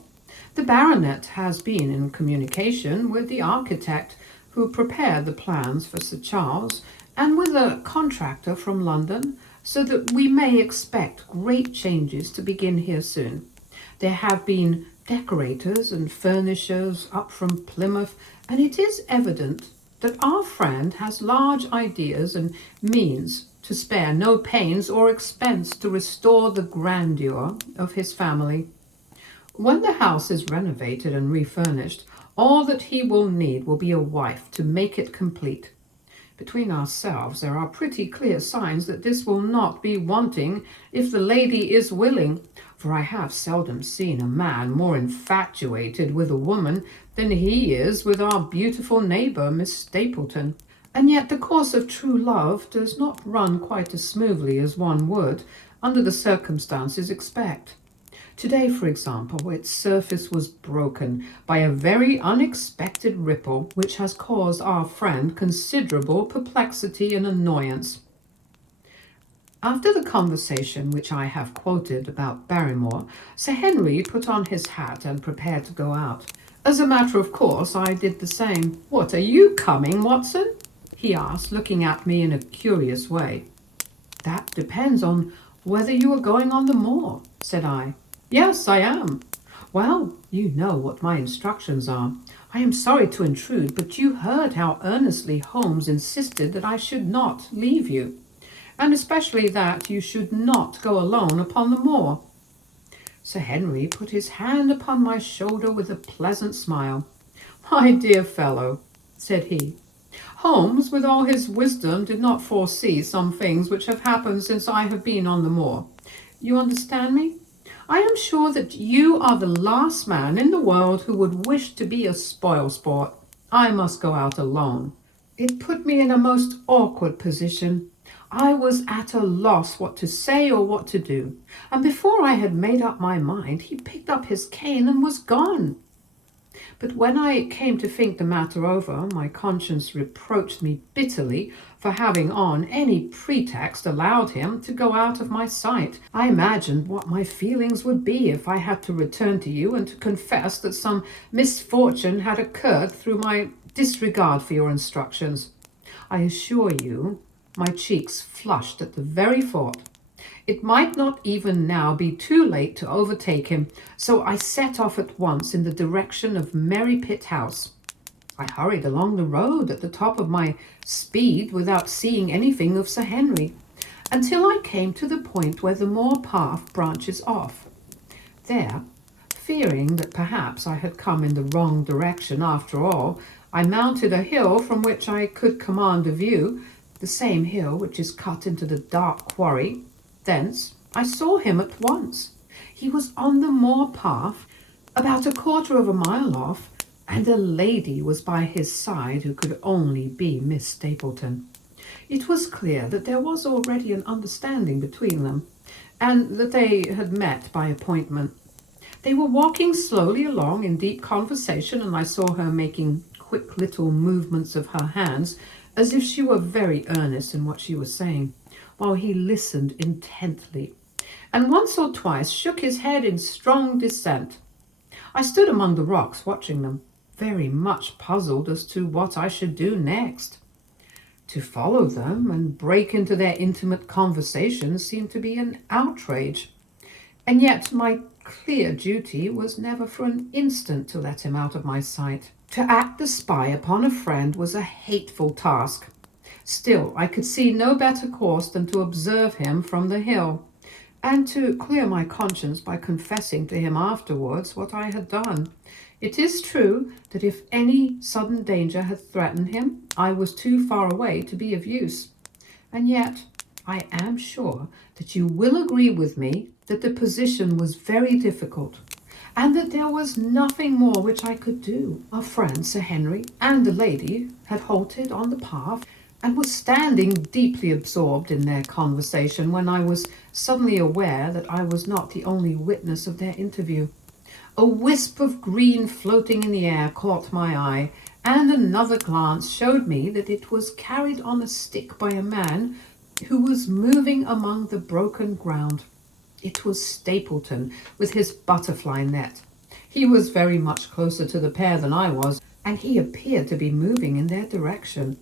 The baronet has been in communication with the architect who prepared the plans for Sir Charles, and with a contractor from London, so that we may expect great changes to begin here soon. There have been decorators and furnishers up from Plymouth, and it is evident that our friend has large ideas and means to spare no pains or expense to restore the grandeur of his family. When the house is renovated and refurnished, all that he will need will be a wife to make it complete. Between ourselves, there are pretty clear signs that this will not be wanting if the lady is willing, for I have seldom seen a man more infatuated with a woman than he is with our beautiful neighbour, Miss Stapleton. And yet the course of true love does not run quite as smoothly as one would, under the circumstances, expect. Today, for example, its surface was broken by a very unexpected ripple which has caused our friend considerable perplexity and annoyance. After the conversation which I have quoted about Barrymore, Sir Henry put on his hat and prepared to go out. As a matter of course, I did the same. "What, are you coming, Watson?" he asked, looking at me in a curious way. "That depends on whether you are going on the moor," said I. "Yes, I am." "Well, you know what my instructions are. I am sorry to intrude, but you heard how earnestly Holmes insisted that I should not leave you, and especially that you should not go alone upon the moor." Sir Henry put his hand upon my shoulder with a pleasant smile. "My dear fellow," said he, "Holmes, with all his wisdom, did not foresee some things which have happened since I have been on the moor. You understand me? I am sure that you are the last man in the world who would wish to be a spoil-sport. I must go out alone." It put me in a most awkward position. I was at a loss what to say or what to do, and before I had made up my mind, he picked up his cane and was gone. But when I came to think the matter over, my conscience reproached me bitterly for having on any pretext allowed him to go out of my sight. I imagined what my feelings would be if I had to return to you and to confess that some misfortune had occurred through my disregard for your instructions. I assure you, my cheeks flushed at the very thought. It might not even now be too late to overtake him, so I set off at once in the direction of Merripit House. I hurried along the road at the top of my speed without seeing anything of Sir Henry, until I came to the point where the moor path branches off. There, fearing that perhaps I had come in the wrong direction after all, I mounted a hill from which I could command a view, the same hill which is cut into the dark quarry. Thence I saw him at once. He was on the moor path, about a quarter of a mile off, and a lady was by his side who could only be Miss Stapleton. It was clear that there was already an understanding between them, and that they had met by appointment. They were walking slowly along in deep conversation, and I saw her making quick little movements of her hands, as if she were very earnest in what she was saying, while he listened intently, and once or twice shook his head in strong dissent. I stood among the rocks watching them, very much puzzled as to what I should do next. To follow them and break into their intimate conversation seemed to be an outrage, and yet my clear duty was never for an instant to let him out of my sight. To act the spy upon a friend was a hateful task. Still, I could see no better course than to observe him from the hill, and to clear my conscience by confessing to him afterwards what I had done. It is true that if any sudden danger had threatened him, I was too far away to be of use. And yet, I am sure that you will agree with me that the position was very difficult, and that there was nothing more which I could do. Our friend Sir Henry and the lady had halted on the path, and was standing deeply absorbed in their conversation when I was suddenly aware that I was not the only witness of their interview. A wisp of green floating in the air caught my eye, and another glance showed me that it was carried on a stick by a man who was moving among the broken ground. It was Stapleton with his butterfly net. He was very much closer to the pair than I was, and he appeared to be moving in their direction.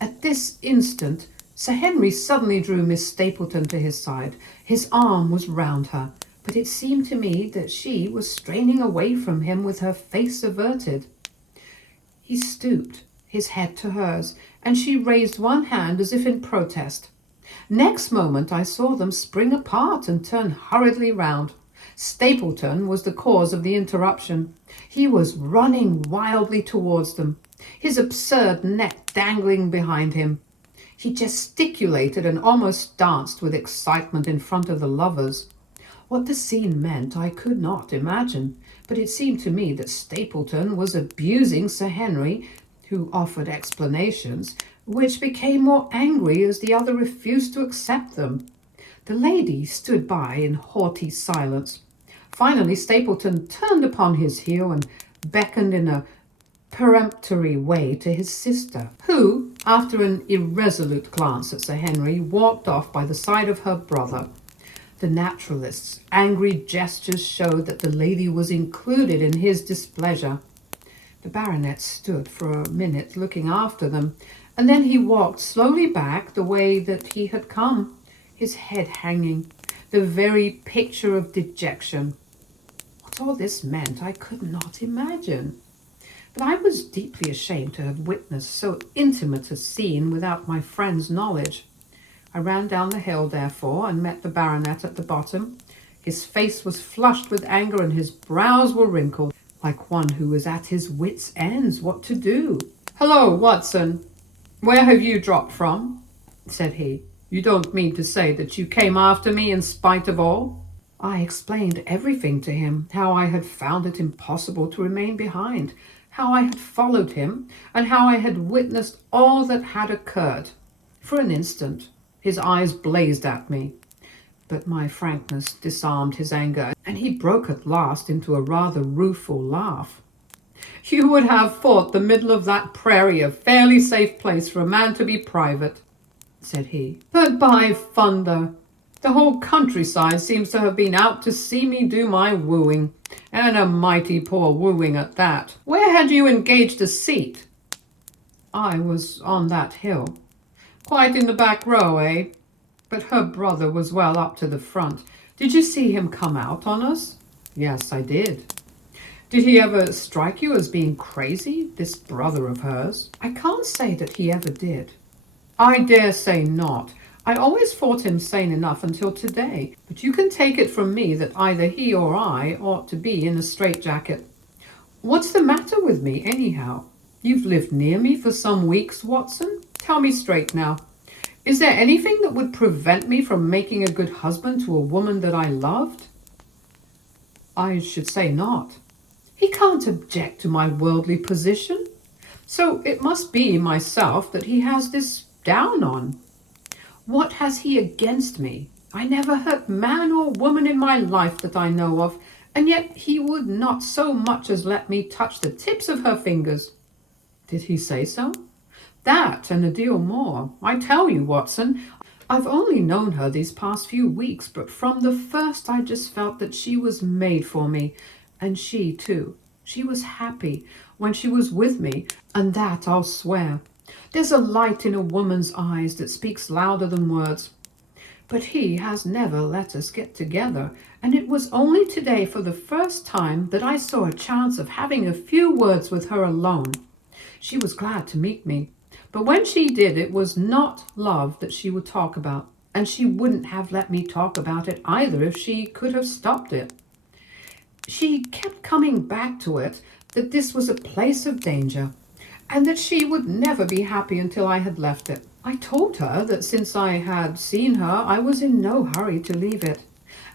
At this instant, Sir Henry suddenly drew Miss Stapleton to his side. His arm was round her, but it seemed to me that she was straining away from him with her face averted. He stooped, his head to hers, and she raised one hand as if in protest. Next moment I saw them spring apart and turn hurriedly round. Stapleton was the cause of the interruption. He was running wildly towards them, his absurd neck dangling behind him. He gesticulated and almost danced with excitement in front of the lovers. What the scene meant I could not imagine, but it seemed to me that Stapleton was abusing Sir Henry, who offered explanations, which became more angry as the other refused to accept them. The lady stood by in haughty silence. Finally, Stapleton turned upon his heel and beckoned in a peremptory way to his sister, who, after an irresolute glance at Sir Henry, walked off by the side of her brother. The naturalist's angry gestures showed that the lady was included in his displeasure. The baronet stood for a minute looking after them, and then he walked slowly back the way that he had come, his head hanging, the very picture of dejection. What all this meant I could not imagine, but I was deeply ashamed to have witnessed so intimate a scene without my friend's knowledge. I ran down the hill, therefore, and met the baronet at the bottom. His face was flushed with anger, and his brows were wrinkled, like one who was at his wits' ends what to do. "Hello, Watson. Where have you dropped from?" said he. "You don't mean to say that you came after me in spite of all?" I explained everything to him, how I had found it impossible to remain behind, how I had followed him, and how I had witnessed all that had occurred. For an instant, his eyes blazed at me, but my frankness disarmed his anger, and he broke at last into a rather rueful laugh. "You would have thought the middle of that prairie a fairly safe place for a man to be private," said he. "But by thunder, the whole countryside seems to have been out to see me do my wooing, and a mighty poor wooing at that. Where had you engaged a seat?" "I was on that hill." "Quite in the back row, eh? But her brother was well up to the front. Did you see him come out on us?" "Yes, I did." "Did he ever strike you as being crazy, this brother of hers?" "I can't say that he ever did." "I dare say not. I always thought him sane enough until today, but you can take it from me that either he or I ought to be in a straitjacket. What's the matter with me, anyhow? You've lived near me for some weeks, Watson. Tell me straight now. Is there anything that would prevent me from making a good husband to a woman that I loved?" "I should say not." "He can't object to my worldly position. So it must be myself that he has this down on. What has he against me? I never hurt man or woman in my life that I know of, and yet he would not so much as let me touch the tips of her fingers." "Did he say so?" "That and a deal more. I tell you, Watson, I've only known her these past few weeks, but from the first I just felt that she was made for me, and she too. She was happy when she was with me, and that I'll swear. There's a light in a woman's eyes that speaks louder than words. But he has never let us get together, and it was only today for the first time that I saw a chance of having a few words with her alone. She was glad to meet me, But when she did, it was not love that she would talk about, and she wouldn't have let me talk about it either if she could have stopped it. She kept coming back to it, that this was a place of danger, and that she would never be happy until I had left it. I told her that since I had seen her, I was in no hurry to leave it,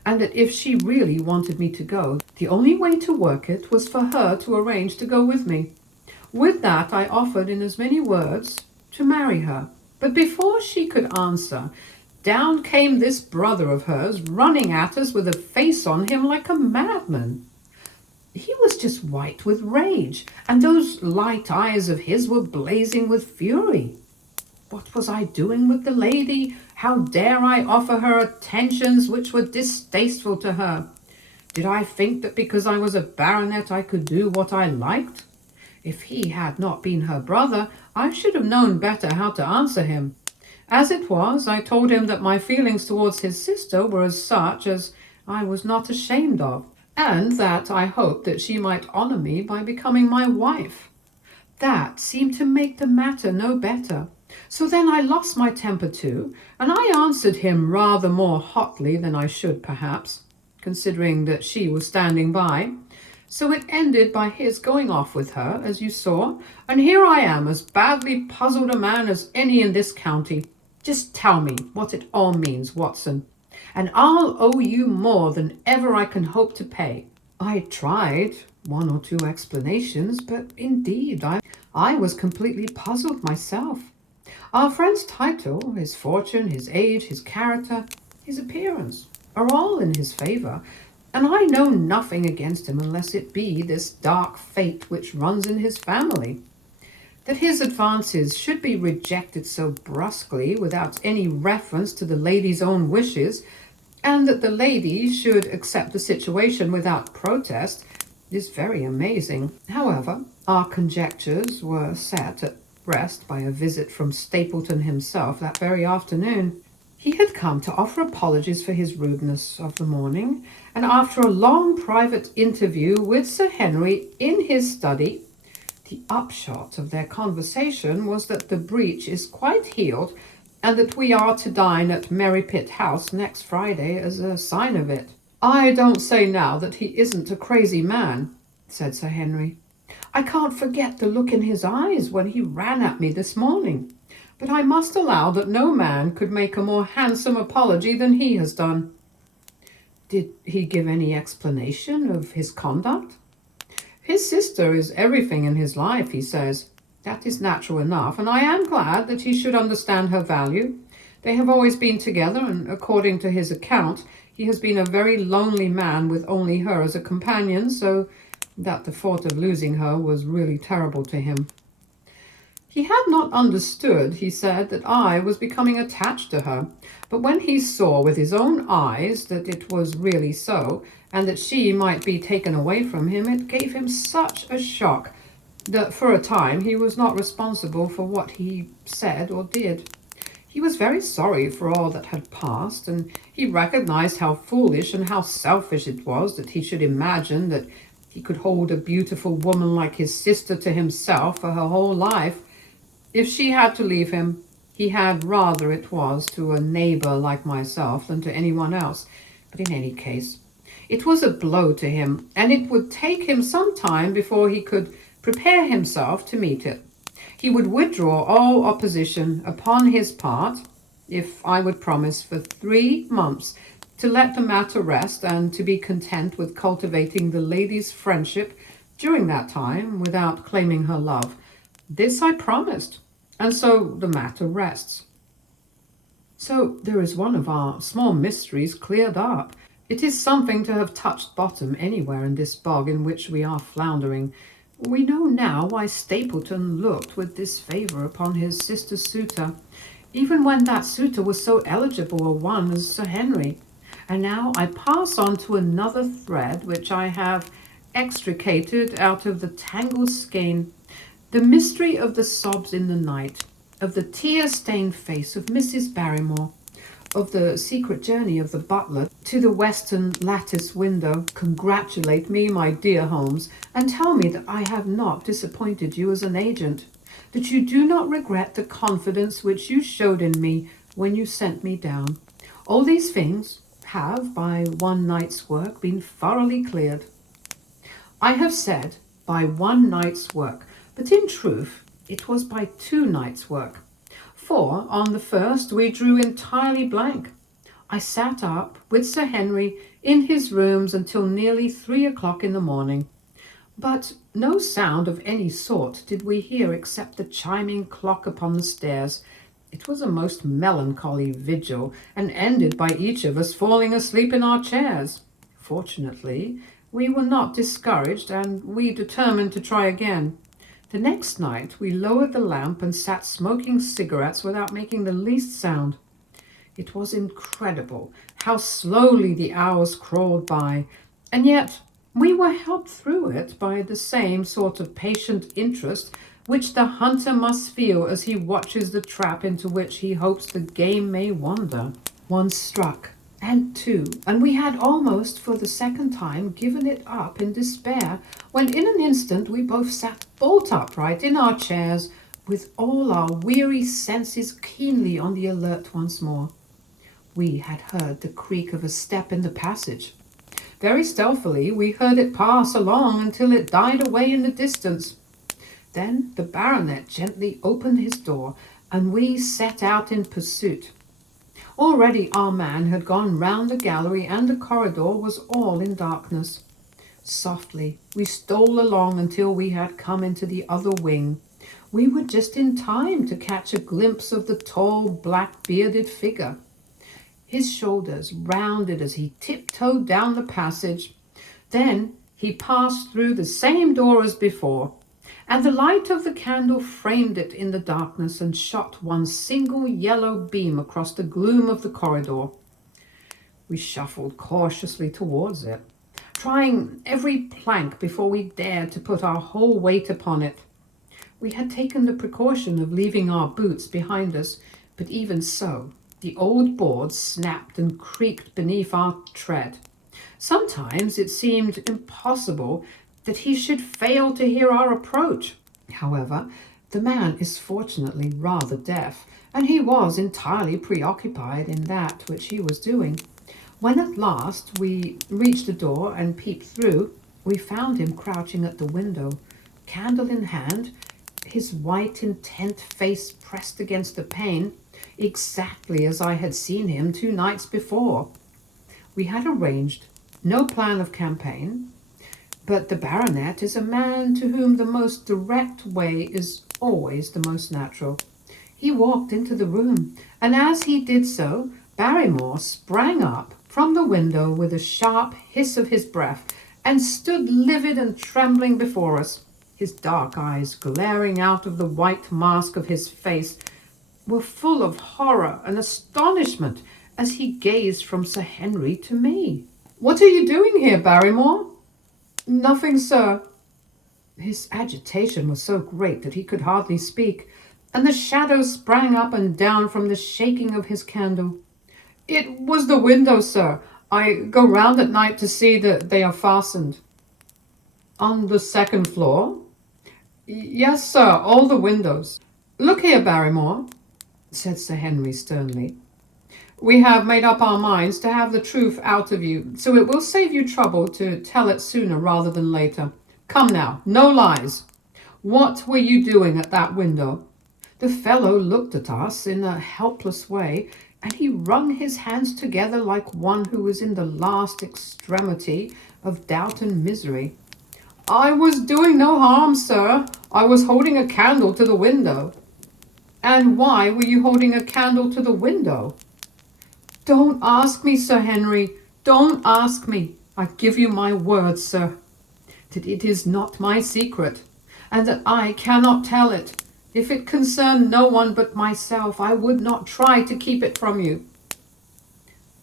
and that if she really wanted me to go, the only way to work it was for her to arrange to go with me. With that, I offered in as many words to marry her. But before she could answer, down came this brother of hers, running at us with a face on him like a madman. He was just white with rage, and those light eyes of his were blazing with fury. What was I doing with the lady? How dare I offer her attentions which were distasteful to her? Did I think that because I was a baronet I could do what I liked? If he had not been her brother, I should have known better how to answer him. As it was, I told him that my feelings towards his sister were as such as I was not ashamed of, and that I hoped that she might honor me by becoming my wife. That seemed to make the matter no better. So then I lost my temper too, and I answered him rather more hotly than I should perhaps, considering that she was standing by. So it ended by his going off with her, as you saw, and here I am, as badly puzzled a man as any in this county. Just tell me what it all means, Watson, and I'll owe you more than ever I can hope to pay. I tried one or two explanations, but indeed I was completely puzzled myself. Our friend's title, his fortune, his age, his character, his appearance, are all in his favor, and I know nothing against him unless it be this dark fate which runs in his family. That his advances should be rejected so brusquely without any reference to the lady's own wishes, and that the lady should accept the situation without protest, is very amazing. However, our conjectures were set at rest by a visit from Stapleton himself that very afternoon. He had come to offer apologies for his rudeness of the morning, and after a long private interview with Sir Henry in his study, the upshot of their conversation was that the breach is quite healed, and that we are to dine at Merripit House next Friday as a sign of it. I don't say now that he isn't a crazy man, said Sir Henry. I can't forget the look in his eyes when he ran at me this morning, but I must allow that no man could make a more handsome apology than he has done. Did he give any explanation of his conduct? His sister is everything in his life, he says. That is natural enough, and I am glad that he should understand her value. They have always been together, and according to his account, he has been a very lonely man with only her as a companion, so that the thought of losing her was really terrible to him. He had not understood, he said, that I was becoming attached to her, but when he saw with his own eyes that it was really so, and that she might be taken away from him, it gave him such a shock that for a time he was not responsible for what he said or did. He was very sorry for all that had passed, and he recognized how foolish and how selfish it was that he should imagine that he could hold a beautiful woman like his sister to himself for her whole life. If she had to leave him, he had rather it was to a neighbor like myself than to anyone else. But in any case, it was a blow to him, and it would take him some time before he could prepare himself to meet it. He would withdraw all opposition upon his part if I would promise for 3 months to let the matter rest and to be content with cultivating the lady's friendship during that time without claiming her love. This I promised, and so the matter rests. So there is one of our small mysteries cleared up. It is something to have touched bottom anywhere in this bog in which we are floundering. We know now why Stapleton looked with disfavor upon his sister's suitor, even when that suitor was so eligible a one as Sir Henry. And now I pass on to another thread which I have extricated out of the tangled skein, the mystery of the sobs in the night, of the tear-stained face of Mrs. Barrymore, of the secret journey of the butler to the western lattice window. Congratulate me, my dear Holmes, and tell me that I have not disappointed you as an agent. that you do not regret the confidence which you showed in me when you sent me down. All these things have, by one night's work, been thoroughly cleared. I have said by one night's work, but in truth it was by 2 nights' work. For on the first we drew entirely blank. I sat up with Sir Henry in his rooms until nearly 3 o'clock in the morning. But no sound of any sort did we hear except the chiming clock upon the stairs. It was a most melancholy vigil, and ended by each of us falling asleep in our chairs. Fortunately, we were not discouraged, and we determined to try again. The next night we lowered the lamp and sat smoking cigarettes without making the least sound. It was incredible how slowly the hours crawled by, and yet we were helped through it by the same sort of patient interest which the hunter must feel as he watches the trap into which he hopes the game may wander. One struck, and 2, and we had almost for the second time given it up in despair, when in an instant we both sat bolt upright in our chairs, with all our weary senses keenly on the alert once more. We had heard the creak of a step in the passage. Very stealthily we heard it pass along until it died away in the distance. Then the baronet gently opened his door, and we set out in pursuit. Already our man had gone round the gallery, and the corridor was all in darkness. Softly we stole along until we had come into the other wing. We were just in time to catch a glimpse of the tall, black-bearded figure. His shoulders rounded as he tiptoed down the passage. Then he passed through the same door as before, and the light of the candle framed it in the darkness and shot one single yellow beam across the gloom of the corridor. We shuffled cautiously towards it, trying every plank before we dared to put our whole weight upon it. We had taken the precaution of leaving our boots behind us, but even so, the old boards snapped and creaked beneath our tread. Sometimes it seemed impossible that he should fail to hear our approach. However, the man is fortunately rather deaf, and he was entirely preoccupied in that which he was doing. When at last we reached the door and peeped through, we found him crouching at the window, candle in hand, his white, intent face pressed against the pane, exactly as I had seen him 2 nights before. We had arranged no plan of campaign, but the baronet is a man to whom the most direct way is always the most natural. He walked into the room, and as he did so, Barrymore sprang up from the window with a sharp hiss of his breath, and stood livid and trembling before us. His dark eyes, glaring out of the white mask of his face, were full of horror and astonishment as he gazed from Sir Henry to me. "What are you doing here, Barrymore?" "Nothing, sir." His agitation was so great that he could hardly speak, and the shadows sprang up and down from the shaking of his candle. "It was the window, sir. I go round at night to see that they are fastened." "On the 2nd floor?" "Yes, sir, all the windows." "Look here, Barrymore," said Sir Henry sternly. "We have made up our minds to have the truth out of you, so it will save you trouble to tell it sooner rather than later. Come now, no lies. What were you doing at that window?" The fellow looked at us in a helpless way, and he wrung his hands together like one who was in the last extremity of doubt and misery. "I was doing no harm, sir. I was holding a candle to the window." "And why were you holding a candle to the window?" "Don't ask me, Sir Henry. Don't ask me. I give you my word, sir, that it is not my secret, and that I cannot tell it. If it concerned no one but myself, I would not try to keep it from you."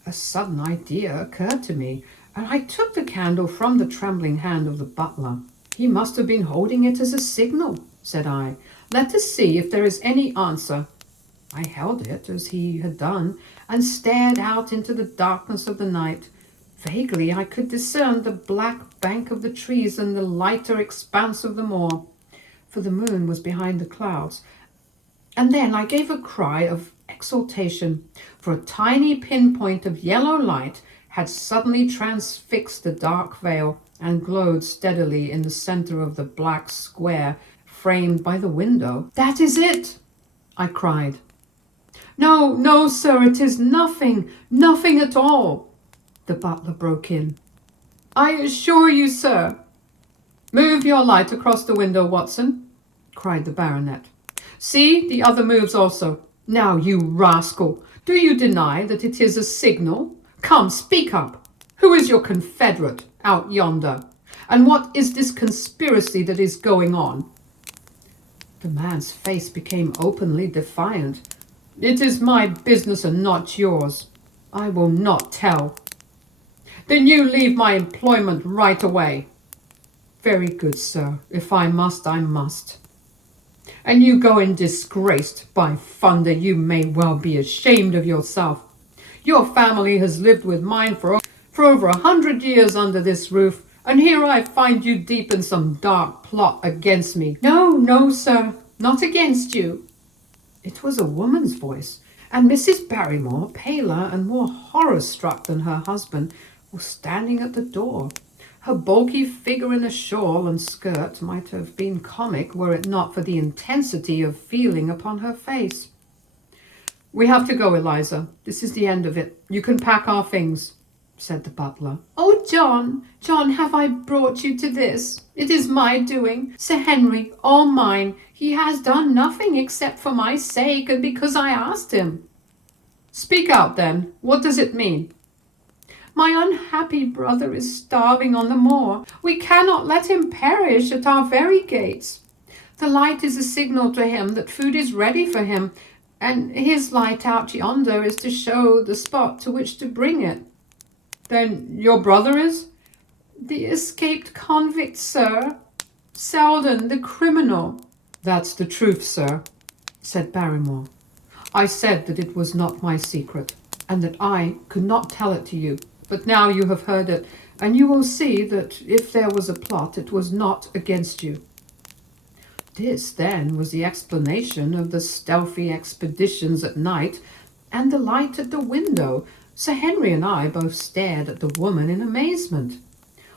A sudden idea occurred to me, and I took the candle from the trembling hand of the butler. "He must have been holding it as a signal," said I. "Let us see if there is any answer." I held it as he had done, and stared out into the darkness of the night. Vaguely I could discern the black bank of the trees and the lighter expanse of the moor. for the moon was behind the clouds. And then I gave a cry of exultation, for a tiny pinpoint of yellow light had suddenly transfixed the dark veil and glowed steadily in the center of the black square framed by the window. "That is it!" I cried. "No, no, sir, it is nothing, nothing at all," the butler broke in. "I assure you, sir—" "Move your light across the window, Watson," cried the baronet. "See, the other moves also. Now, you rascal, do you deny that it is a signal? Come, speak up. Who is your confederate out yonder? And what is this conspiracy that is going on?" The man's face became openly defiant. "It is my business and not yours. I will not tell." "Then you leave my employment right away." "Very good, sir. If I must, I must." "And you go in disgraced. By thunder, you may well be ashamed of yourself. Your family has lived with mine for over 100 years under this roof, and here I find you deep in some dark plot against me." "No, no, sir, not against you." It was a woman's voice, and Mrs. Barrymore, paler and more horror-struck than her husband, was standing at the door. Her bulky figure in a shawl and skirt might have been comic were it not for the intensity of feeling upon her face. "We have to go, Eliza. This is the end of it. You can pack our things," said the butler. "Oh, John, John, have I brought you to this? It is my doing. Sir Henry, all mine. He has done nothing except for my sake and because I asked him." "Speak out, then. What does it mean?" "My unhappy brother is starving on the moor. We cannot let him perish at our very gates. The light is a signal to him that food is ready for him, and his light out yonder is to show the spot to which to bring it." "Then your brother is—" "The escaped convict, sir. Selden, the criminal." "That's the truth, sir," said Barrymore. "I said that it was not my secret, and that I could not tell it to you. But now you have heard it, and you will see that if there was a plot, it was not against you." This, then, was the explanation of the stealthy expeditions at night and the light at the window. Sir Henry and I both stared at the woman in amazement.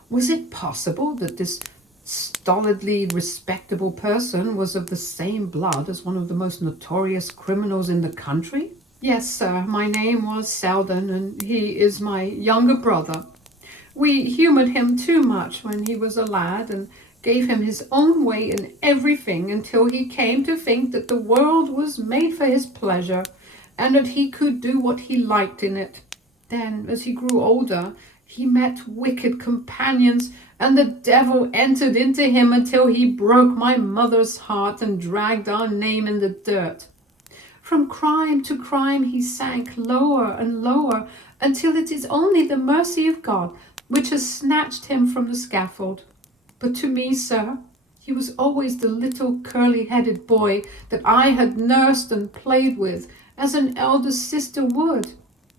Was it possible that this stolidly respectable person was of the same blood as one of the most notorious criminals in the country? "Yes, sir, my name was Selden, and he is my younger brother. We humoured him too much when he was a lad, and gave him his own way in everything until he came to think that the world was made for his pleasure, and that he could do what he liked in it. Then, as he grew older, he met wicked companions, and the devil entered into him until he broke my mother's heart and dragged our name in the dirt. From crime to crime he sank lower and lower, until it is only the mercy of God which has snatched him from the scaffold. But to me, sir, he was always the little curly-headed boy that I had nursed and played with, as an elder sister would.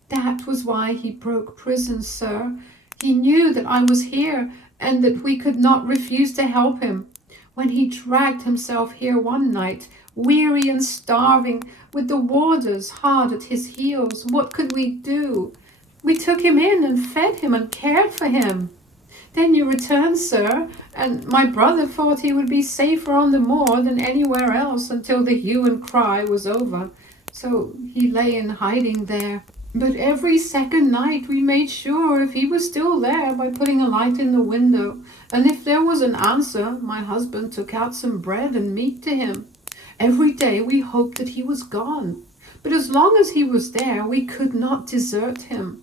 That was why he broke prison, sir. He knew that I was here, and that we could not refuse to help him. When he dragged himself here one night, weary and starving, with the warders hard at his heels, what could we do? We took him in and fed him and cared for him. Then you returned, sir, and my brother thought he would be safer on the moor than anywhere else until the hue and cry was over. So he lay in hiding there. But every second night we made sure if he was still there by putting a light in the window, and if there was an answer, my husband took out some bread and meat to him. Every day we hoped that he was gone, but as long as he was there, we could not desert him.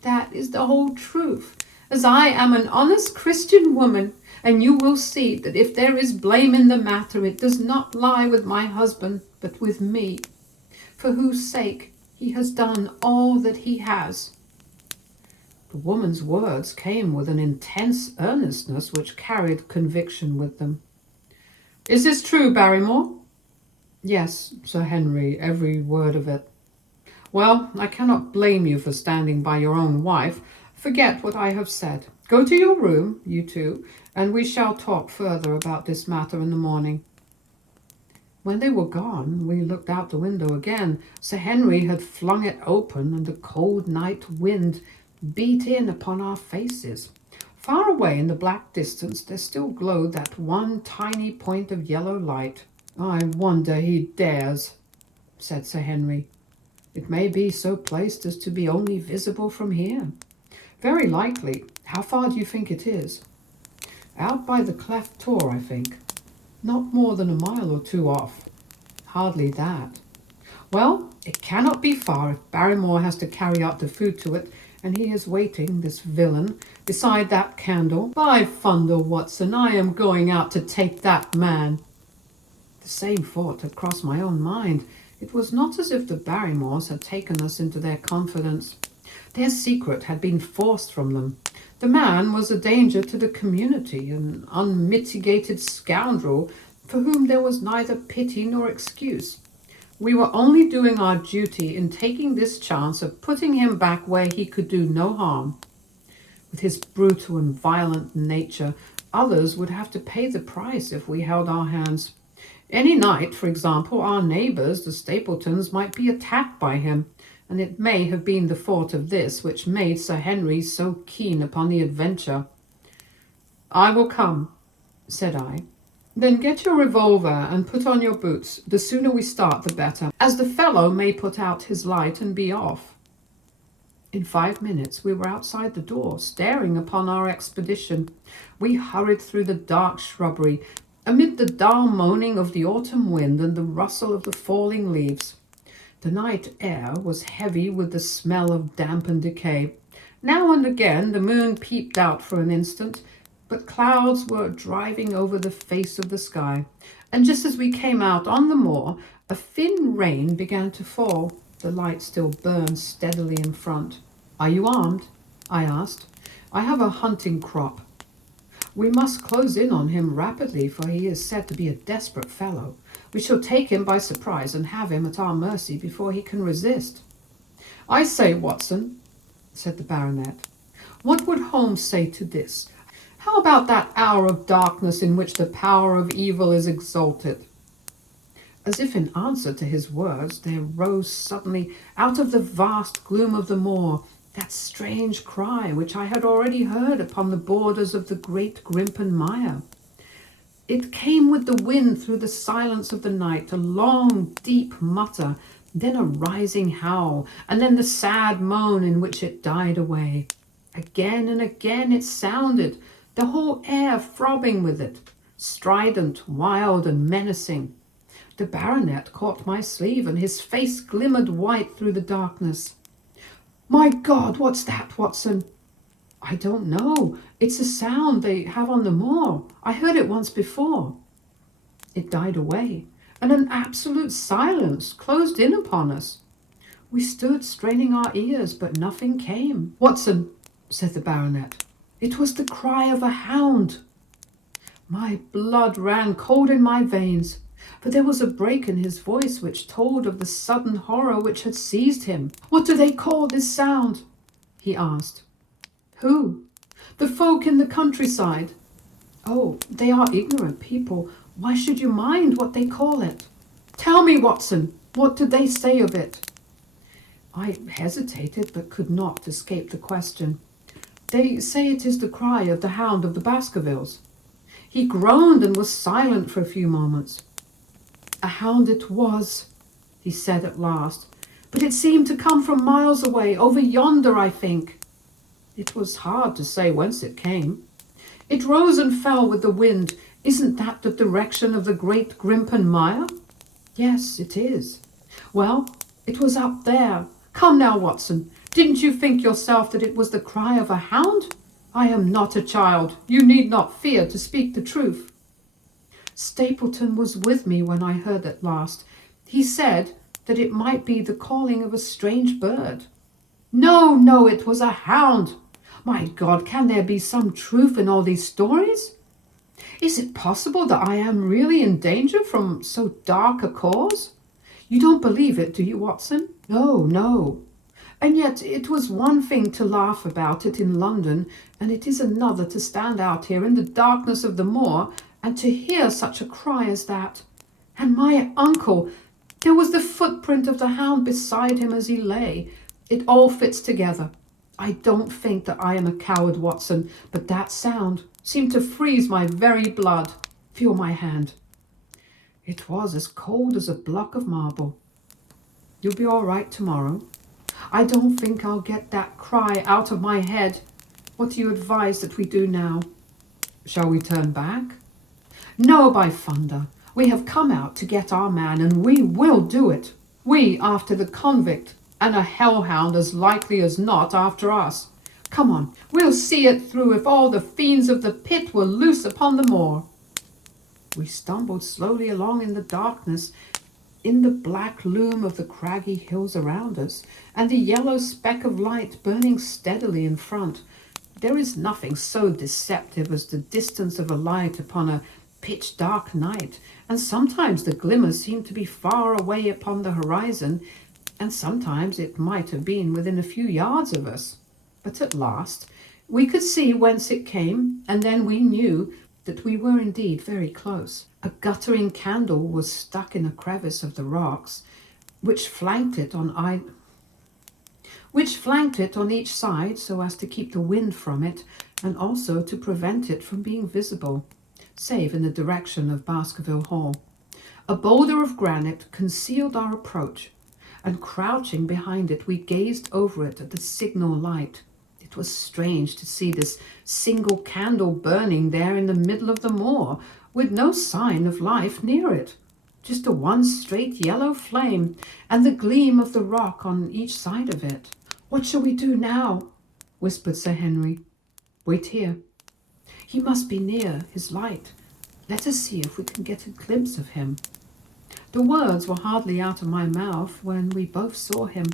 That is the whole truth, as I am an honest Christian woman, and you will see that if there is blame in the matter, it does not lie with my husband, but with me, for whose sake he has done all that he has." The woman's words came with an intense earnestness which carried conviction with them. "Is this true, Barrymore?" "Yes, Sir Henry, every word of it." "Well, I cannot blame you for standing by your own wife. Forget what I have said. Go to your room, you two, and we shall talk further about this matter in the morning. When they were gone, we looked out the window again. Sir Henry had flung it open, and the cold night wind beat in upon our faces. Far away in the black distance there still glowed that one tiny point of yellow light. "I wonder he dares," said Sir Henry. "It may be so placed as to be only visible from here." "Very likely. How far do you think it is?" "Out by the cleft tor, I think." "Not more than a mile or two off." "Hardly that." "Well, it cannot be far if Barrymore has to carry out the food to it, and he is waiting, this villain, beside that candle. By thunder, Watson, I am going out to take that man." The same thought had crossed my own mind. It was not as if the Barrymores had taken us into their confidence. Their secret had been forced from them. The man was a danger to the community, an unmitigated scoundrel for whom there was neither pity nor excuse. We were only doing our duty in taking this chance of putting him back where he could do no harm. With his brutal and violent nature, others would have to pay the price if we held our hands. Any night, for example, our neighbours, the Stapletons, might be attacked by him, and it may have been the thought of this which made Sir Henry so keen upon the adventure. "I will come," said I. "Then get your revolver and put on your boots. The sooner we start, the better, as the fellow may put out his light and be off." In 5 minutes we were outside the door, staring upon our expedition. We hurried through the dark shrubbery, amid the dull moaning of the autumn wind and the rustle of the falling leaves. The night air was heavy with the smell of damp and decay. Now and again the moon peeped out for an instant, but clouds were driving over the face of the sky, and just as we came out on the moor, a thin rain began to fall. The light still burned steadily in front. "Are you armed?" I asked. "I have a hunting crop." "We must close in on him rapidly, for he is said to be a desperate fellow. We shall take him by surprise and have him at our mercy before he can resist." "I say, Watson," said the baronet, "what would Holmes say to this? How about that hour of darkness in which the power of evil is exalted?" As if in answer to his words, there rose suddenly out of the vast gloom of the moor that strange cry which I had already heard upon the borders of the great Grimpen Mire. It came with the wind through the silence of the night, a long, deep mutter, then a rising howl, and then the sad moan in which it died away. Again and again it sounded, the whole air throbbing with it, strident, wild, and menacing. The baronet caught my sleeve, and his face glimmered white through the darkness. "My God, what's that, Watson?" "I don't know. It's a sound they have on the moor. I heard it once before." It died away, and an absolute silence closed in upon us. We stood straining our ears, but nothing came. "Watson," said the baronet, "it was the cry of a hound." My blood ran cold in my veins, but there was a break in his voice which told of the sudden horror which had seized him. "What do they call this sound?" he asked. "Who?" "The folk in the countryside." "Oh, they are ignorant people. Why should you mind what they call it?" "Tell me, Watson, what do they say of it?" I hesitated, but could not escape the question. "They say it is the cry of the Hound of the Baskervilles." He groaned and was silent for a few moments. "A hound it was," he said at last, "but it seemed to come from miles away, over yonder, I think." It was hard to say whence it came. "It rose and fell with the wind. Isn't that the direction of the great Grimpen Mire?" "Yes, it is." "Well, it was up there. Come now, Watson, didn't you think yourself that it was the cry of a hound? I am not a child. You need not fear to speak the truth." "Stapleton was with me when I heard at last. He said that it might be the calling of a strange bird." No, no, it was a hound. My God, can there be some truth in all these stories? Is it possible that I am really in danger from so dark a cause? You don't believe it, do you, Watson?" "No, no. And yet it was one thing to laugh about it in London, and it is another to stand out here in the darkness of the moor and to hear such a cry as that. And my uncle! There was the footprint of the hound beside him as he lay. It all fits together. I don't think that I am a coward, Watson, but that sound seemed to freeze my very blood. Feel my hand. It was as cold as a block of marble. You'll be all right tomorrow. I don't think I'll get that cry out of my head. What do you advise that we do now? Shall we turn back? No, by thunder. We have come out to get our man, and we will do it. We after the convict, and a hellhound as likely as not after us. Come on, we'll see it through if all the fiends of the pit were loose upon the moor. We stumbled slowly along in the darkness, in the black loom of the craggy hills around us, and the yellow speck of light burning steadily in front. There is nothing so deceptive as the distance of a light upon a pitch-dark night, and sometimes the glimmer seemed to be far away upon the horizon, and sometimes it might have been within a few yards of us. But at last we could see whence it came, and then we knew that we were indeed very close. A guttering candle was stuck in a crevice of the rocks, which flanked it on each side so as to keep the wind from it, and also to prevent it from being visible, save in the direction of Baskerville Hall. A boulder of granite concealed our approach, and crouching behind it we gazed over it at the signal light. It was strange to see this single candle burning there in the middle of the moor, with no sign of life near it, just a one straight yellow flame, and the gleam of the rock on each side of it. What shall we do now? Whispered Sir Henry. Wait here. He must be near his light. Let us see if we can get a glimpse of him. The words were hardly out of my mouth when we both saw him.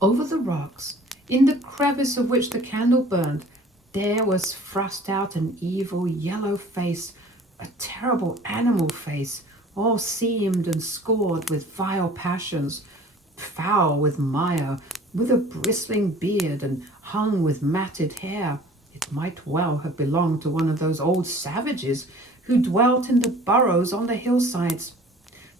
Over the rocks, in the crevice of which the candle burned, there was thrust out an evil yellow face, a terrible animal face, all seamed and scored with vile passions, foul with mire, with a bristling beard and hung with matted hair. It might well have belonged to one of those old savages who dwelt in the burrows on the hillsides.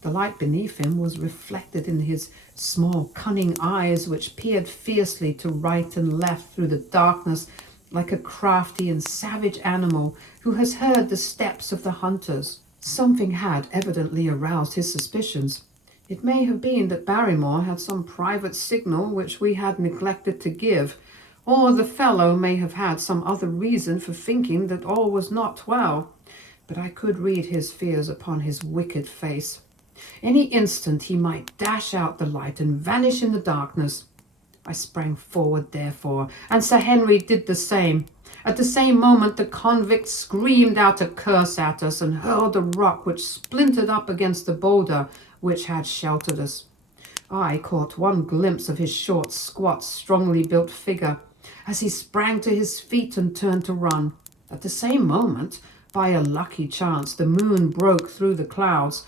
The light beneath him was reflected in his small, cunning eyes, which peered fiercely to right and left through the darkness like a crafty and savage animal who has heard the steps of the hunters. Something had evidently aroused his suspicions. It may have been that Barrymore had some private signal which we had neglected to give, or the fellow may have had some other reason for thinking that all was not well, but I could read his fears upon his wicked face. Any instant he might dash out the light and vanish in the darkness. I sprang forward, therefore, and Sir Henry did the same. At the same moment the convict screamed out a curse at us and hurled a rock which splintered up against the boulder which had sheltered us. I caught one glimpse of his short, squat, strongly built figure as he sprang to his feet and turned to run. At the same moment, by a lucky chance, the moon broke through the clouds.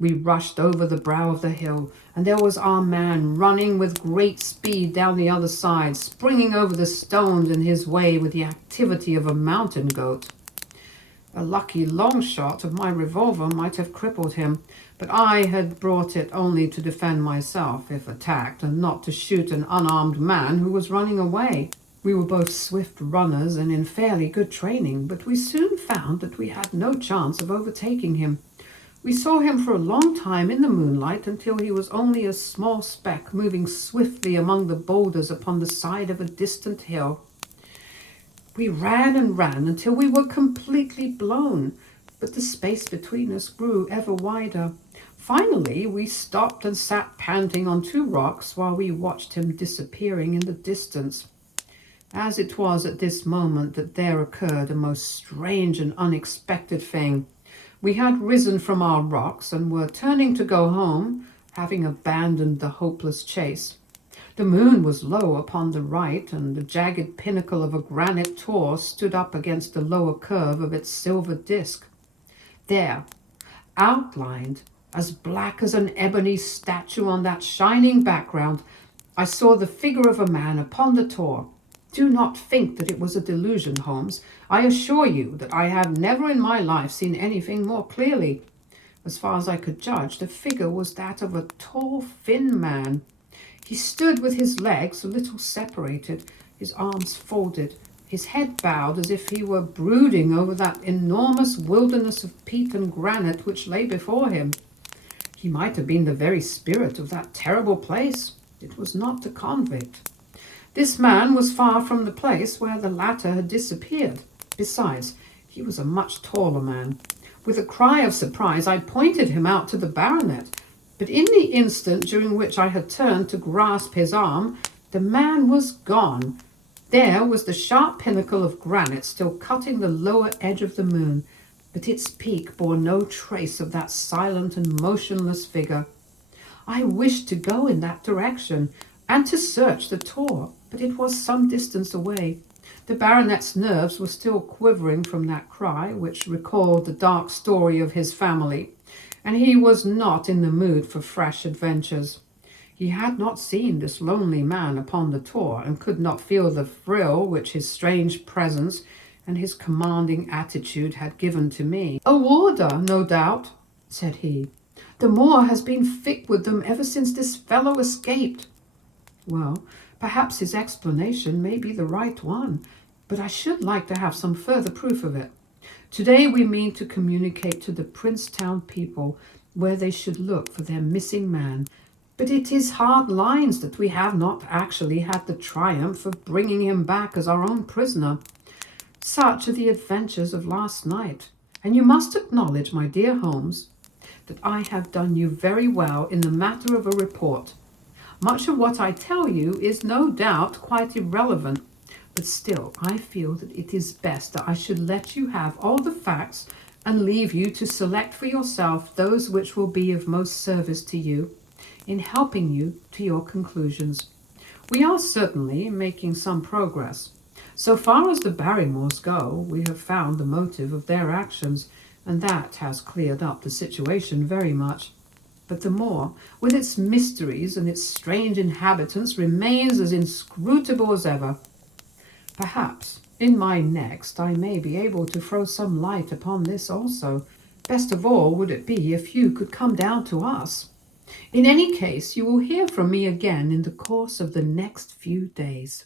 We rushed over the brow of the hill, and there was our man running with great speed down the other side, springing over the stones in his way with the activity of a mountain goat. A lucky long shot of my revolver might have crippled him, but I had brought it only to defend myself if attacked, and not to shoot an unarmed man who was running away. We were both swift runners and in fairly good training, but we soon found that we had no chance of overtaking him. We saw him for a long time in the moonlight until he was only a small speck moving swiftly among the boulders upon the side of a distant hill. We ran and ran until we were completely blown, but the space between us grew ever wider. Finally, we stopped and sat panting on two rocks while we watched him disappearing in the distance. As it was at this moment that there occurred a most strange and unexpected thing. We had risen from our rocks and were turning to go home, having abandoned the hopeless chase. The moon was low upon the right, and the jagged pinnacle of a granite tor stood up against the lower curve of its silver disk. There, outlined, as black as an ebony statue on that shining background, I saw the figure of a man upon the tor. Do not think that it was a delusion, Holmes. I assure you that I have never in my life seen anything more clearly. As far as I could judge, the figure was that of a tall, thin man. He stood with his legs a little separated, his arms folded, his head bowed as if he were brooding over that enormous wilderness of peat and granite which lay before him. He might have been the very spirit of that terrible place. It was not a convict. This man was far from the place where the latter had disappeared. Besides, he was a much taller man. With a cry of surprise, I pointed him out to the baronet, but in the instant during which I had turned to grasp his arm, the man was gone. There was the sharp pinnacle of granite still cutting the lower edge of the moon, but its peak bore no trace of that silent and motionless figure. I wished to go in that direction and to search the tor, but it was some distance away. The baronet's nerves were still quivering from that cry, which recalled the dark story of his family, and he was not in the mood for fresh adventures. He had not seen this lonely man upon the tor, and could not feel the thrill which his strange presence and his commanding attitude had given to me. "A warder, no doubt," said he. "The Moor has been thick with them ever since this fellow escaped." Well, perhaps his explanation may be the right one, but I should like to have some further proof of it. Today we mean to communicate to the Princetown people where they should look for their missing man, but it is hard lines that we have not actually had the triumph of bringing him back as our own prisoner. Such are the adventures of last night, and you must acknowledge, my dear Holmes, that I have done you very well in the matter of a report. Much of what I tell you is no doubt quite irrelevant, but still I feel that it is best that I should let you have all the facts and leave you to select for yourself those which will be of most service to you in helping you to your conclusions. We are certainly making some progress. So far as the Barrymores go, we have found the motive of their actions, and that has cleared up the situation very much. But the moor, with its mysteries and its strange inhabitants, remains as inscrutable as ever. Perhaps in my next I may be able to throw some light upon this also. Best of all would it be if you could come down to us. In any case, you will hear from me again in the course of the next few days.